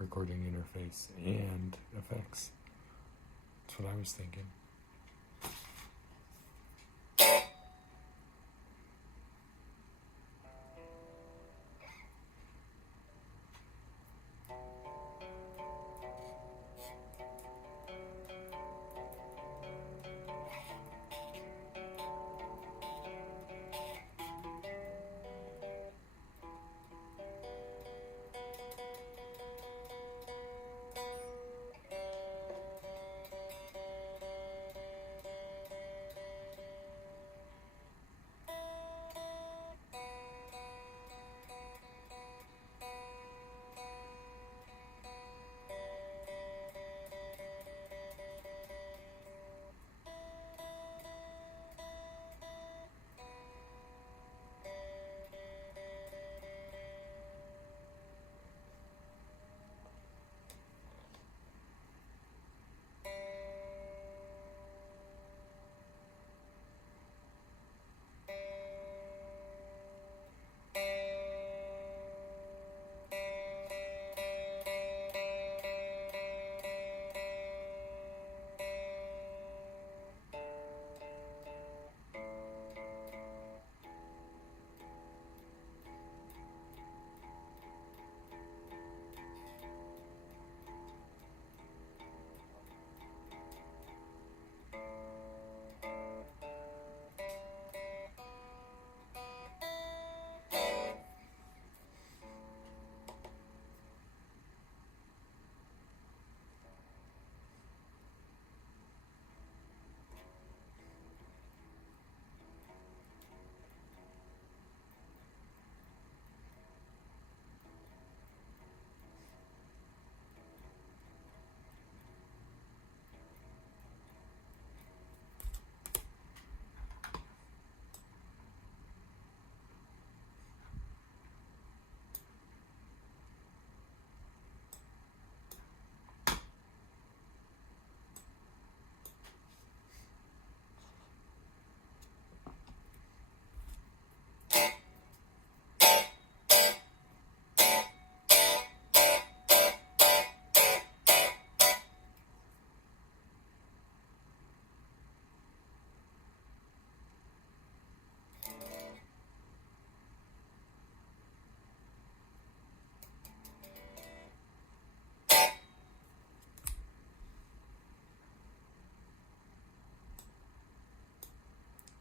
recording interface and effects. That's what I was thinking.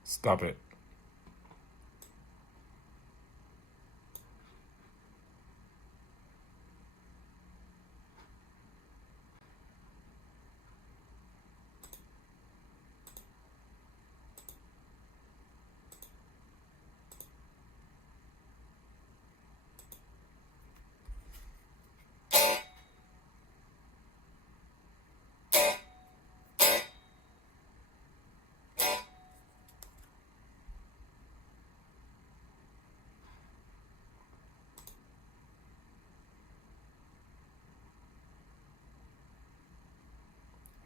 Stop it.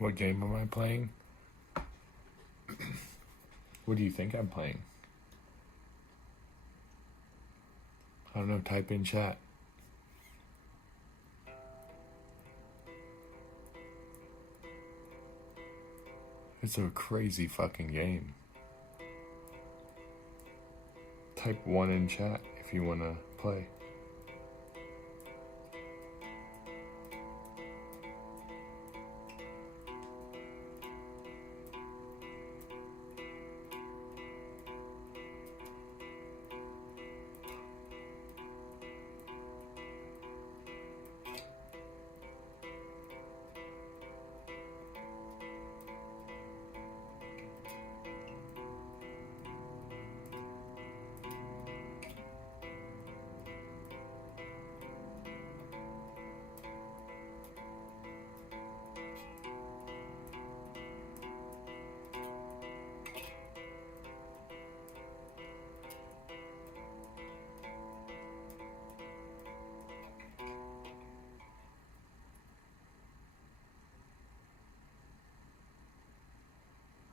What game am I playing? What do you think I'm playing? I don't know, type in chat. It's a crazy fucking game. Type 1 in chat if you want to play.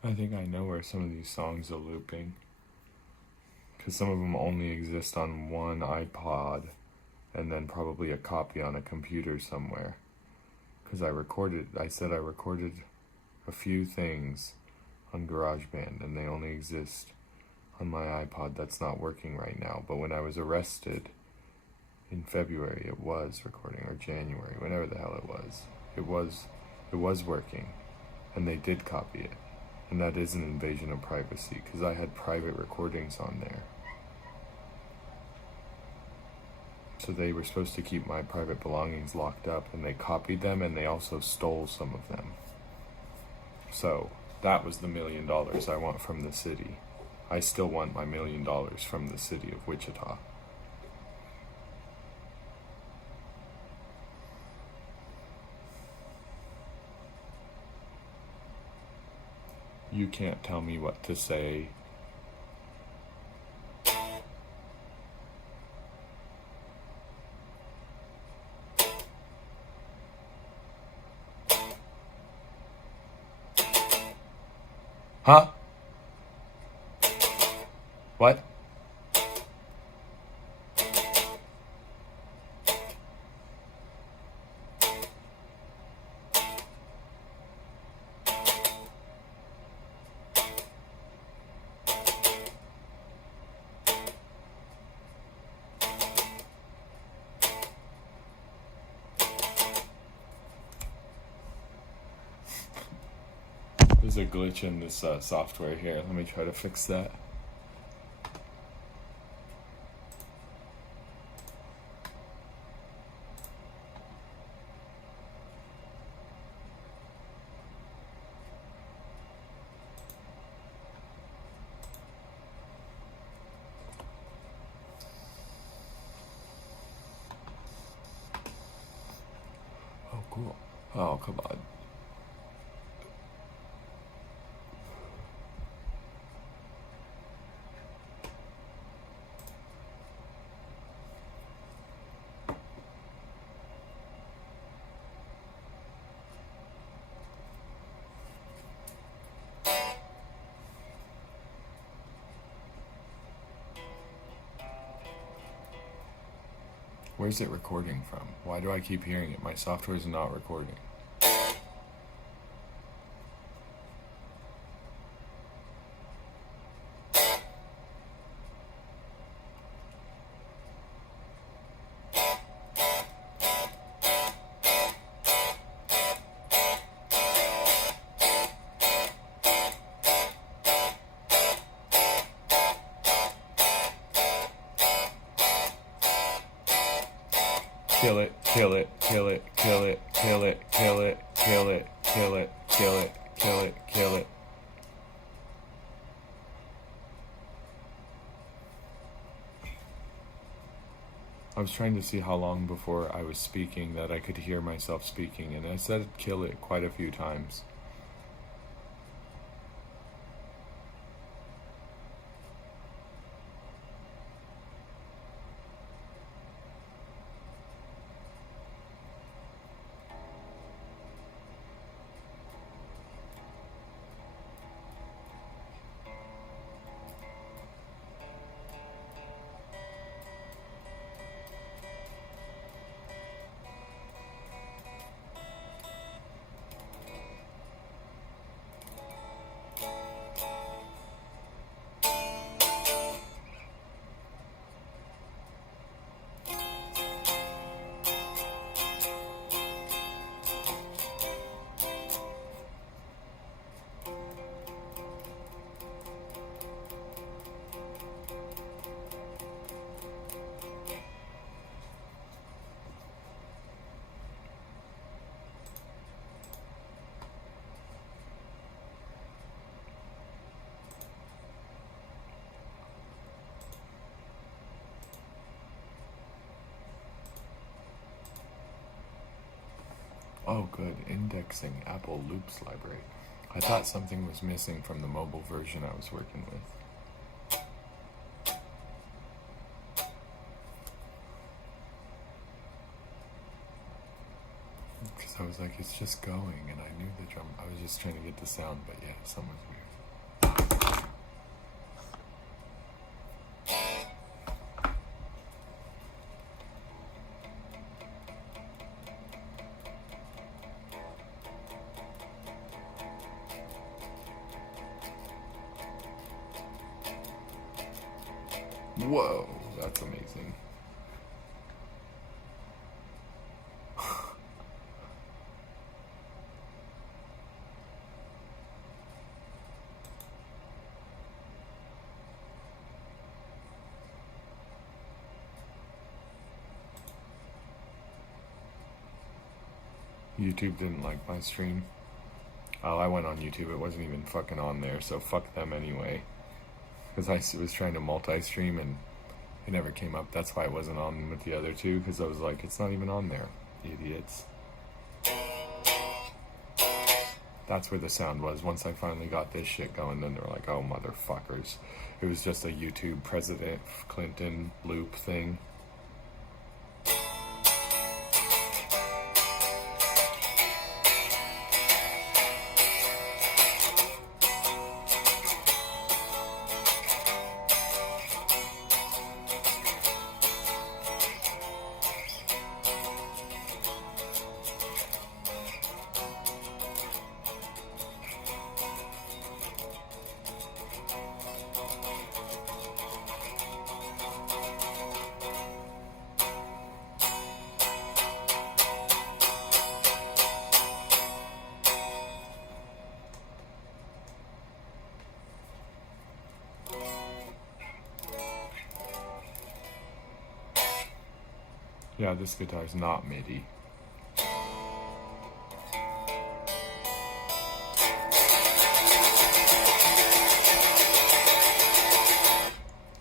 I think I know where some of these songs are looping. Because some of them only exist on one iPod and then probably a copy on a computer somewhere. Because I said I recorded a few things on GarageBand and they only exist on my iPod that's not working right now. But when I was arrested in February, it was recording, or January, whenever the hell it was working, and they did copy it. And that is an invasion of privacy, because I had private recordings on there. So they were supposed to keep my private belongings locked up, and they copied them, and they also stole some of them. So that was the $1 million I want from the city. I still want my $1 million from the city of Wichita. You can't tell me what to say. Huh? What? There's a glitch in this software here. Let me try to fix that. Oh, cool. Oh, come on. Where's it recording from? Why do I keep hearing it? My software is not recording. Kill it, kill it, kill it, kill it, kill it, kill it, kill it, kill it, kill it, kill it, kill it. I was trying to see how long before I was speaking that I could hear myself speaking, and I said kill it quite a few times. Oh, good. Indexing Apple Loops library. I thought something was missing from the mobile version I was working with. Because I was like, it's just going, and I knew the drum. I was just trying to get the sound, but yeah, something was weird. Whoa, that's amazing. YouTube didn't like my stream. Oh, I went on YouTube. It wasn't even fucking on there, so fuck them anyway. Because I was trying to multi-stream and it never came up. That's why it wasn't on with the other two, because I was like, it's not even on there, idiots. That's where the sound was. Once I finally got this shit going, then they're like, oh, motherfuckers. It was just a YouTube President Clinton loop thing. Yeah, this guitar's not MIDI.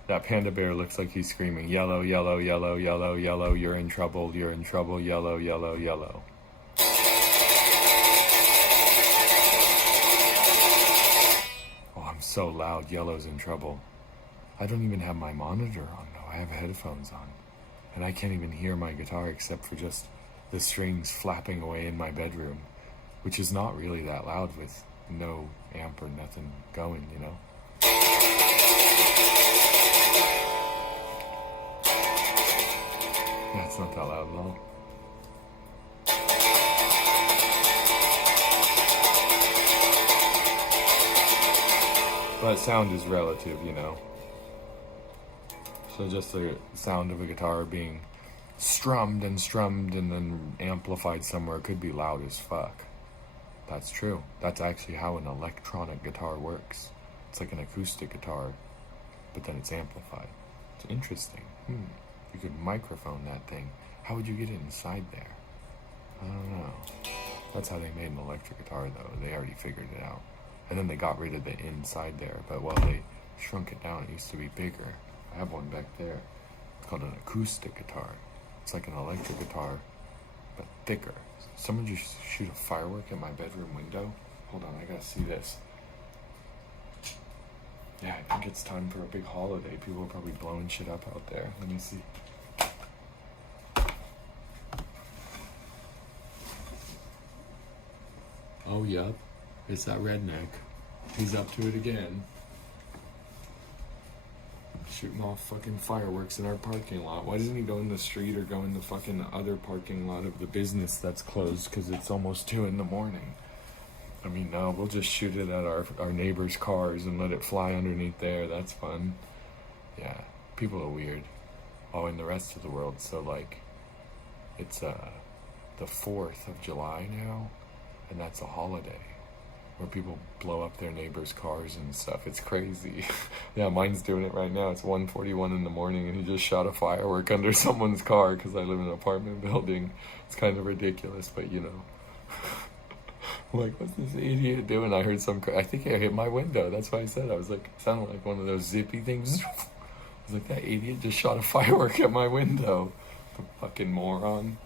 That panda bear looks like he's screaming, yellow, yellow, yellow, yellow, yellow, you're in trouble, yellow, yellow, yellow. Oh, I'm so loud, yellow's in trouble. I don't even have my monitor on, though. I have headphones on. And I can't even hear my guitar except for just the strings flapping away in my bedroom, which is not really that loud with no amp or nothing going, you know? Yeah, it's not that loud at all. But sound is relative, you know? So just the sound of a guitar being strummed and then amplified somewhere could be loud as fuck. That's true. That's actually how an electronic guitar works. It's like an acoustic guitar, but then it's amplified. It's interesting. You could microphone that thing. How would you get it inside there? I don't know. That's how they made an electric guitar, though. They already figured it out. And then they got rid of the inside there, but well, they shrunk it down. It used to be bigger. I have one back there. It's called an acoustic guitar. It's like an electric guitar, but thicker. Someone just shoot a firework at my bedroom window. Hold on, I gotta see this. Yeah, I think it's time for a big holiday. People are probably blowing shit up out there. Let me see. Oh, yup. It's that redneck. He's up to it again. Shooting off fucking fireworks in our parking lot. Why doesn't he go in the street or go in the fucking other parking lot of the business that's closed because it's almost 2 a.m? I mean, no, we'll just shoot it at our neighbors' cars and let it fly underneath there. That's fun. Yeah, people are weird. Oh, in the rest of the world, so like, it's the 4th of July now, and that's a holiday where people blow up their neighbors' cars and stuff. It's crazy. Yeah, mine's doing it right now. It's 1:41 in the morning, and he just shot a firework under someone's car because I live in an apartment building. It's kind of ridiculous, but you know. I'm like, what's this idiot doing? I heard I think it hit my window. That's what I said. I was like, it sounded like one of those zippy things. I was like, that idiot just shot a firework at my window. The fucking moron.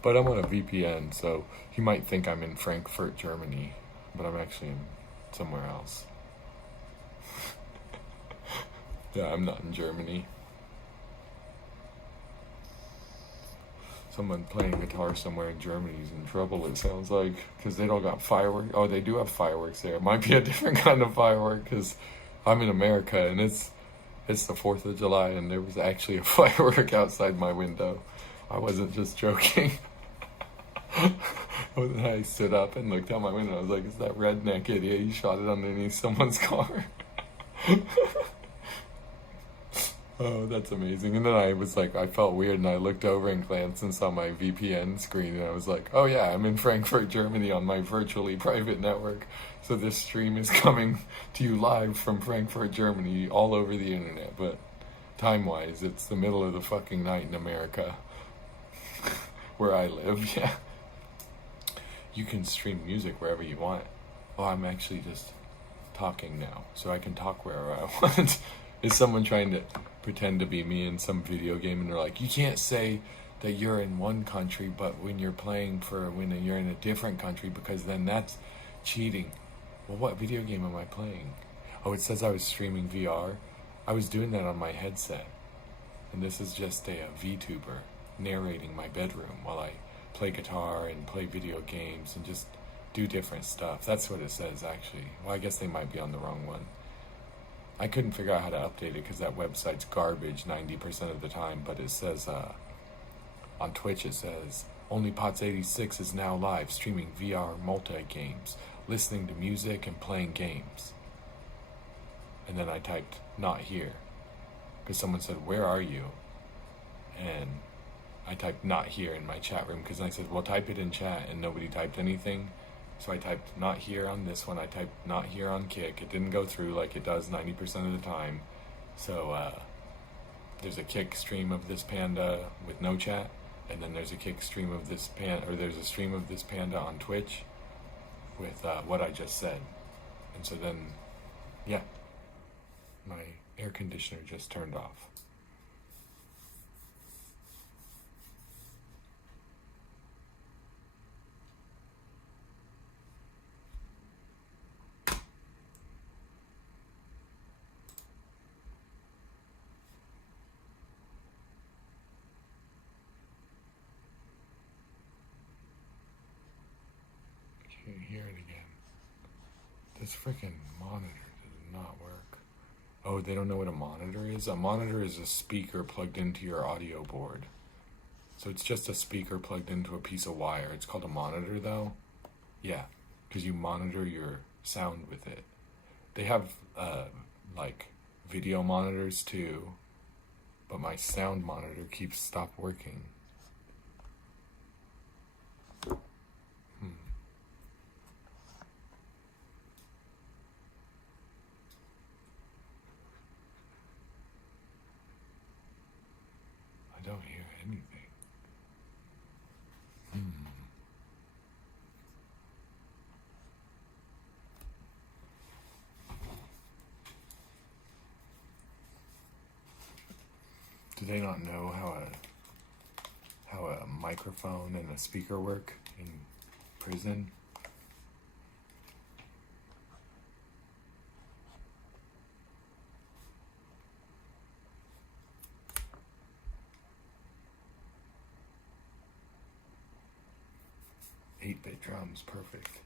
But I'm on a VPN, so he might think I'm in Frankfurt, Germany, but I'm actually in somewhere else. Yeah, I'm not in Germany. Someone playing guitar somewhere in Germany is in trouble, it sounds like, because they don't got fireworks. Oh, they do have fireworks there. It might be a different kind of firework, because I'm in America, and it's the 4th of July, and there was actually a firework outside my window. I wasn't just joking. When I stood up and looked out my window, I was like, "Is that redneck idiot? He shot it underneath someone's car." Oh, that's amazing. And then I was like, I felt weird, and I looked over and glanced and saw my VPN screen, and I was like, oh yeah, I'm in Frankfurt, Germany on my virtually private network. So this stream is coming to you live from Frankfurt, Germany, all over the internet. But time-wise, it's the middle of the fucking night in America, where I live, yeah. You can stream music wherever you want. Oh, I'm actually just talking now, so I can talk wherever I want. Is someone trying to pretend to be me in some video game, and they're like, you can't say that you're in one country, but when you're when you're in a different country, because then that's cheating. Well, what video game am I playing? Oh, it says I was streaming VR. I was doing that on my headset. And this is just a VTuber narrating my bedroom while I play guitar and play video games and just do different stuff. That's what it says, actually. Well, I guess they might be on the wrong one. I couldn't figure out how to update it because that website's garbage 90% of the time, but it says, on Twitch it says, OnlyPots86 is now live streaming VR multi-games, listening to music and playing games. And then I typed, not here, because someone said, where are you? And I typed not here in my chat room, because I said, well, type it in chat, and nobody typed anything. So I typed not here on this one, I typed not here on Kick. It didn't go through like it does 90% of the time. So there's a Kick stream of this panda with no chat, and then there's a Kick stream of this there's a stream of this panda on Twitch with what I just said. And so then, yeah, my air conditioner just turned off. Can't hear it again. This freaking monitor does not work. Oh, they don't know what a monitor is? A monitor is a speaker plugged into your audio board. So it's just a speaker plugged into a piece of wire. It's called a monitor, though. Yeah, because you monitor your sound with it. They have, like, video monitors, too. But my sound monitor keeps stopped working. I don't hear anything. Do they not know how a microphone and a speaker work in prison? Eight-bit drums, perfect.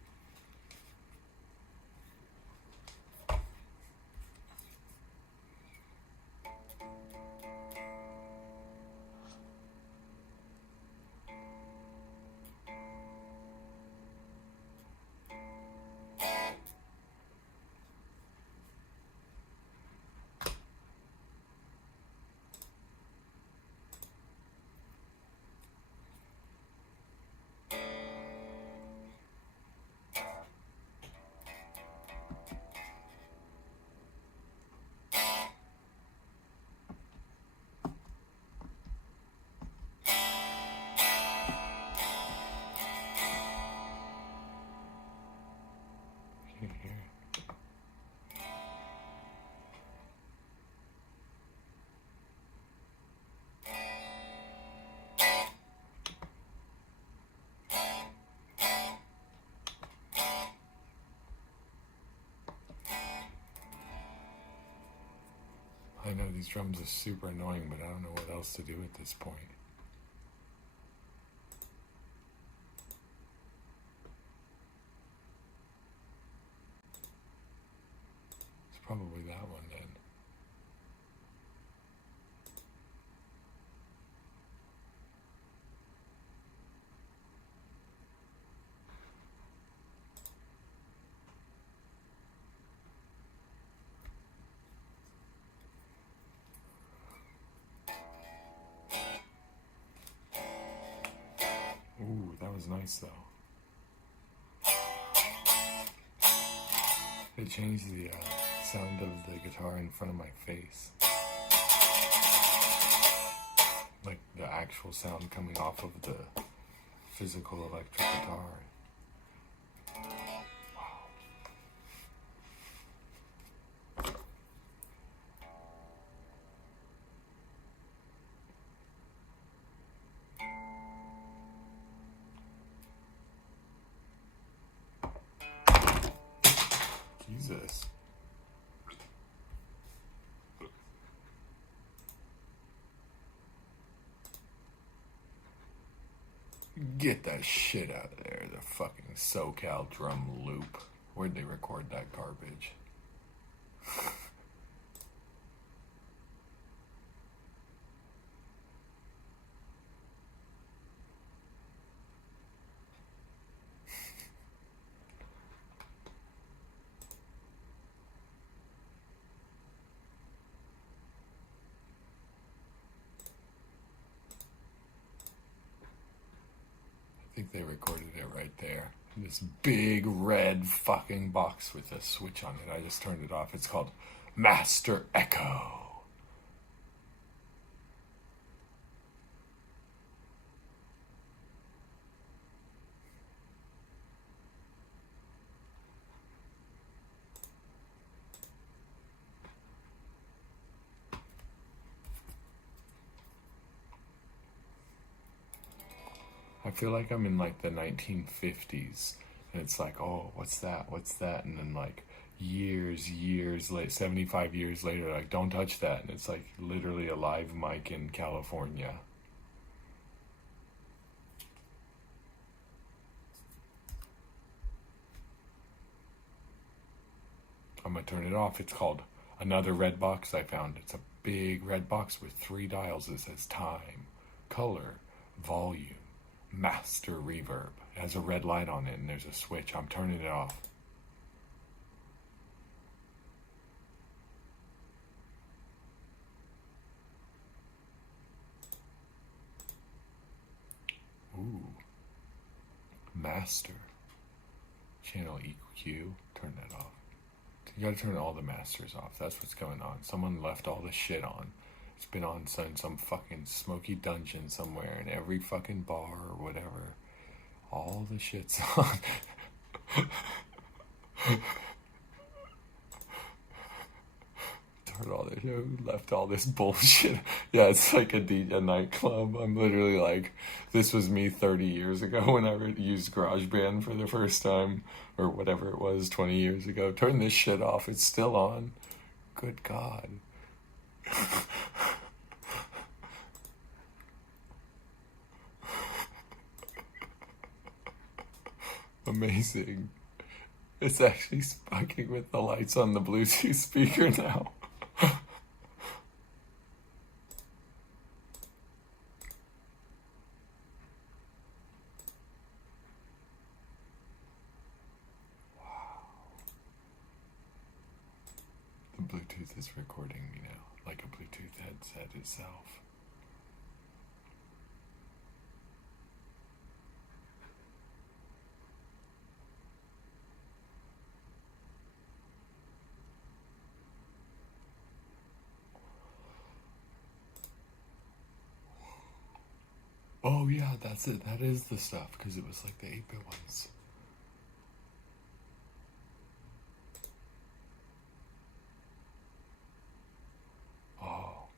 These drums are super annoying, but I don't know what else to do at this point. It's probably that one then. Ooh, that was nice though. It changed the sound of the guitar in front of my face. Like the actual sound coming off of the physical electric guitar. Jesus. Get that shit out of there, the fucking SoCal drum loop. Where'd they record that garbage? I think they recorded it right there. This big red fucking box with a switch on it. I just turned it off. It's called Master Echo. I feel like I'm in like the 1950s, and it's like, oh, what's that? What's that? And then like years later, 75 years later, like, don't touch that. And it's like literally a live mic in California. I'm gonna turn it off. It's called Another Red Box I found. It's a big red box with 3 dials that says time, color, volume, master reverb. It has a red light on it and there's a switch. I'm turning it off. Ooh. Master. Channel EQ. Turn that off. You gotta turn all the masters off. That's what's going on. Someone left all the shit on. It's been on some fucking smoky dungeon somewhere in every fucking bar or whatever. All the shit's on. Turn all this. Who left all this bullshit? Yeah, it's like a nightclub. I'm literally like, this was me 30 years ago when I used GarageBand for the first time, or whatever it was, 20 years ago. Turn this shit off. It's still on. Good God. Amazing. It's actually sparking with the lights on the Bluetooth speaker now. The Bluetooth is recording me now, like a Bluetooth headset itself. Oh yeah, that's it. That is the stuff, because it was like the 8-bit ones. Oh.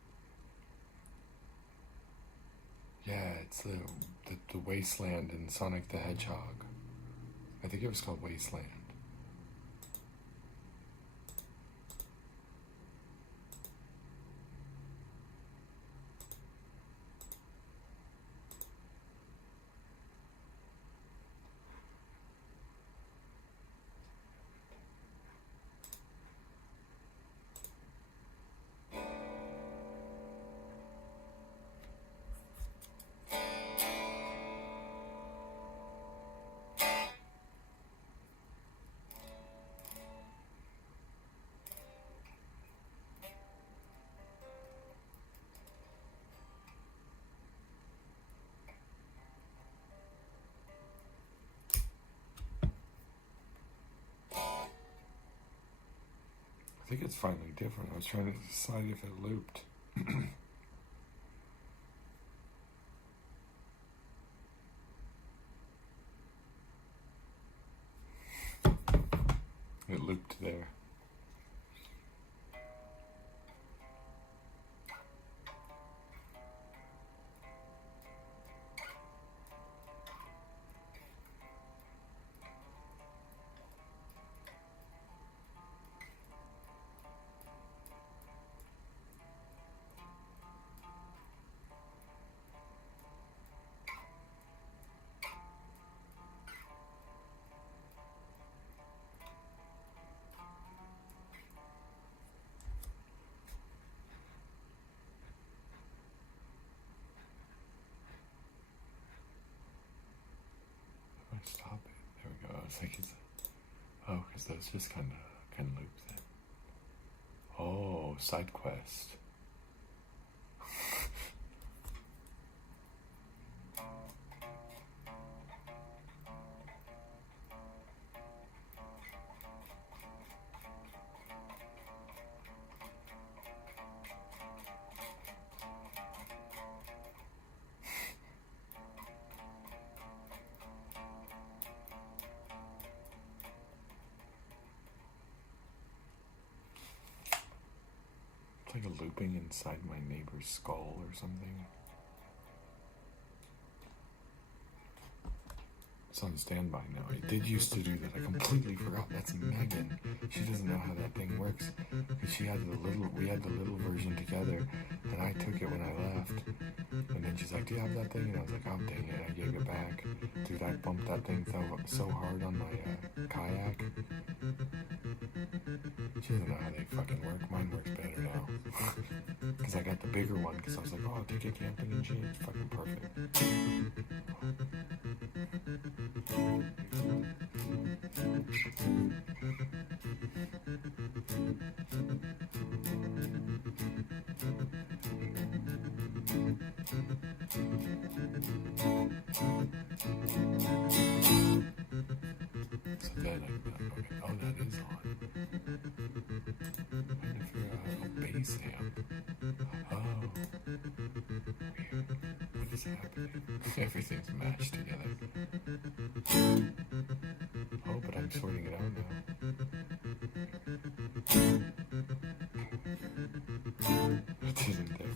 Yeah, it's the Wasteland in Sonic the Hedgehog. I think it was called Wasteland. I think it's finally different. I was trying to decide if it looped. It looped there. Stop it. There we go. I was thinking, oh, because those just kind of loop then. Oh, side quest. Like a looping inside my neighbor's skull or something. It's on standby now. I did used to do that. I completely forgot. That's Megan. She doesn't know how that thing works. Because we had the little version together, and I took it when I left. And then she's like, "Do you have that thing?" And I was like, "Oh, dang it, I gave it back." Dude, I bumped that thing so hard on my kayak. She doesn't know how they fucking work. Mine works better now. Because I got the bigger one, because I was like, "Oh, I'll take it camping and shit. It's fucking perfect." So then oh, that is on. I'm trying to figure out how bass amp. Oh. Weird. What is happening? Everything's mashed together. Oh, but I'm sorting it out now. It didn't there.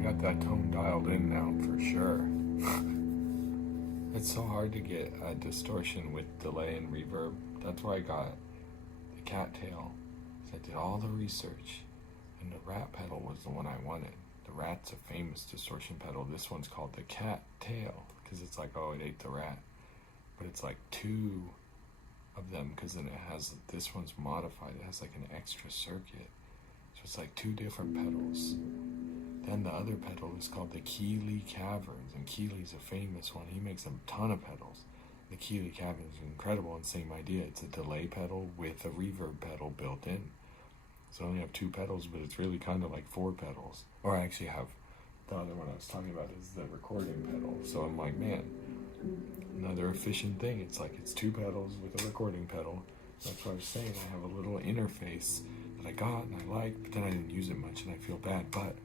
got that tone dialed in now for sure. It's so hard to get a distortion with delay and reverb. That's where I got the cattail. So I did all the research, and the rat pedal was the one I wanted. The rat's a famous distortion pedal. This one's called the cattail because it's like, oh, it ate the rat. But it's like two of them because then it has, this one's modified. It has like an extra circuit. So it's like two different pedals. Then the other pedal is called the Keeley Caverns, and Keeley's a famous one. He makes a ton of pedals. The Keeley Caverns is incredible, and same idea. It's a delay pedal with a reverb pedal built in. So I only have two pedals, but it's really kind of like four pedals. Or I actually have, the other one I was talking about is the recording pedal. So I'm like, man, another efficient thing. It's like it's two pedals with a recording pedal. That's what I was saying. I have a little interface that I got and I like, but then I didn't use it much and I feel bad. But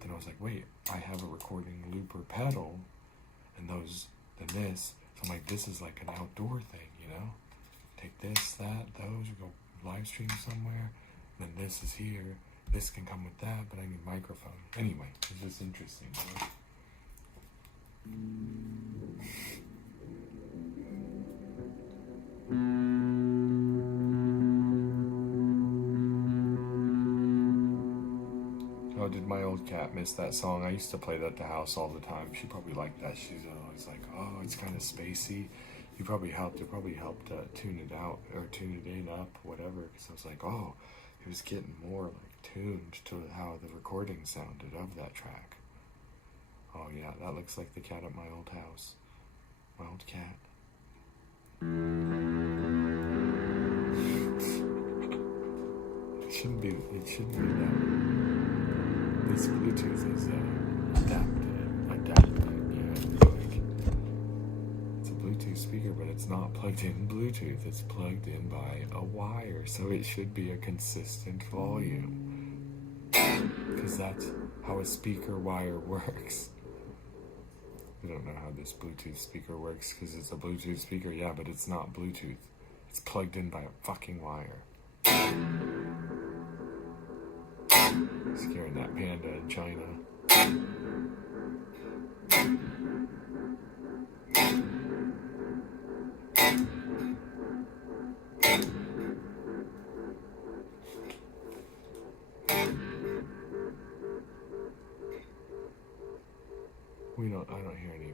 then I was like, wait, I have a recording looper pedal and those, then this. So I'm like, this is like an outdoor thing, you know? Take this, that, those, we go live stream somewhere. Then this is here. This can come with that, but I need microphone. Anyway, it's just interesting, you know? Oh, did my old cat miss that song? I used to play that at the house all the time. She probably liked that. She's always like, oh, it's kind of spacey. It probably helped tune it out, or tune it in up, whatever. Because I was like, oh, it was getting more like tuned to how the recording sounded of that track. Oh yeah, that looks like the cat at my old house. My old cat. It shouldn't be that. This Bluetooth is adapted, yeah. Like, it's a Bluetooth speaker, but it's not plugged in Bluetooth. It's plugged in by a wire, so it should be a consistent volume. Because that's how a speaker wire works. I don't know how this Bluetooth speaker works because it's a Bluetooth speaker, yeah, but it's not Bluetooth. It's plugged in by a fucking wire. Scaring that panda in China. I don't hear any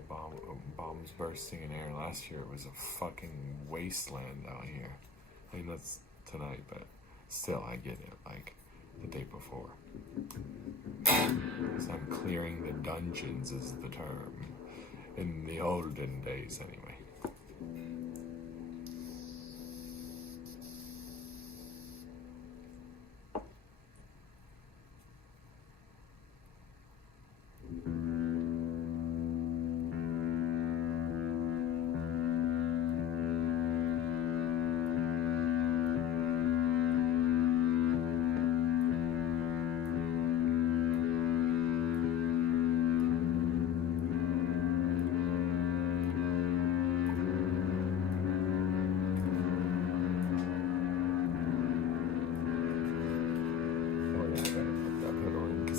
bombs bursting in air. Last year it was a fucking wasteland out here. I mean, that's tonight, but still, I get it, like, the day before. So I'm clearing the dungeons is the term. In the olden days, anyway.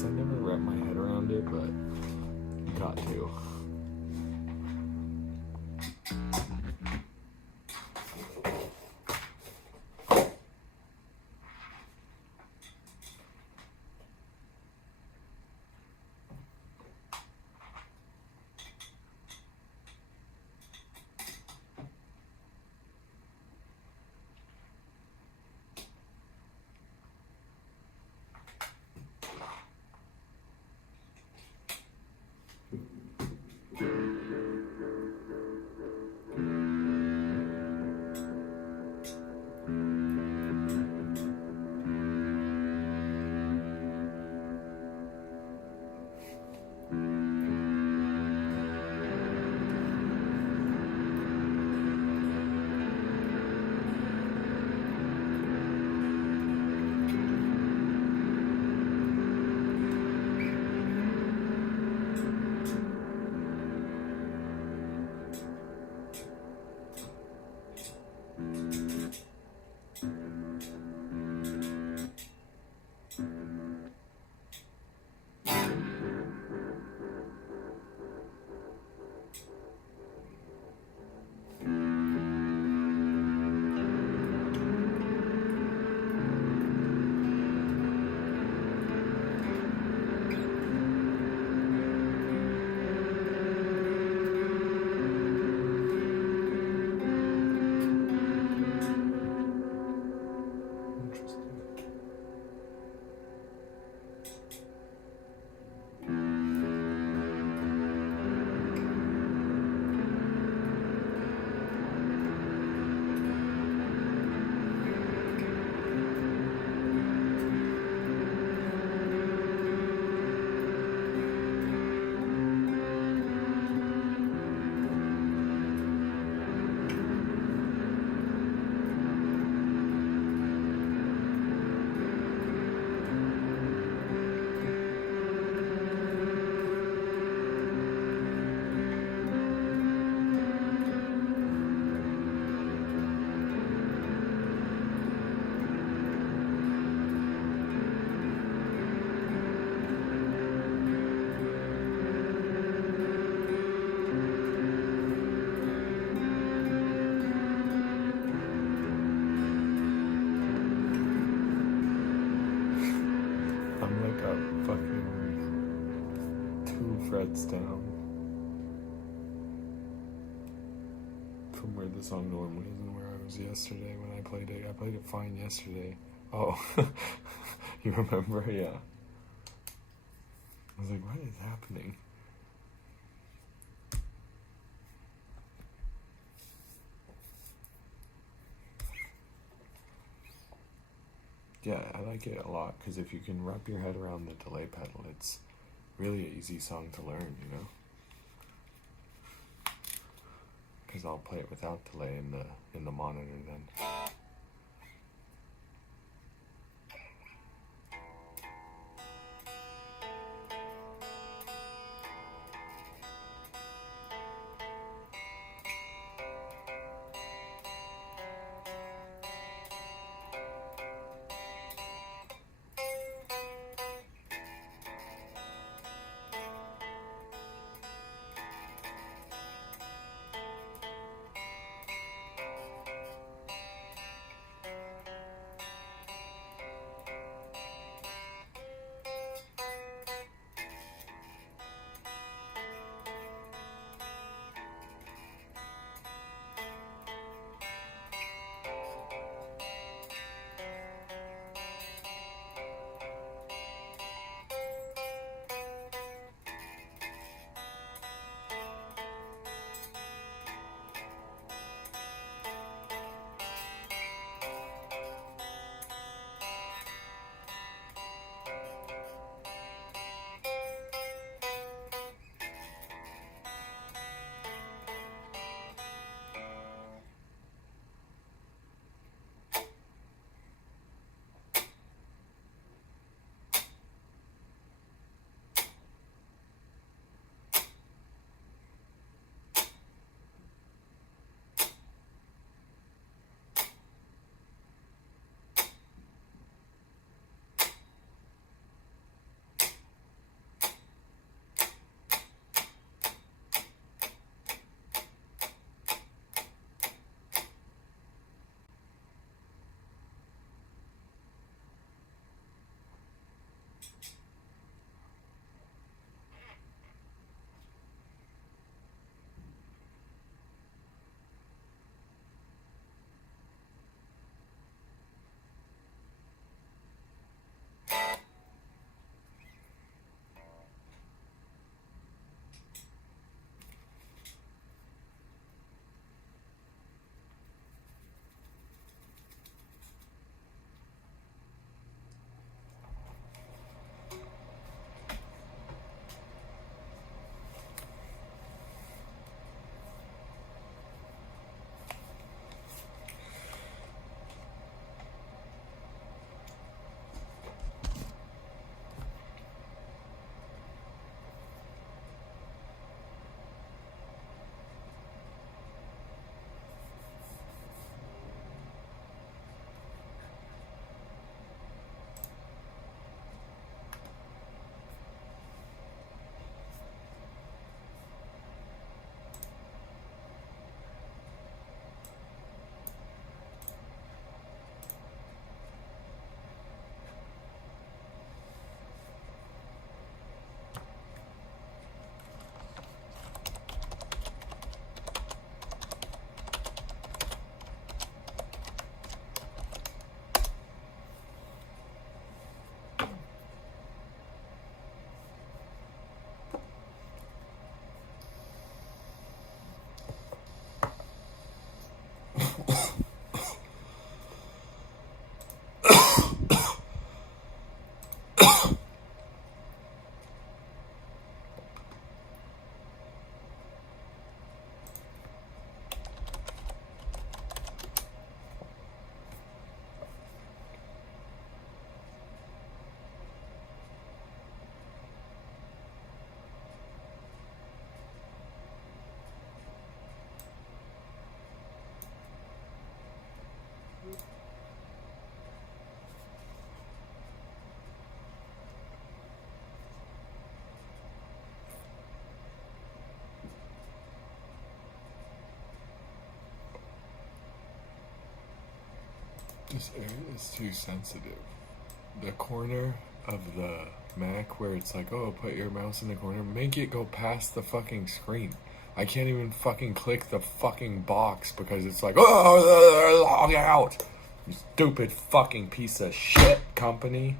I never wrapped my head around it, but you got to. from where the song normally is and where I was yesterday when I played it. I played it fine yesterday. Oh, you remember? Yeah. I was like, what is happening? Yeah, I like it a lot because if you can wrap your head around the delay pedal, it's really an easy song to learn, you know? Because I'll play it without delay in the monitor then. This area is too sensitive. The corner of the Mac where it's like, oh, put your mouse in the corner, make it go past the fucking screen. I can't even fucking click the fucking box because it's like, oh, log out. You stupid fucking piece of shit company.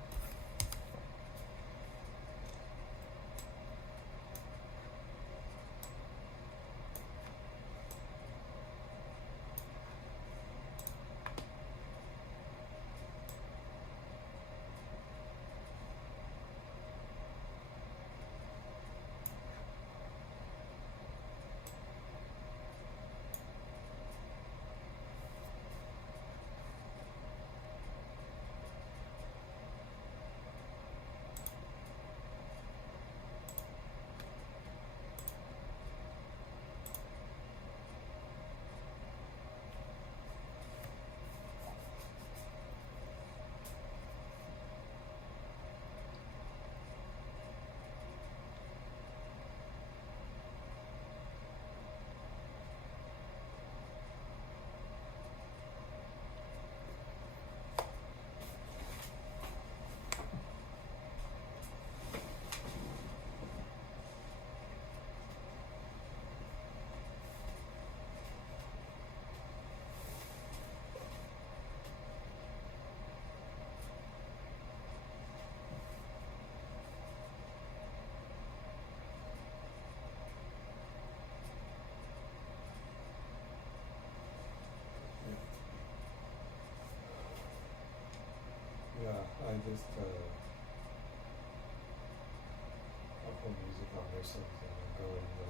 Yeah, I just I'll put music on or something and go in the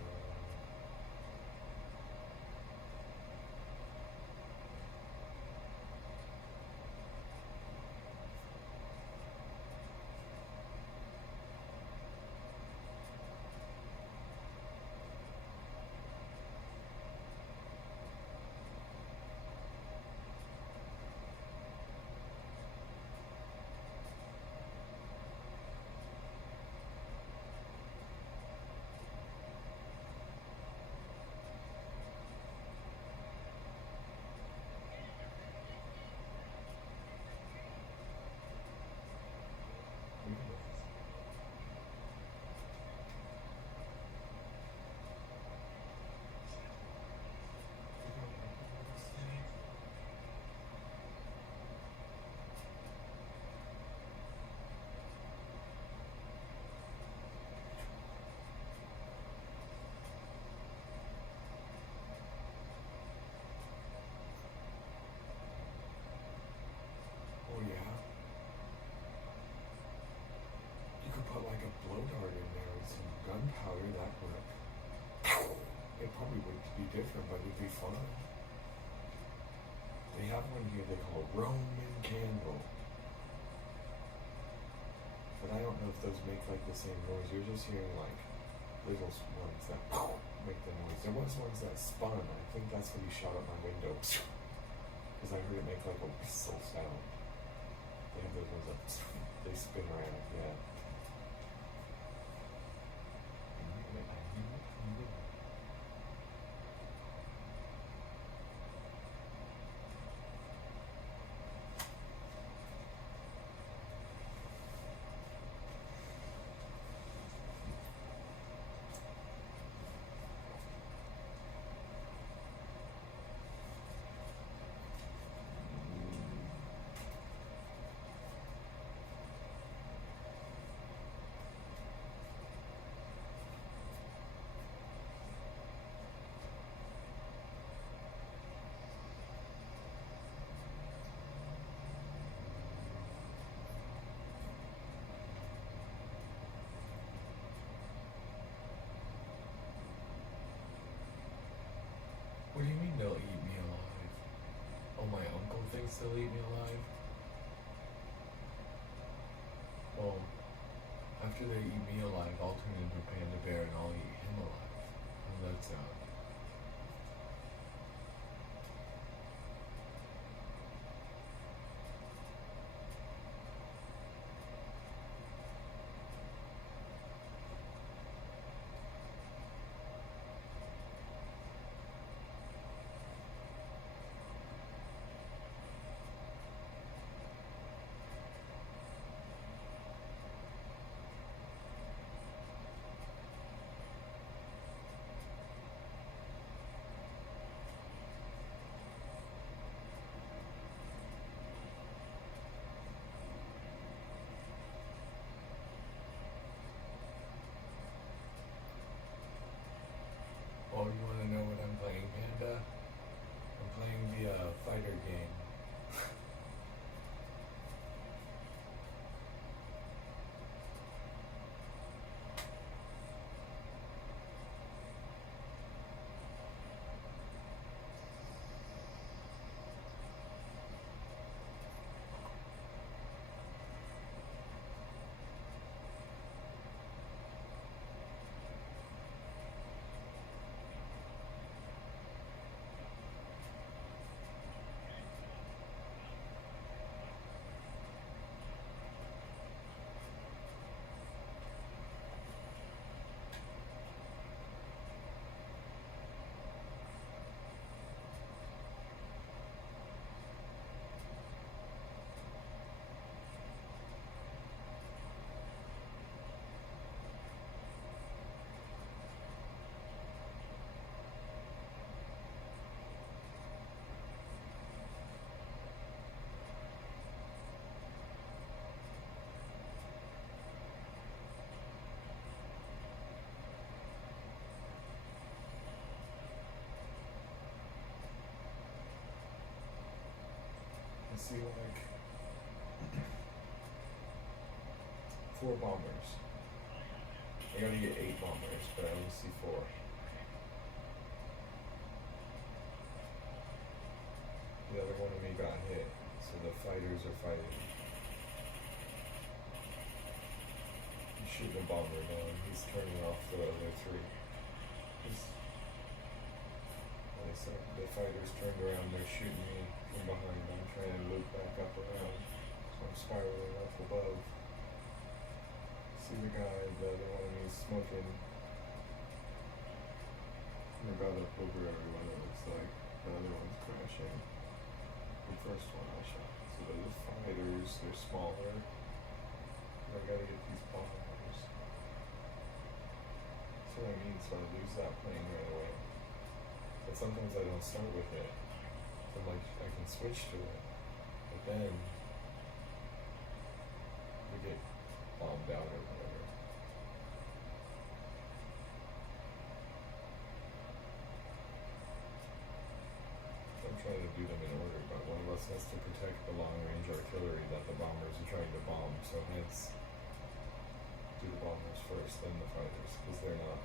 oh yeah. You could put like a blow dart in there with some gunpowder, that would it probably would be different, but it'd be fun. They have one here they call Roman candle. But I don't know if those make like the same noise. You're just hearing like little ones that make the noise. There was ones that spun. I think that's when you shot up my window. Because I heard it make like a whistle sound. They have those ones that they spin around, yeah. What do you mean they'll eat me alive? Oh, my uncle thinks they'll eat me alive? Well, after they eat me alive, I'll turn into a panda bear and I'll eat him alive. How's that sound? see like 4 bombers. I gotta get 8 bombers, but I only see 4. The other one of me got hit, so the fighters are fighting. He's shooting a bomber down. He's turning off the other 3. The fighters turned around. They're shooting me from behind. I'm trying to loop back up around, so I'm spiraling up above. See the guy, the other one of me smoking. And about up over everyone, it looks like. The other one's crashing. The first one I shot. So they're the fighters, they're smaller. I gotta get these bombers. That's what I mean, so I lose that plane right away. But sometimes I don't start with it. I'm like, I can switch to it. But then we get bombed out or whatever. I'm trying to do them in order, but one of us has to protect the long-range artillery that the bombers are trying to bomb, so hence do the bombers first, then the fighters, because they're not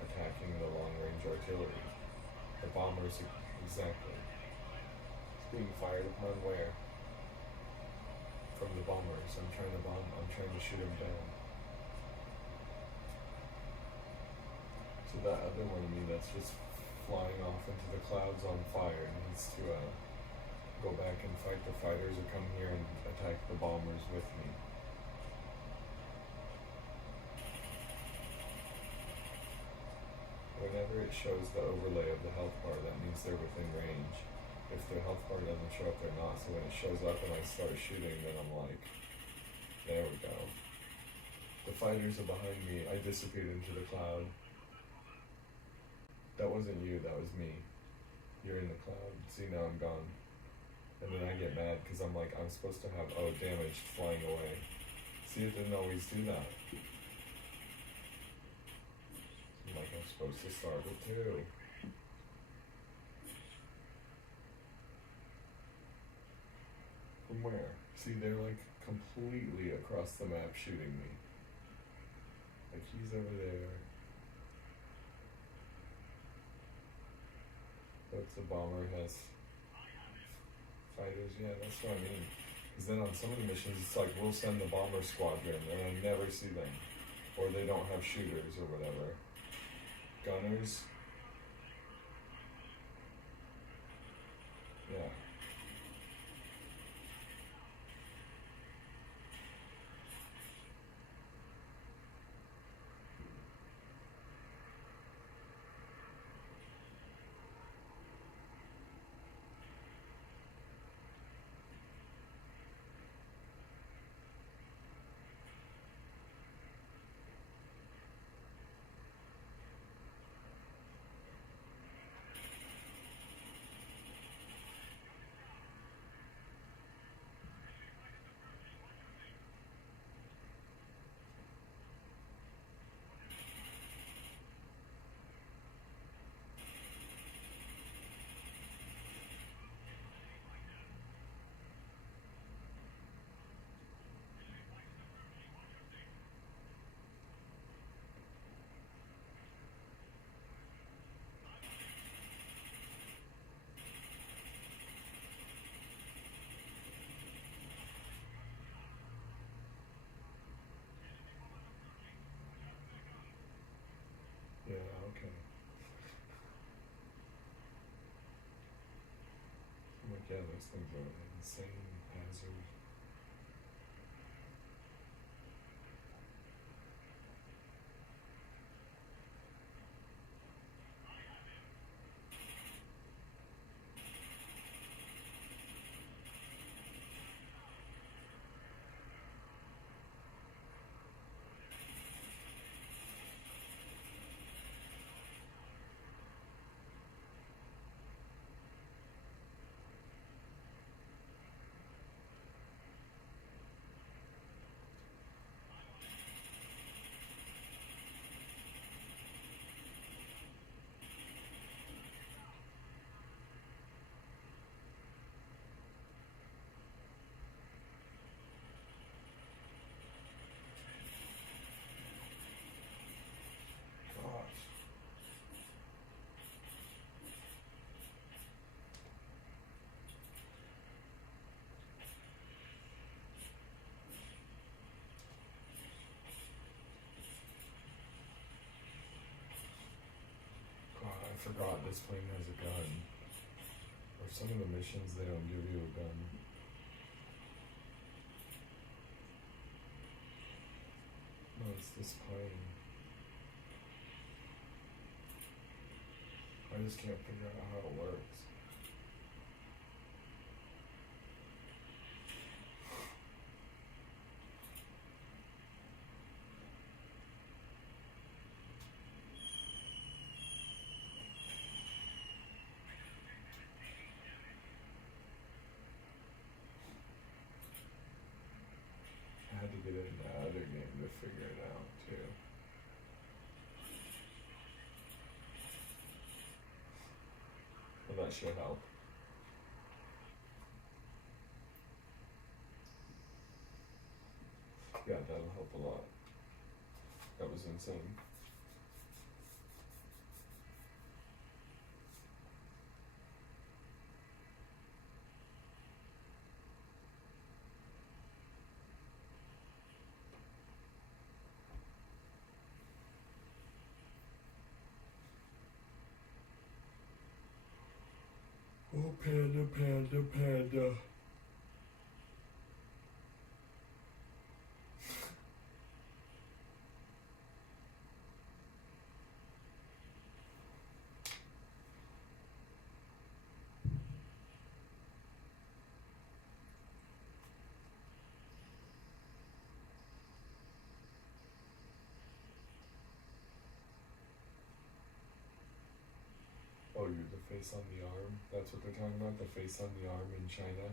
attacking the long-range artillery. The bombers, exactly. It's being fired upon where? From the bombers. I'm trying to shoot them down. So that other one of me that's just flying off into the clouds on fire needs to go back and fight the fighters or come here and attack the bombers with me. Whenever it shows the overlay of the health bar, that means they're within range. If their health bar doesn't show up, they're not. So when it shows up and I start shooting, then I'm like, there we go. The fighters are behind me. I disappeared into the cloud. That wasn't you, that was me. You're in the cloud. See, now I'm gone. And then I get mad because I'm like, I'm supposed to have, damaged, flying away. See, it didn't always do that. I'm like, I'm supposed to start with 2. From where? See, they're like completely across the map shooting me. Like, he's over there. That's a bomber, has fighters, yeah, that's what I mean. Because then on some of the missions, it's like, we'll send the bomber squadron, and I never see them. Or they don't have shooters or whatever. Gunners. Yeah. Yeah, okay. I'm like, yeah, those things are insane hazard. forgot this plane has a gun. Or some of the missions, they don't give you a gun. No, it's this plane. I just can't figure out how it works. I had to get in the other game to figure it out too. Well, that should help. Yeah, that'll help a lot. That was insane. Oh, panda, panda, panda. Oh, you're the face on the arm? That's what they're talking about? The face on the arm in China?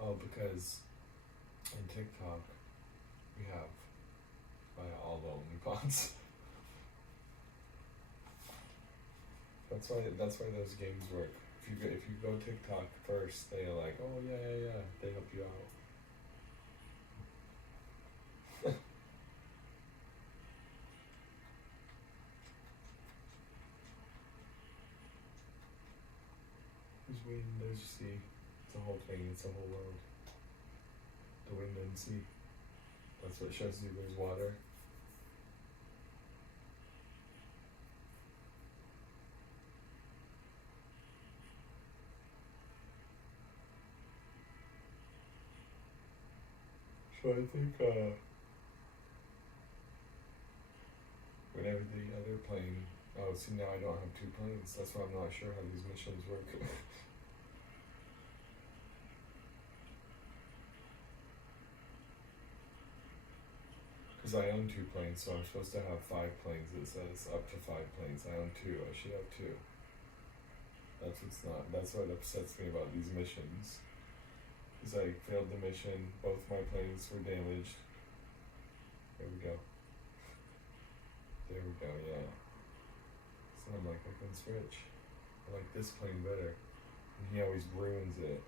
Oh, because in TikTok, we have all the OnlyFans. That's why those games work. If you go TikTok first, they're like, oh yeah, they help you out. There's wind, there's sea. It's a whole thing, it's a whole world. The wind and sea. That's what shows you there's water. So I think whenever the other plane, oh see now I don't have two planes, that's why I'm not sure how these missions work. Because I own 2 planes, so I'm supposed to have 5 planes. It says up to 5 planes. I own 2, I should have 2. That's what upsets me about these missions. Because I failed the mission, both my planes were damaged. There we go. There we go, yeah. So I'm like, I can switch. I like this plane better. And he always ruins it.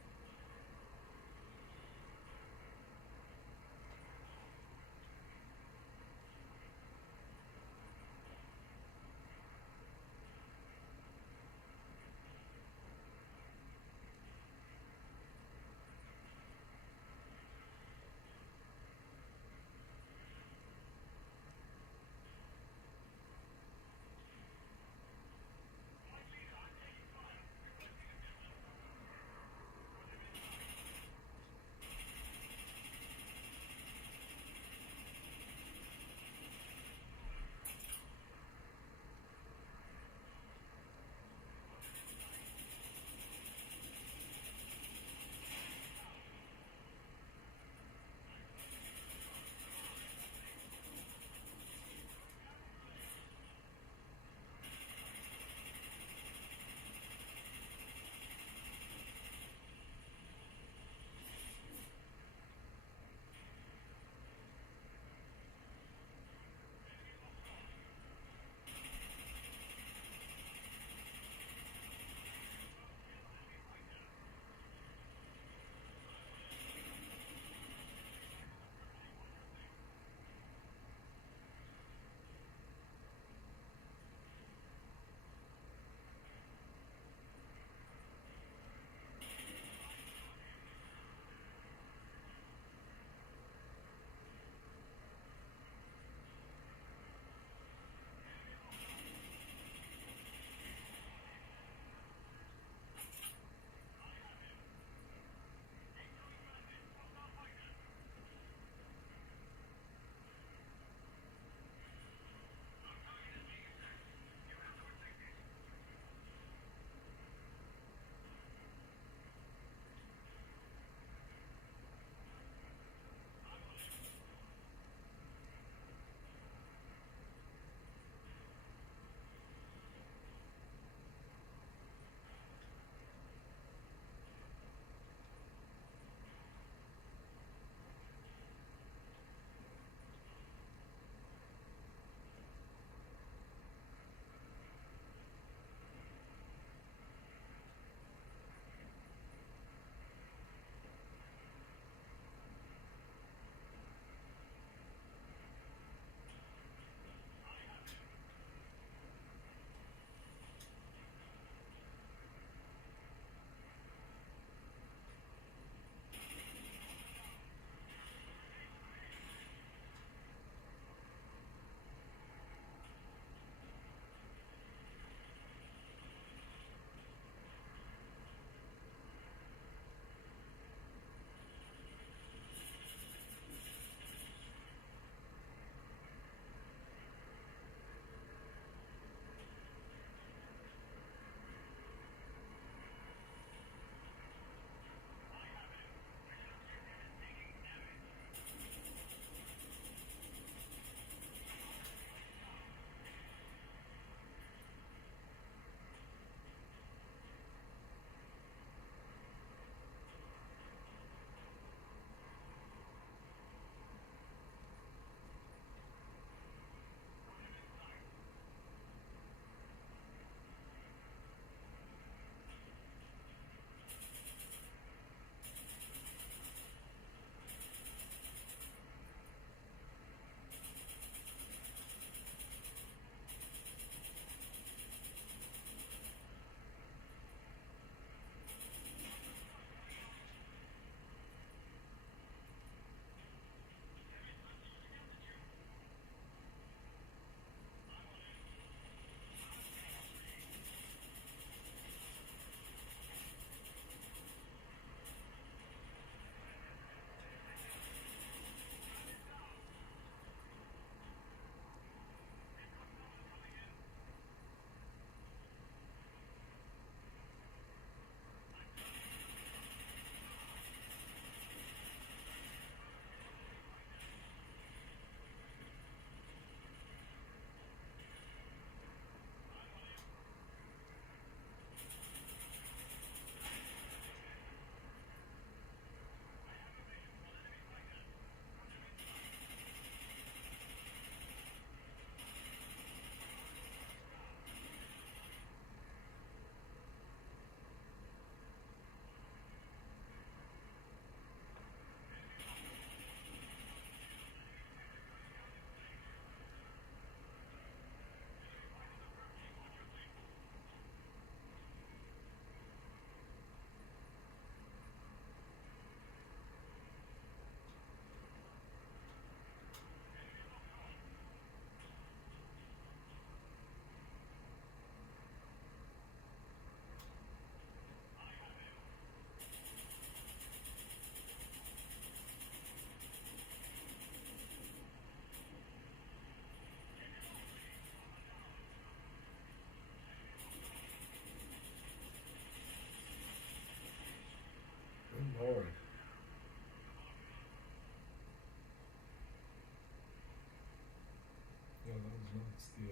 the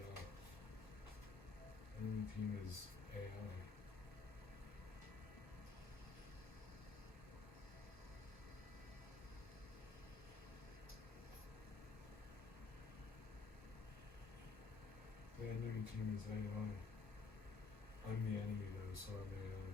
enemy team is AI. The enemy team is AI. I'm the enemy though, so I'm AI.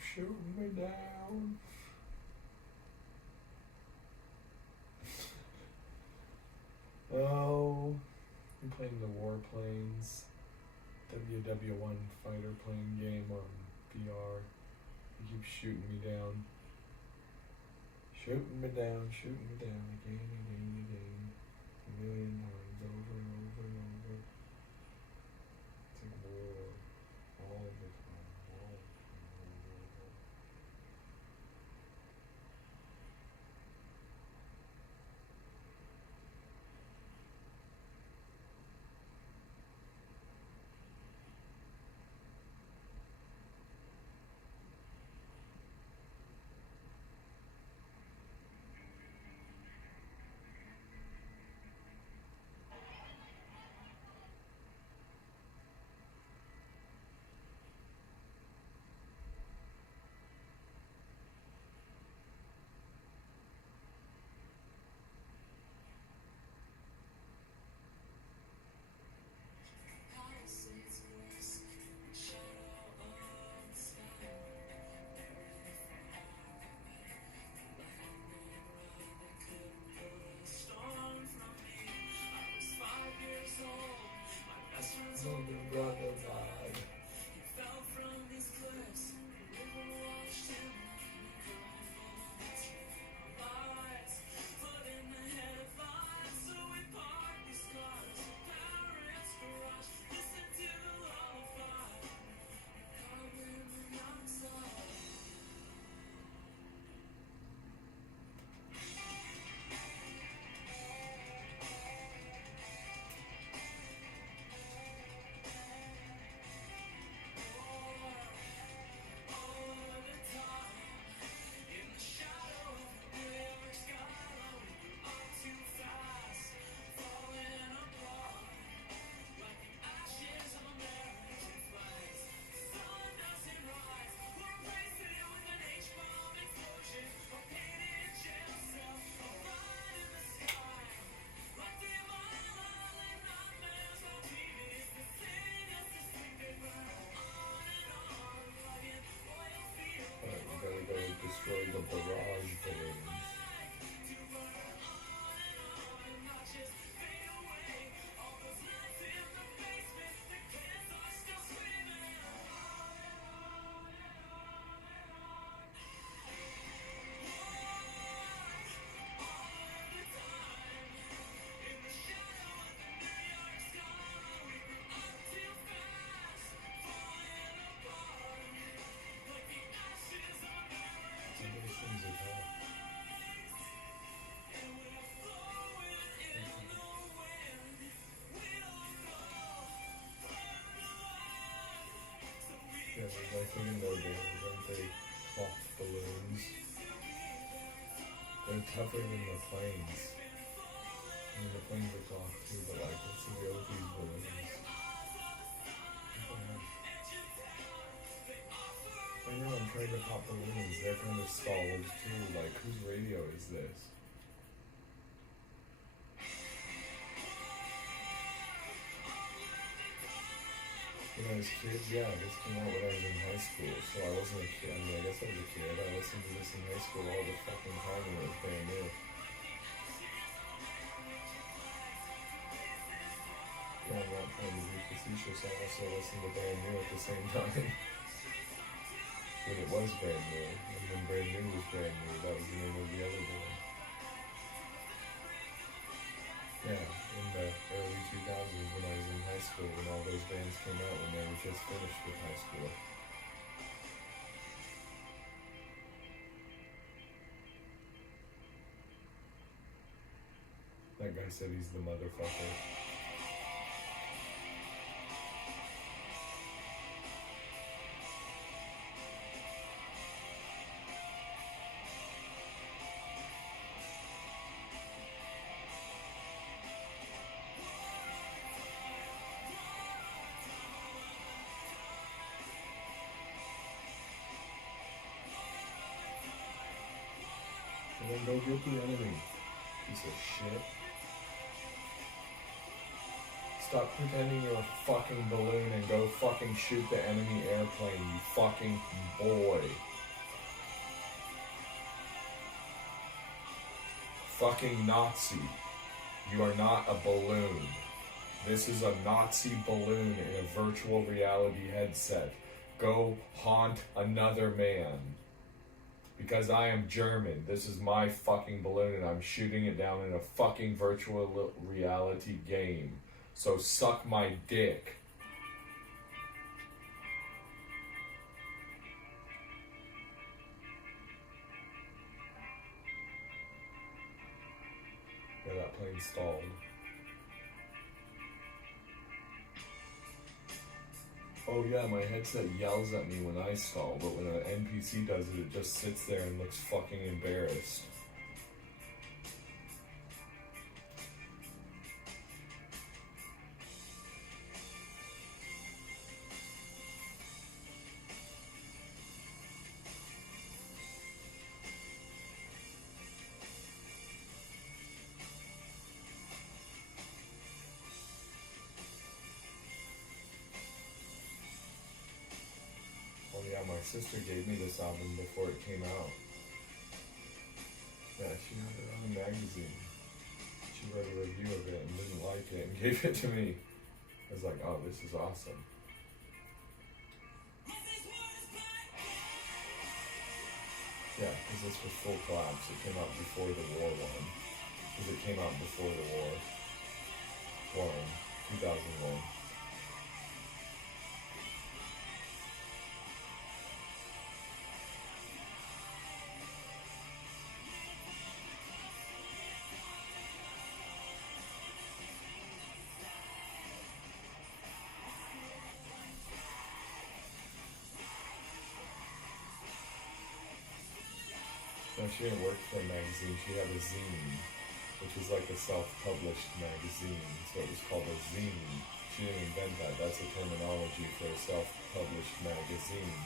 shooting me down. Oh, I'm playing the Warplanes WW1 fighter plane game on VR. He keeps shooting me down. Shooting me down again and again and again. A million times over and over and over. It's like war all the time, all the time. Brother died. Destroy the barrage balloons. Yeah, I think in those games, aren't they cloth balloons? They're tougher than the planes. I mean, the planes are cloth too, but like, what's the deal with these balloons? I know, I'm trying to pop balloons. They're kind of stalled too. Like, whose radio is this? When I was a kid, yeah, this came out when I was in high school, so I wasn't a kid. I mean, I guess I was a kid. I listened to this in high school all the fucking time when it was brand new. Yeah, I'm not trying to be facetious. I also listened to brand new at the same time. When it was brand new, and when brand new was brand new, that was the name of the other band. Yeah, in the early 2000s when I was in high school, when all those bands came out when I was just finished with high school. That guy said he's the motherfucker. And then go get the enemy, piece of shit. Stop pretending you're a fucking balloon and go fucking shoot the enemy airplane, you fucking boy. fucking Nazi. You are not a balloon. This is a Nazi balloon in a virtual reality headset. Go haunt another man. Because I am German. This is my fucking balloon and I'm shooting it down in a fucking virtual reality game. So suck my dick. Yeah, that plane stalled. Oh yeah, my headset yells at me when I stall, but when an NPC does it, it just sits there and looks fucking embarrassed. Oh yeah, my sister gave me this album before it came out. Yeah, she had it on a magazine. She wrote a review of it and didn't like it and gave it to me. I was like, oh, this is awesome. Yeah, because this was Full Collapse. It came out before the war one. Because it came out before the war. 2001. No, she didn't work for a magazine. She had a zine, which was like a self-published magazine. So it was called a zine. She didn't invent that. That's a terminology for a self-published magazine.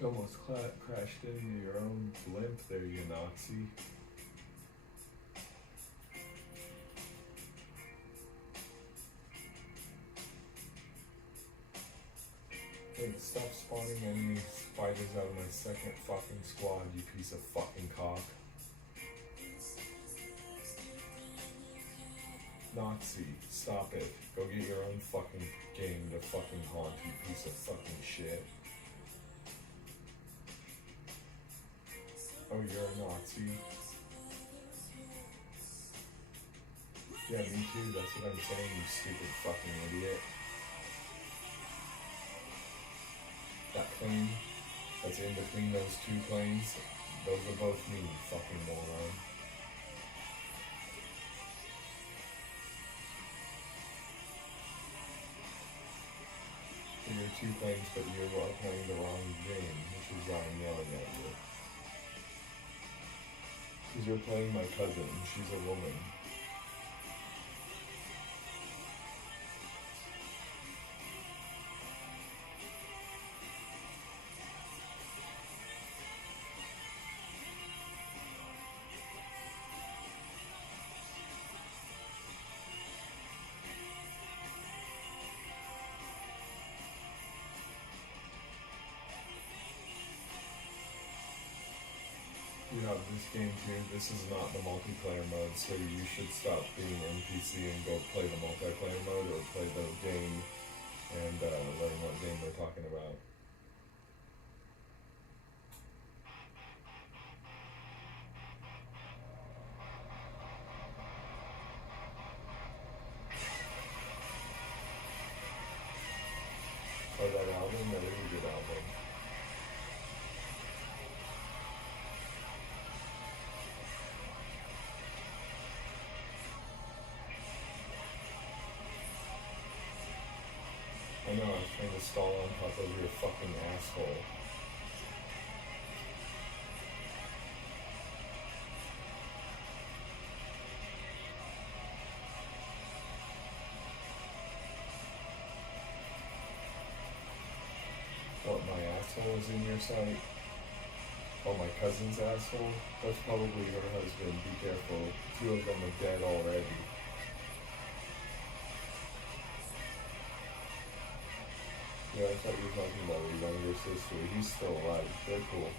You almost crashed into your own blimp there, you Nazi. Hey, stop spawning enemy spiders out of my second fucking squad, you piece of fucking cock. Nazi, stop it. Go get your own fucking game to fucking haunt, you piece of fucking shit. Oh, you're a Nazi? Yeah, me too, that's what I'm saying, you stupid fucking idiot. That plane that's in between those two planes, those are both me, fucking moron. You're two planes, but you are playing the wrong game, which is why I'm yelling at you. Because you're playing my cousin, she's a woman. You have this game too. This is not the multiplayer mode, so you should stop being NPC and go play the multiplayer mode or play the game and learn what game we're talking about. Oh, that album? That is a good album. I know, I was trying to stall on top of your fucking asshole. What, my asshole is in your sight? Oh, my cousin's asshole? That's probably her husband. Be careful. 2 of them are dead already. Yeah, I thought you were talking about her younger sister. He's still alive. They're cool.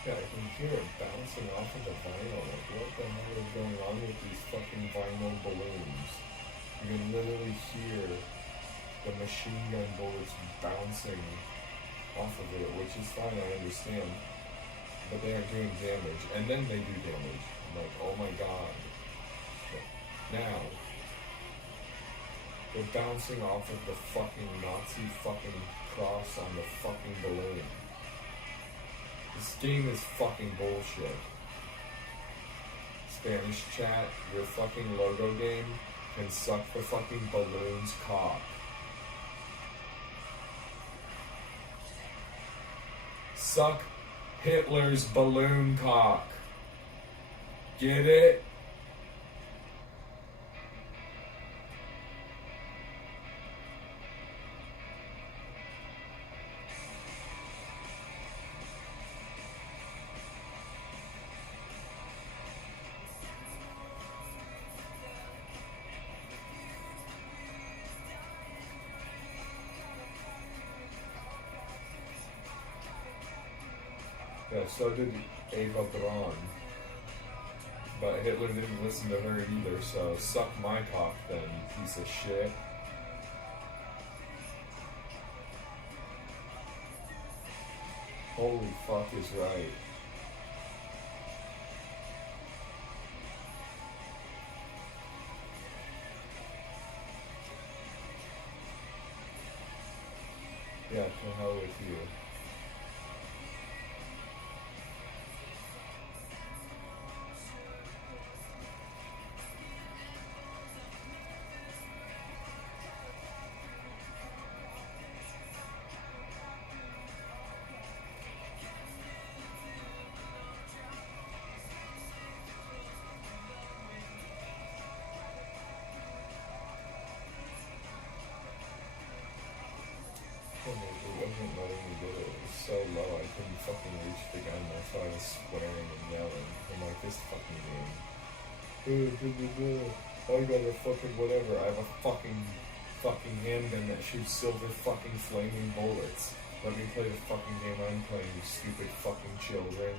Yeah, I can hear it bouncing off of the vinyl. Like, what the hell is going on with these fucking vinyl balloons? You can literally hear the machine gun bullets bouncing off of it, which is fine, I understand. But they aren't doing damage. And then they do damage. I'm like, oh my god. But now, they're bouncing off of the fucking Nazi fucking cross on the fucking balloon. This game is fucking bullshit. Spanish chat, your fucking logo game can suck the fucking balloon's cock. Suck Hitler's balloon cock. Get it? Yeah, so did Ava Braun. But Hitler didn't listen to her either, so suck my cock then, you piece of shit. Holy fuck is right. Yeah, to hell with you. It wasn't letting me do it. It was so low I couldn't fucking reach the gun. That's why I was swearing and yelling. I'm like, this fucking game. I got a fucking whatever. I have a fucking handgun that shoots silver fucking flaming bullets. Let me play the fucking game I'm playing, you stupid fucking children.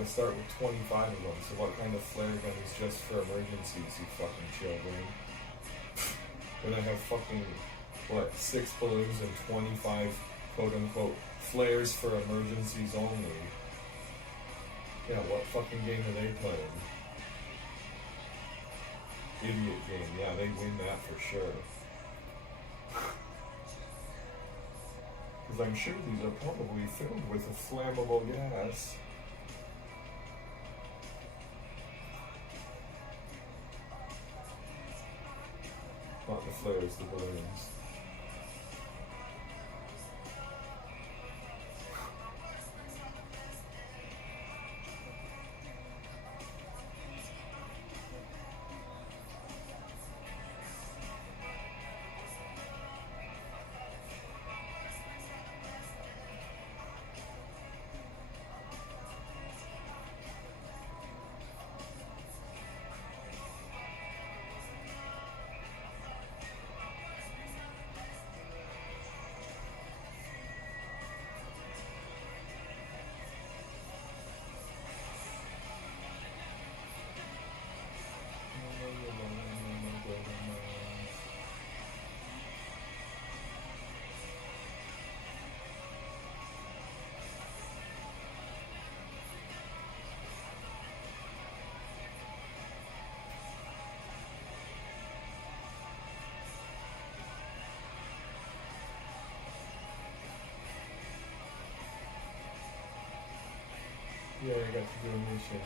I start with 25 of them, so what kind of flare gun is just for emergencies, you fucking children? Then I have fucking, 6 balloons and 25 quote-unquote flares for emergencies only. Yeah, what fucking game are they playing? Idiot game, yeah, they win that for sure. Because I'm sure these are probably filled with a flammable gas. Not the flares, the balloons. Yeah, I got to do a mission.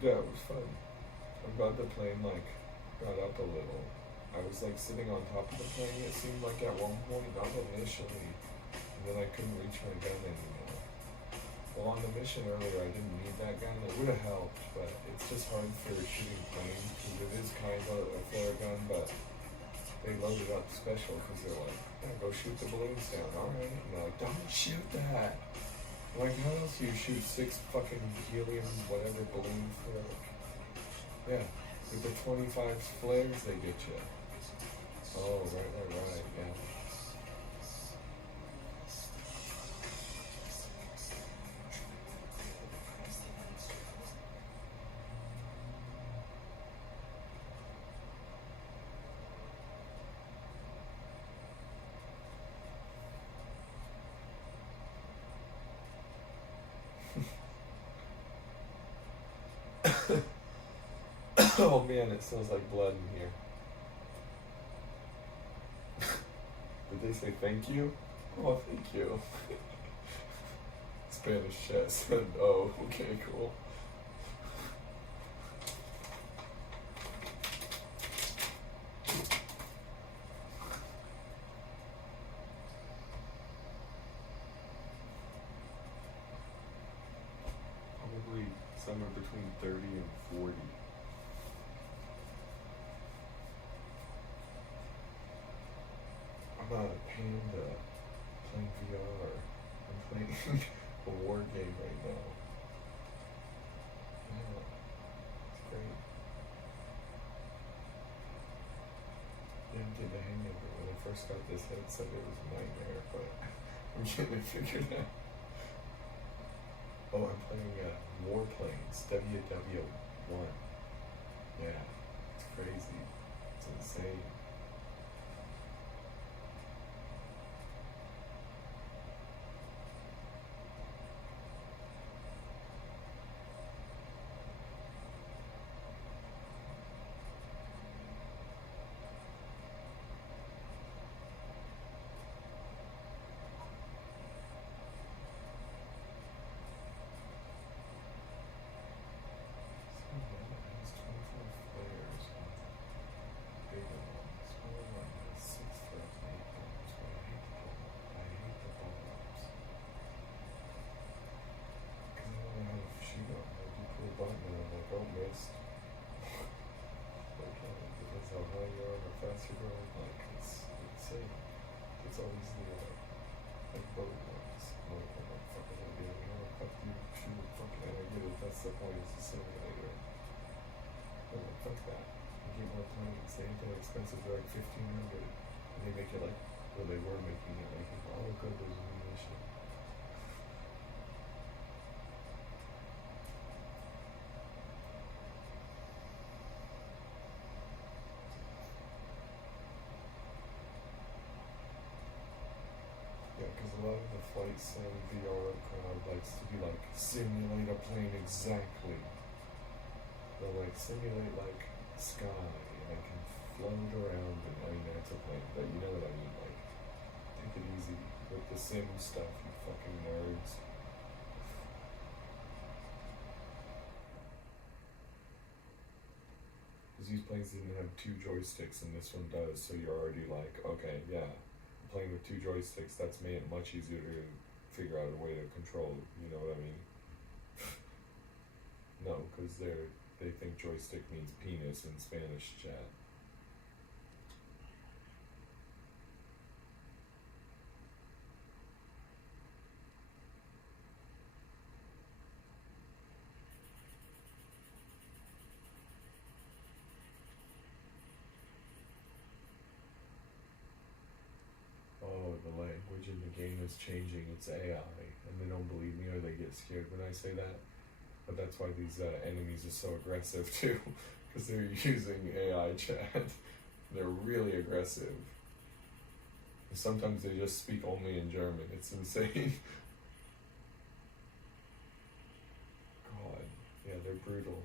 Yeah, it was fun. I'm glad the plane like got up a little. I was like sitting on top of the plane, it seemed like at one point, not initially, and then I couldn't reach my gun anymore. Well, on the mission earlier, I didn't need that gun. It would have helped, but it's just hard for shooting planes because it is kind of a flare gun, but they load it up special because they're like, yeah, go shoot the balloons down. All right. And they're like, don't shoot that. Like, how else do you shoot 6 fucking helium, whatever balloons for? Yeah, with the 25 flares they get you. Oh, right, yeah. Oh man, it smells like blood in here. Did they say thank you? Oh, thank you. Spanish chat said, oh, okay, cool. Probably somewhere between 30 and 40. I'm not a panda playing VR. I'm playing a war game right now. Yeah, it's great. Yeah, I'm getting the hang of it. When I first got this headset, it was a nightmare, but I'm getting it figured out. Oh, I'm playing Warplanes, WW1. Yeah, it's crazy. It's insane. It's always the like boat ones. Like I'm like fucking idea. You know, fuck you, shoot, fucking I get it. That's the point. It's a simulator. I'm like fuck that. I keep on playing. They ain't that expensive. They're like $1,500, and they make it like, well, they were making it like, oh good, there's ammunition. Because a lot of the flight sim VR crowd likes to be like, simulate a plane exactly. They'll like simulate like sky and I can float around and I mean that's a plane, but you know what I mean, like take it easy with the sim stuff, you fucking nerds. Because these planes didn't have 2 joysticks and this one does, so you're already like, okay, yeah. Playing with 2 joysticks, that's made it much easier to figure out a way to control, you know what I mean? No, because they think joystick means penis in Spanish chat. The language in the game is changing, it's AI, and they don't believe me or they get scared when I say that. But that's why these enemies are so aggressive too, because they're using AI chat. They're really aggressive. Sometimes they just speak only in German. It's insane. God, yeah, they're brutal.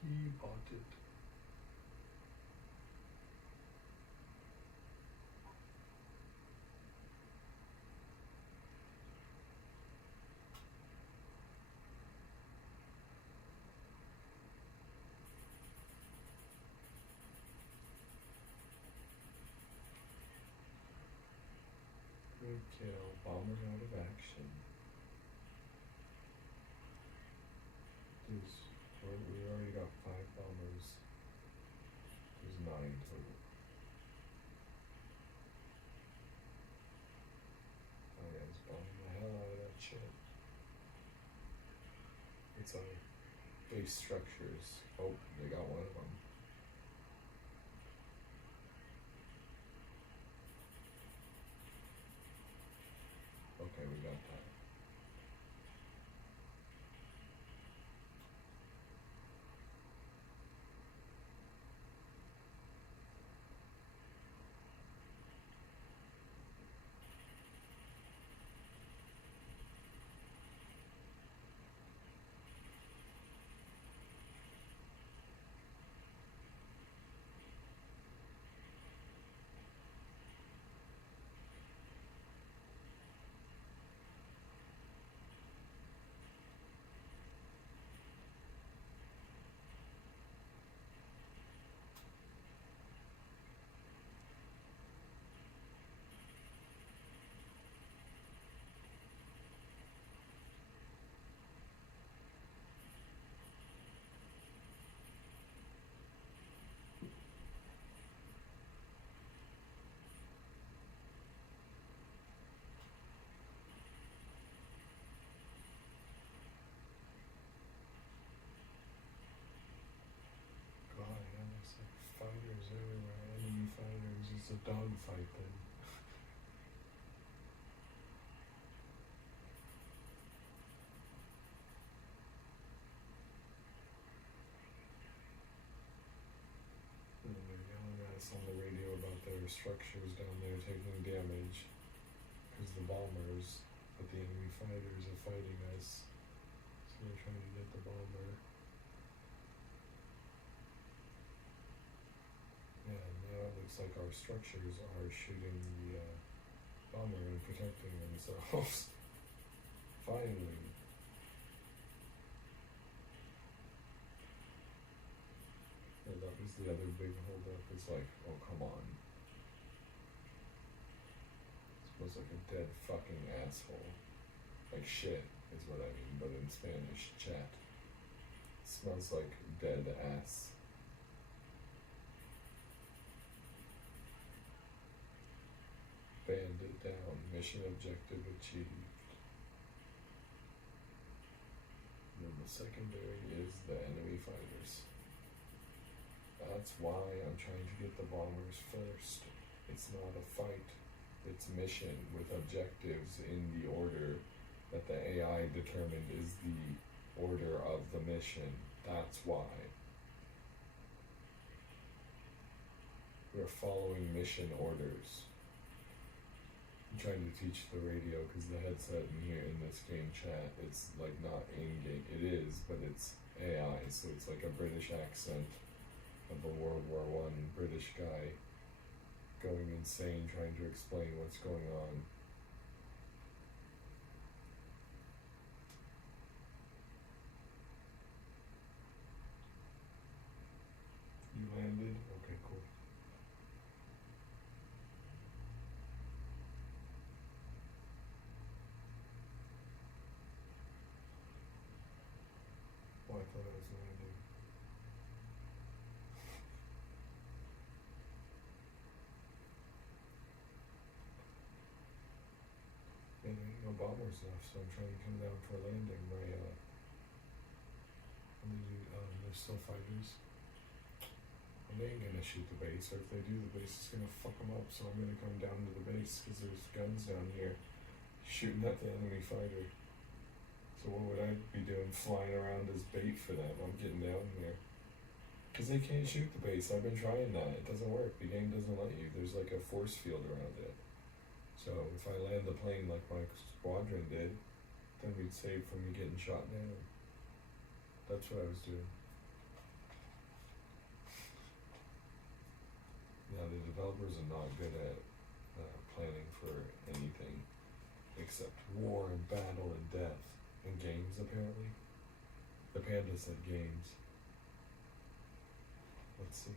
He bought it. Good kill. Bomber out of action. We already got 5 bombers. There's 9 total. Oh yeah, it's bombing the hell out of that shit. It's on base structures. Oh, they got one of them. Okay, we got that. God, yeah, there's like fighters everywhere. Enemy fighters. It's a dogfight then. And they're yelling at us on the radio about their structures down there taking damage because the bombers, but the enemy fighters are fighting us. So they're trying to get the bomber. Yeah, now it looks like our structures are shooting the bomber and protecting themselves. Finally. Yeah, that was the other big holdup. It's like, oh, come on. It smells like a dead fucking asshole. Like shit is what I mean, but in Spanish, chat. It smells like dead ass. Bandit down. Mission objective achieved. And then the secondary is the enemy fighters. That's why I'm trying to get the bombers first. It's not a fight. It's mission with objectives in the order that the AI determined is the order of the mission. That's why. We're following mission orders. I'm trying to teach the radio because the headset in here in this game chat, it's like not in-game. It is, but it's AI, so it's like a British accent of a World War I British guy going insane trying to explain what's going on. hours left, so I'm trying to come down for a landing. There's still 5 days. And they ain't gonna shoot the base, or if they do, the base is gonna fuck them up, so I'm gonna come down to the base, because there's guns down here shooting at the enemy fighter. So what would I be doing flying around as bait for them? I'm getting down here. Because they can't shoot the base. I've been trying that. It doesn't work. The game doesn't let you. There's like a force field around it. So if I land the plane like my squadron did, then we'd save from me getting shot down. That's what I was doing. Now the developers are not good at planning for anything except war and battle and death. And games, apparently. The Panda said games. Let's see.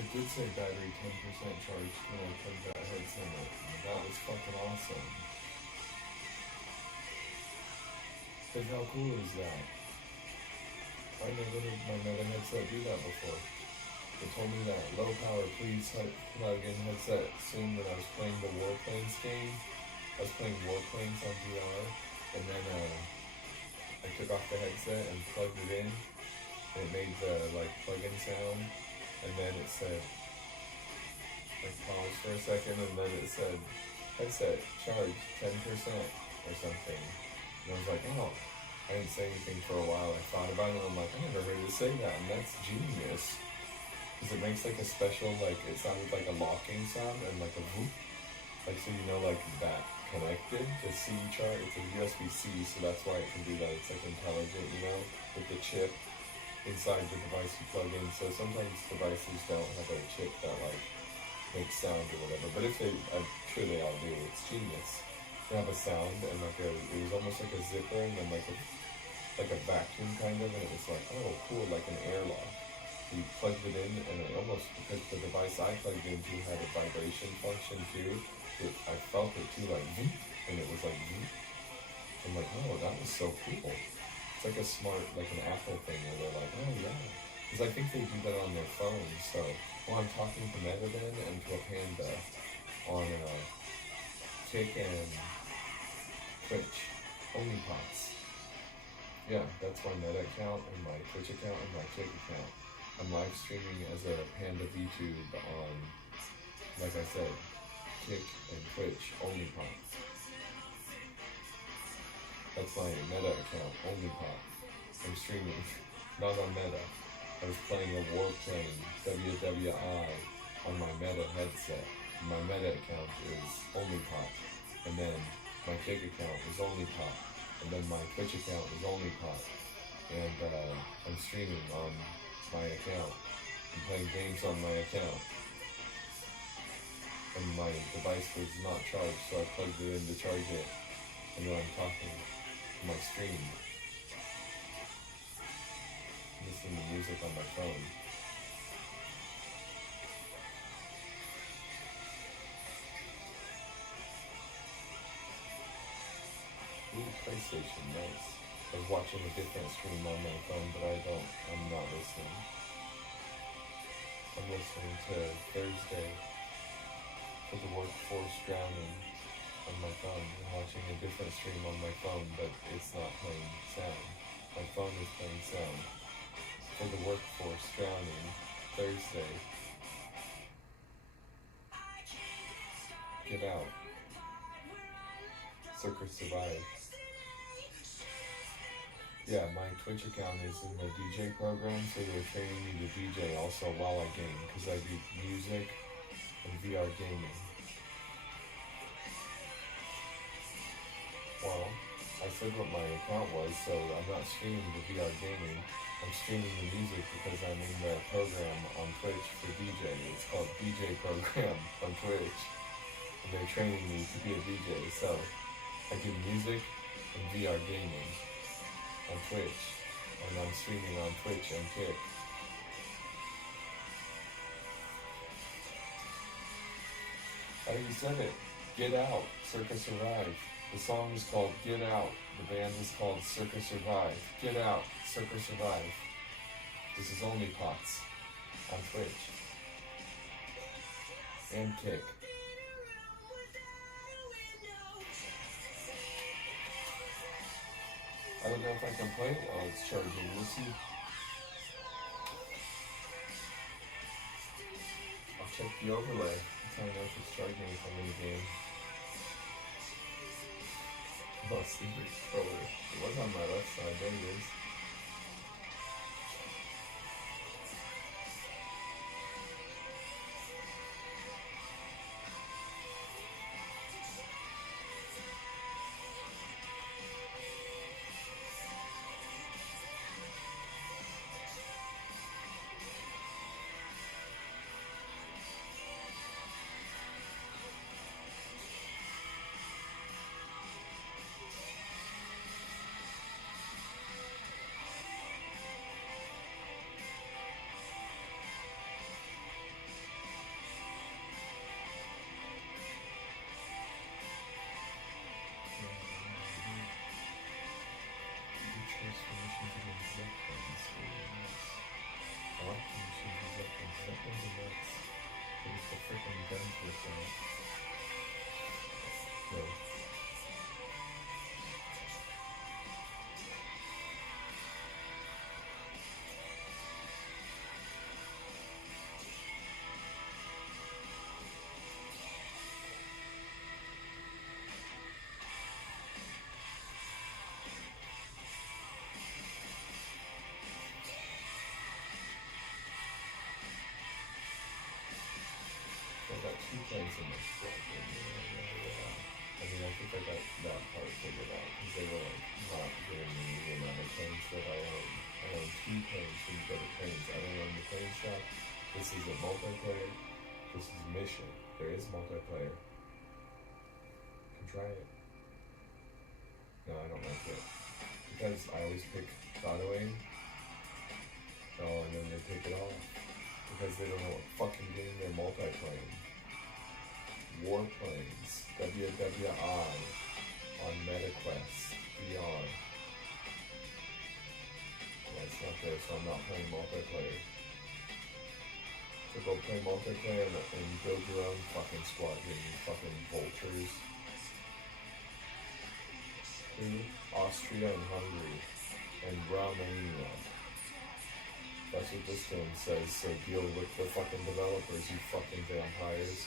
It did say battery 10% charged when I plugged that headset in. That was fucking awesome. Cause how cool is that? I never had my Meta headset do that before. They told me that low power, please plug in headset soon when I was playing the Warplanes game. I was playing Warplanes on VR, and then I took off the headset and plugged it in, and it made the plug-in sound. And then it said, pause for a second, and then it said, headset charge 10% or something. And I was like, oh, I didn't say anything for a while. I thought about it, and I'm like, I never heard it say that, and that's genius. Because it makes a special, it sounded like a locking sound, and like a whoop. So that connected. The C chart, it's a USB-C, so that's why it can do that. It's intelligent, with the chip inside the device you plug in. So sometimes devices don't have a chip that makes sound or whatever. But if they, I'm sure they all do. It's genius. They have a sound and it was almost like a zipper and then like a vacuum kind of, and it was oh cool, like an airlock. You plugged it in and it almost, because the device I plugged into had a vibration function too. I felt it too, zoom, and it was zoom. I'm oh, that was so cool. It's like a smart, an Apple thing where they're oh yeah. Because I think they do that on their phones. So, I'm talking to Meta then and to a Panda on Kick and Twitch OnlyPots. Yeah, that's my Meta account and my Twitch account and my Kick account. I'm live streaming as a Panda VTube on, like I said, Kick and Twitch OnlyPots. That's my Meta account, OnlyPot. I'm streaming, not on Meta. I was playing a Warplane WWI on my Meta headset. My Meta account is OnlyPot. And then my Kick account is OnlyPot. And then my Twitch account is OnlyPot. And I'm streaming on my account. I'm playing games on my account. And my device was not charged, so I plugged it in to charge it. And then I'm talking to my stream. Listening to music on my phone. Ooh, PlayStation, nice. I was watching a different stream on my phone, but I'm not listening. I'm listening to Thursday for the Workforce Drowning on my phone. I'm watching a different stream on my phone, but it's not playing sound. My phone is playing sound. For the Workforce Drowning, Thursday. Get out. Circus Survive. Yeah, my Twitch account is in the DJ program, so they're training me to DJ also while I game, because I do music and VR gaming. Well, I said what my account was, so I'm not streaming the VR gaming. I'm streaming the music because I'm in the program on Twitch for DJ. It's called DJ Program on Twitch. And they're training me to be a DJ, so I do music and VR gaming on Twitch. And I'm streaming on Twitch and Kick. I already said it. Get Out, Circa Survive. The song is called Get Out. The band is called Circa Survive. Get Out, Circa Survive. This is Only Pots on Twitch and Kick. I don't know if I can play it while it's charging. We'll see. I'll check the overlay. I don't know if it's charging if I'm in the game. Lost the controller. It was on my left side, there it is. I got 2 planes in this squad. I mean, I think I got that part figured out because they were like not giving me the amount of planes that I own. I own 2 planes when you go to planes. I don't own the plane shop. This is a multiplayer. This is mission. There is multiplayer. You can try it. No, I don't like it. Because I always pick auto aim. Oh, and then they take it off. Because they don't know what fucking game they're multiplaying. Warplanes, WWI, on MetaQuest, VR. Well, it's not there, so I'm not playing multiplayer. So go play multiplayer and build your own fucking squadron, you fucking vultures. Austria and Hungary, and Romania. That's what this game says, so deal with the fucking developers, you fucking vampires.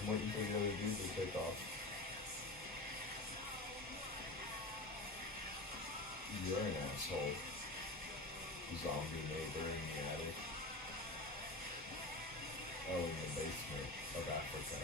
I'm waiting for the other dude to take off. You're an asshole. Zombie neighbor in the attic. Oh, in the basement of Africa.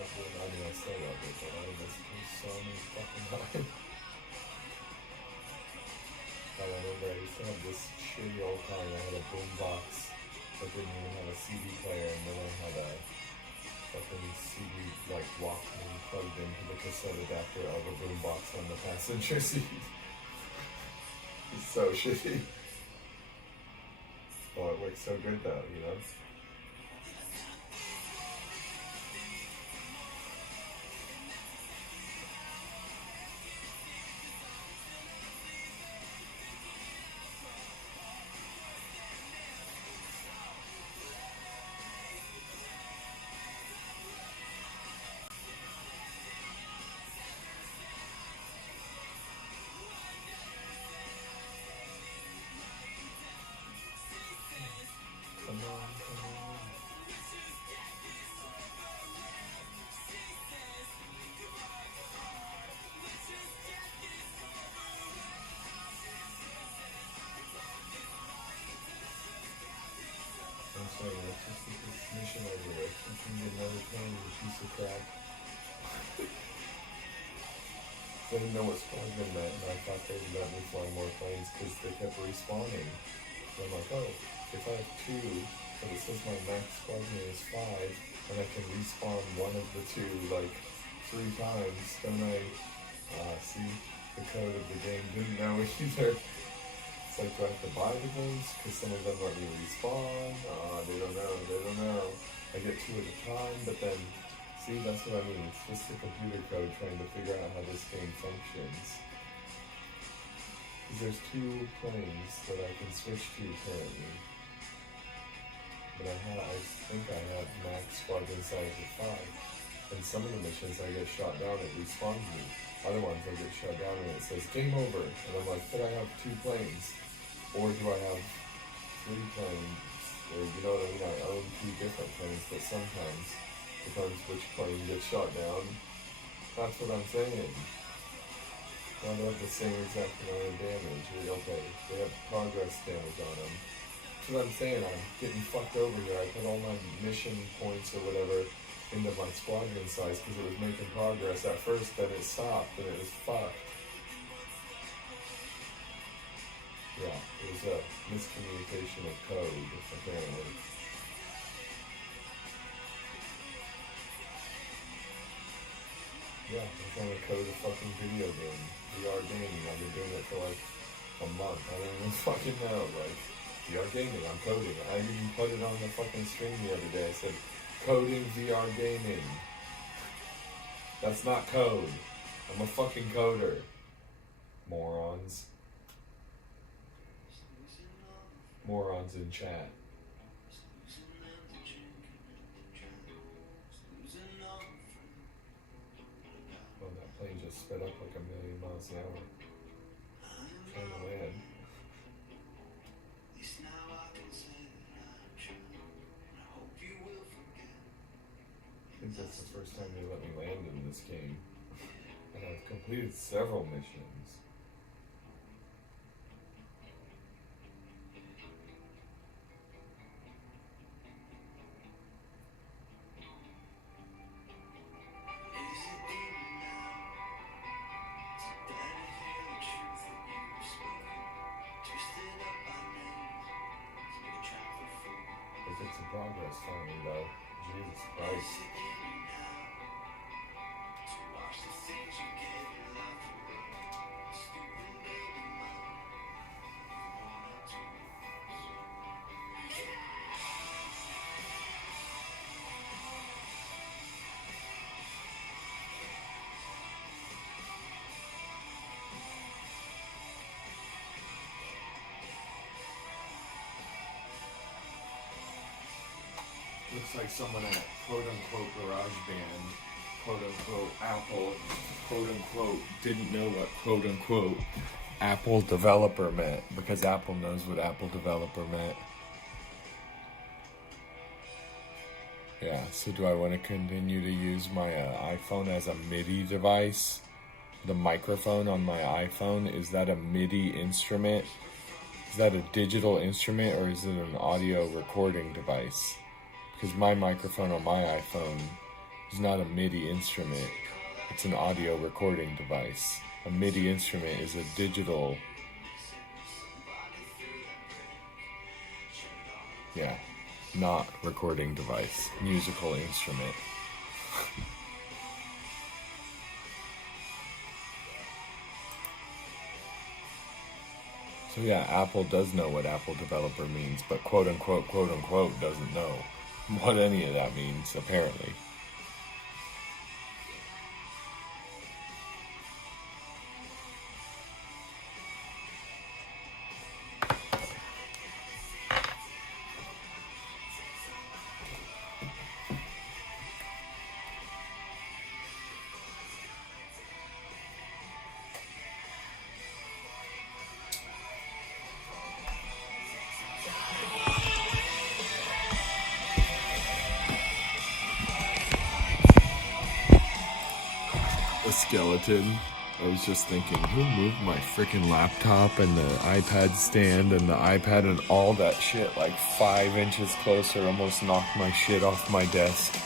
I still love it, but I miss it so many fucking times. I remember I used to have this shitty old car and I had a boombox that didn't even have a CD player, and then I had a fucking CD like Walkman plugged into the cassette adapter of a boombox on the passenger seat. It's so shitty. Well, it works so good though, you know? Come on, come on. I'm sorry, let's just get this mission over with. You can get another plane, you piece of crap. I didn't know what squadron meant, and I thought they'd let me fly more planes because they kept respawning. So I'm like, oh, if I have 2, but it says my max squadron is 5, and I can respawn one of the 2 like 3 times, don't I? See, the code of the game didn't know either. It's like, do I have to buy the things? Because some of them let me respawn. They don't know. I get 2 at a time, but then, see, that's what I mean. It's just the computer code trying to figure out how this game functions. Because there's 2 planes that I can switch to currently. But I think I have max squadron size of 5. And some of the missions I get shot down, it respawns me. Other ones I get shot down and it says game over. And I'm like, but I have 2 planes. Or do I have 3 planes? Or, you know what I mean? I own 2 different planes, but sometimes depends which plane gets shot down. That's what I'm saying. Now they have the same exact amount of damage. Okay, they have progress damage on them. That's what I'm saying. I'm getting fucked over here. I put all my mission points or whatever into my squadron size because it was making progress at first, then it stopped and it was fucked. Yeah, it was a miscommunication of code, apparently. Yeah, I'm trying to code a fucking video game. VR gaming, I've been doing it for like a month. I don't even fucking know. Like, VR gaming, I'm coding. I even put it on the fucking stream the other day. I said, coding VR gaming. That's not code. I'm a fucking coder. Morons. Morons in chat. Well, that plane just sped up like 1,000,000 miles an hour. Trying to land. I think that's the first time they let me land in this game. And I've completed several missions. If it's a progress finally though, Jesus Christ. Looks like someone at quote-unquote GarageBand, quote-unquote Apple, quote-unquote didn't know what quote-unquote Apple developer meant, because Apple knows what Apple developer meant. Yeah, so do I want to continue to use my iPhone as a MIDI device? The microphone on my iPhone, is that a MIDI instrument? Is that a digital instrument or is it an audio recording device? Because my microphone on my iPhone is not a MIDI instrument. It's an audio recording device. A MIDI instrument is a digital... Yeah, not recording device. Musical instrument. So yeah, Apple does know what Apple developer means, but quote unquote doesn't know what any of that means, apparently. A skeleton. I was just thinking, who moved my freaking laptop and the iPad stand and the iPad and all that shit like 5 inches closer, almost knocked my shit off my desk.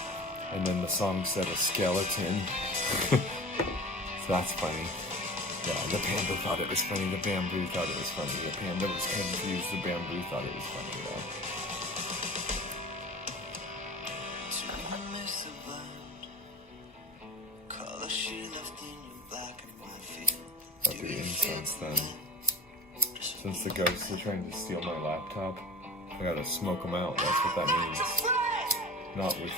And then the song said a skeleton. So that's funny. Yeah, the panda thought it was funny, the bamboo thought it was funny, the panda was confused, the bamboo thought it was funny, though. Got the incense then. Since the ghosts are trying to steal my laptop, I gotta smoke them out, that's what that means. Not with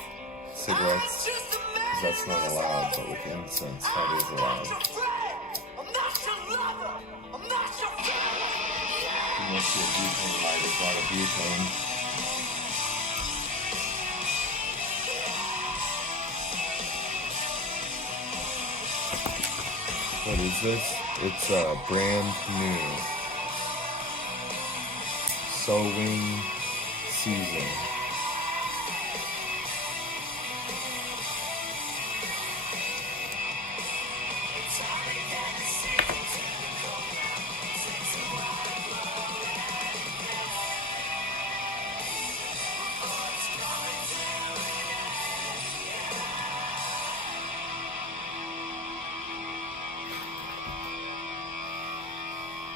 cigarettes, because that's not allowed, but with incense, that is allowed. You must be a butane light, it's not a butane. What is this? It's brand new. Sowing season.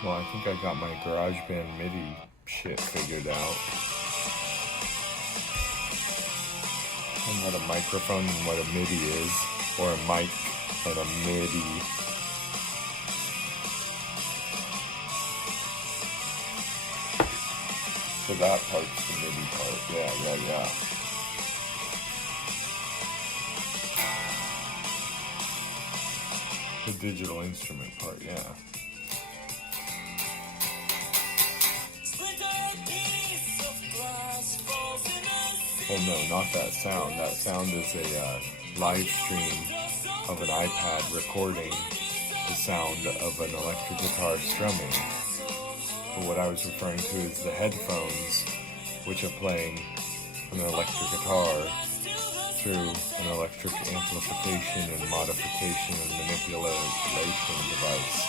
Well, I think I got my GarageBand MIDI shit figured out. And what a microphone and what a MIDI is. Or a mic and a MIDI. So that part's the MIDI part. Yeah. The digital instrument part, yeah. Oh no, not that sound. That sound is a live stream of an iPad recording the sound of an electric guitar strumming. But what I was referring to is the headphones, which are playing an electric guitar through an electric amplification and modification and manipulation device.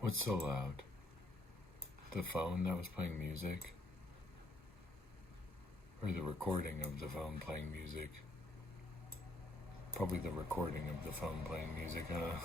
What's so loud? The phone that was playing music? Or the recording of the phone playing music? Probably the recording of the phone playing music, huh?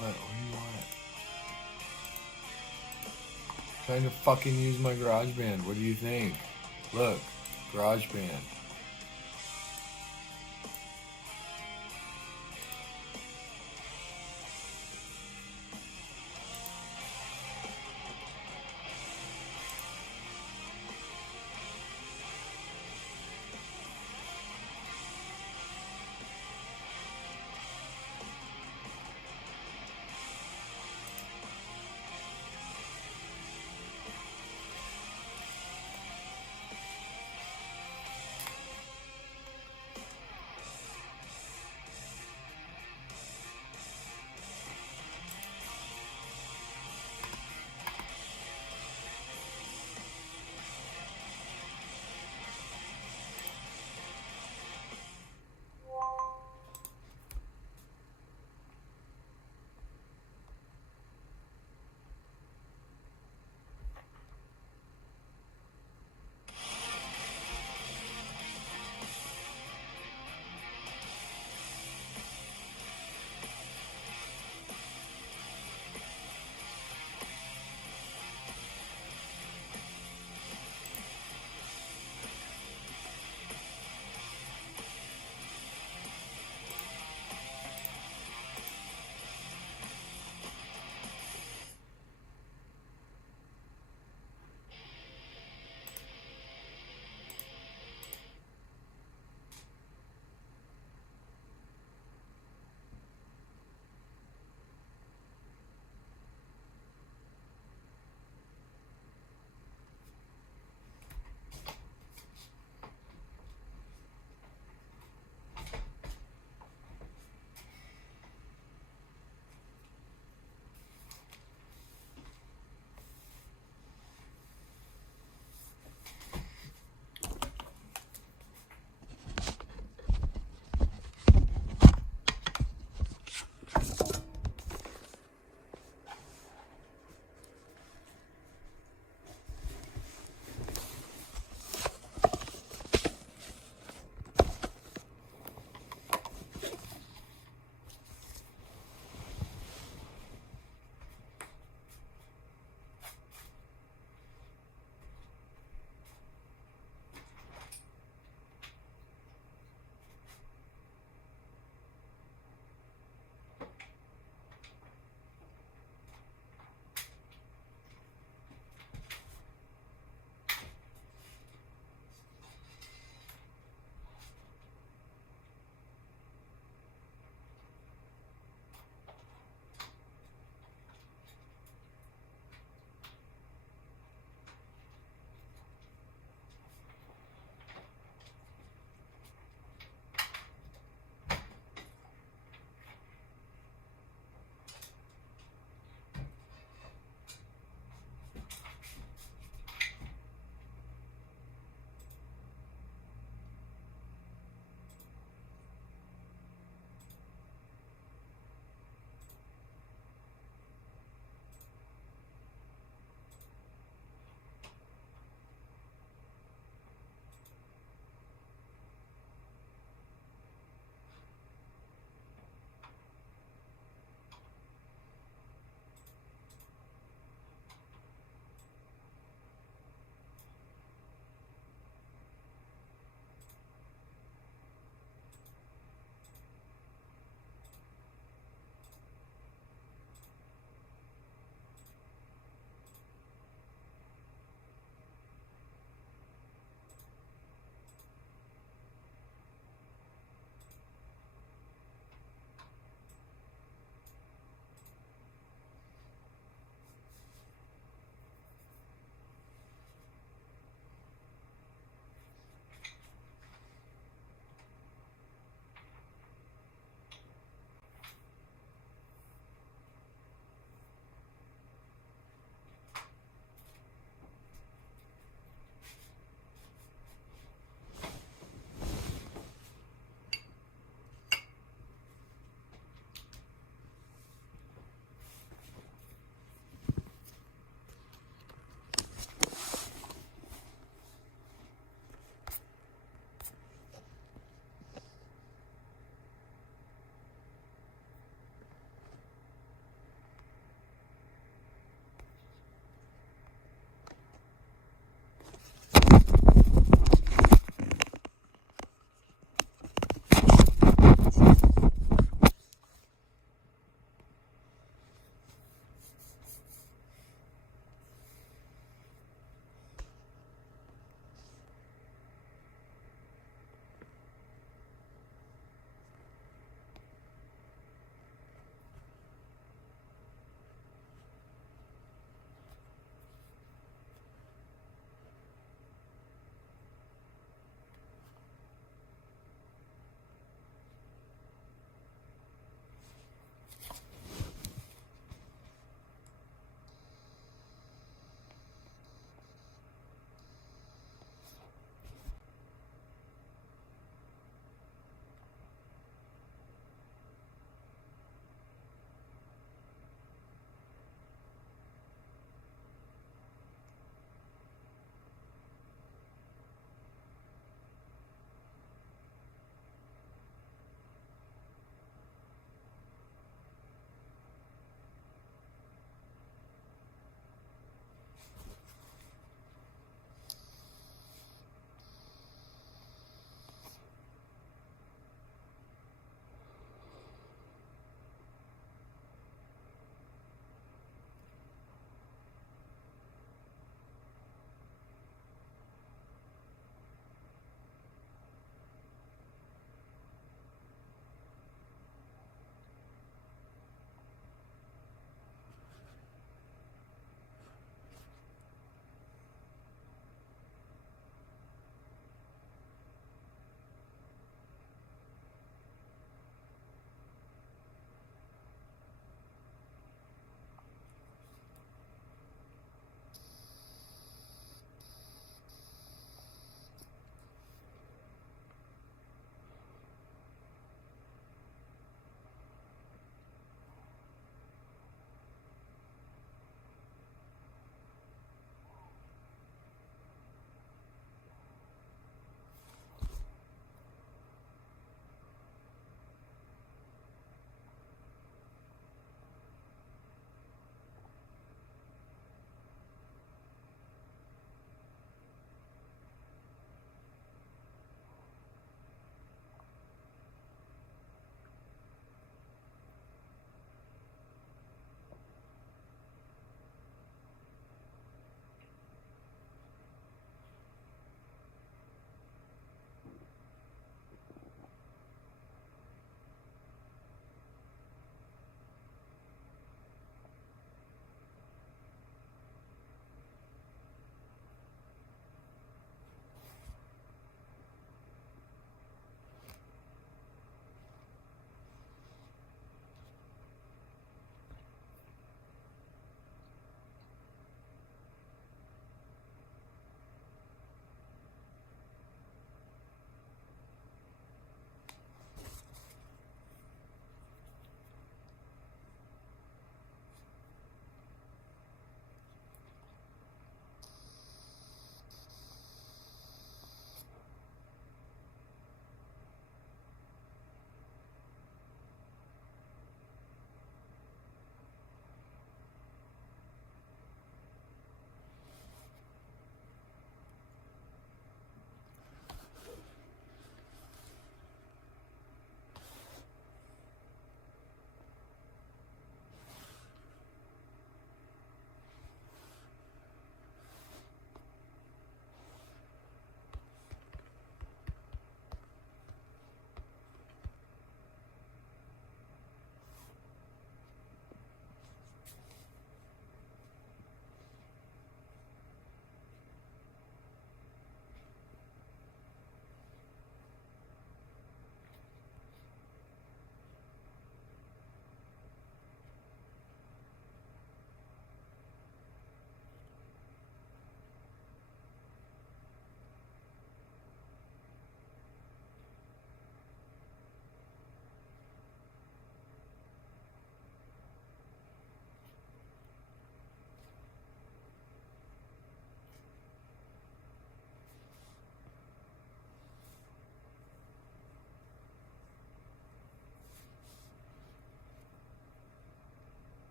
What do you want? Trying to fucking use my GarageBand. What do you think? Look, GarageBand.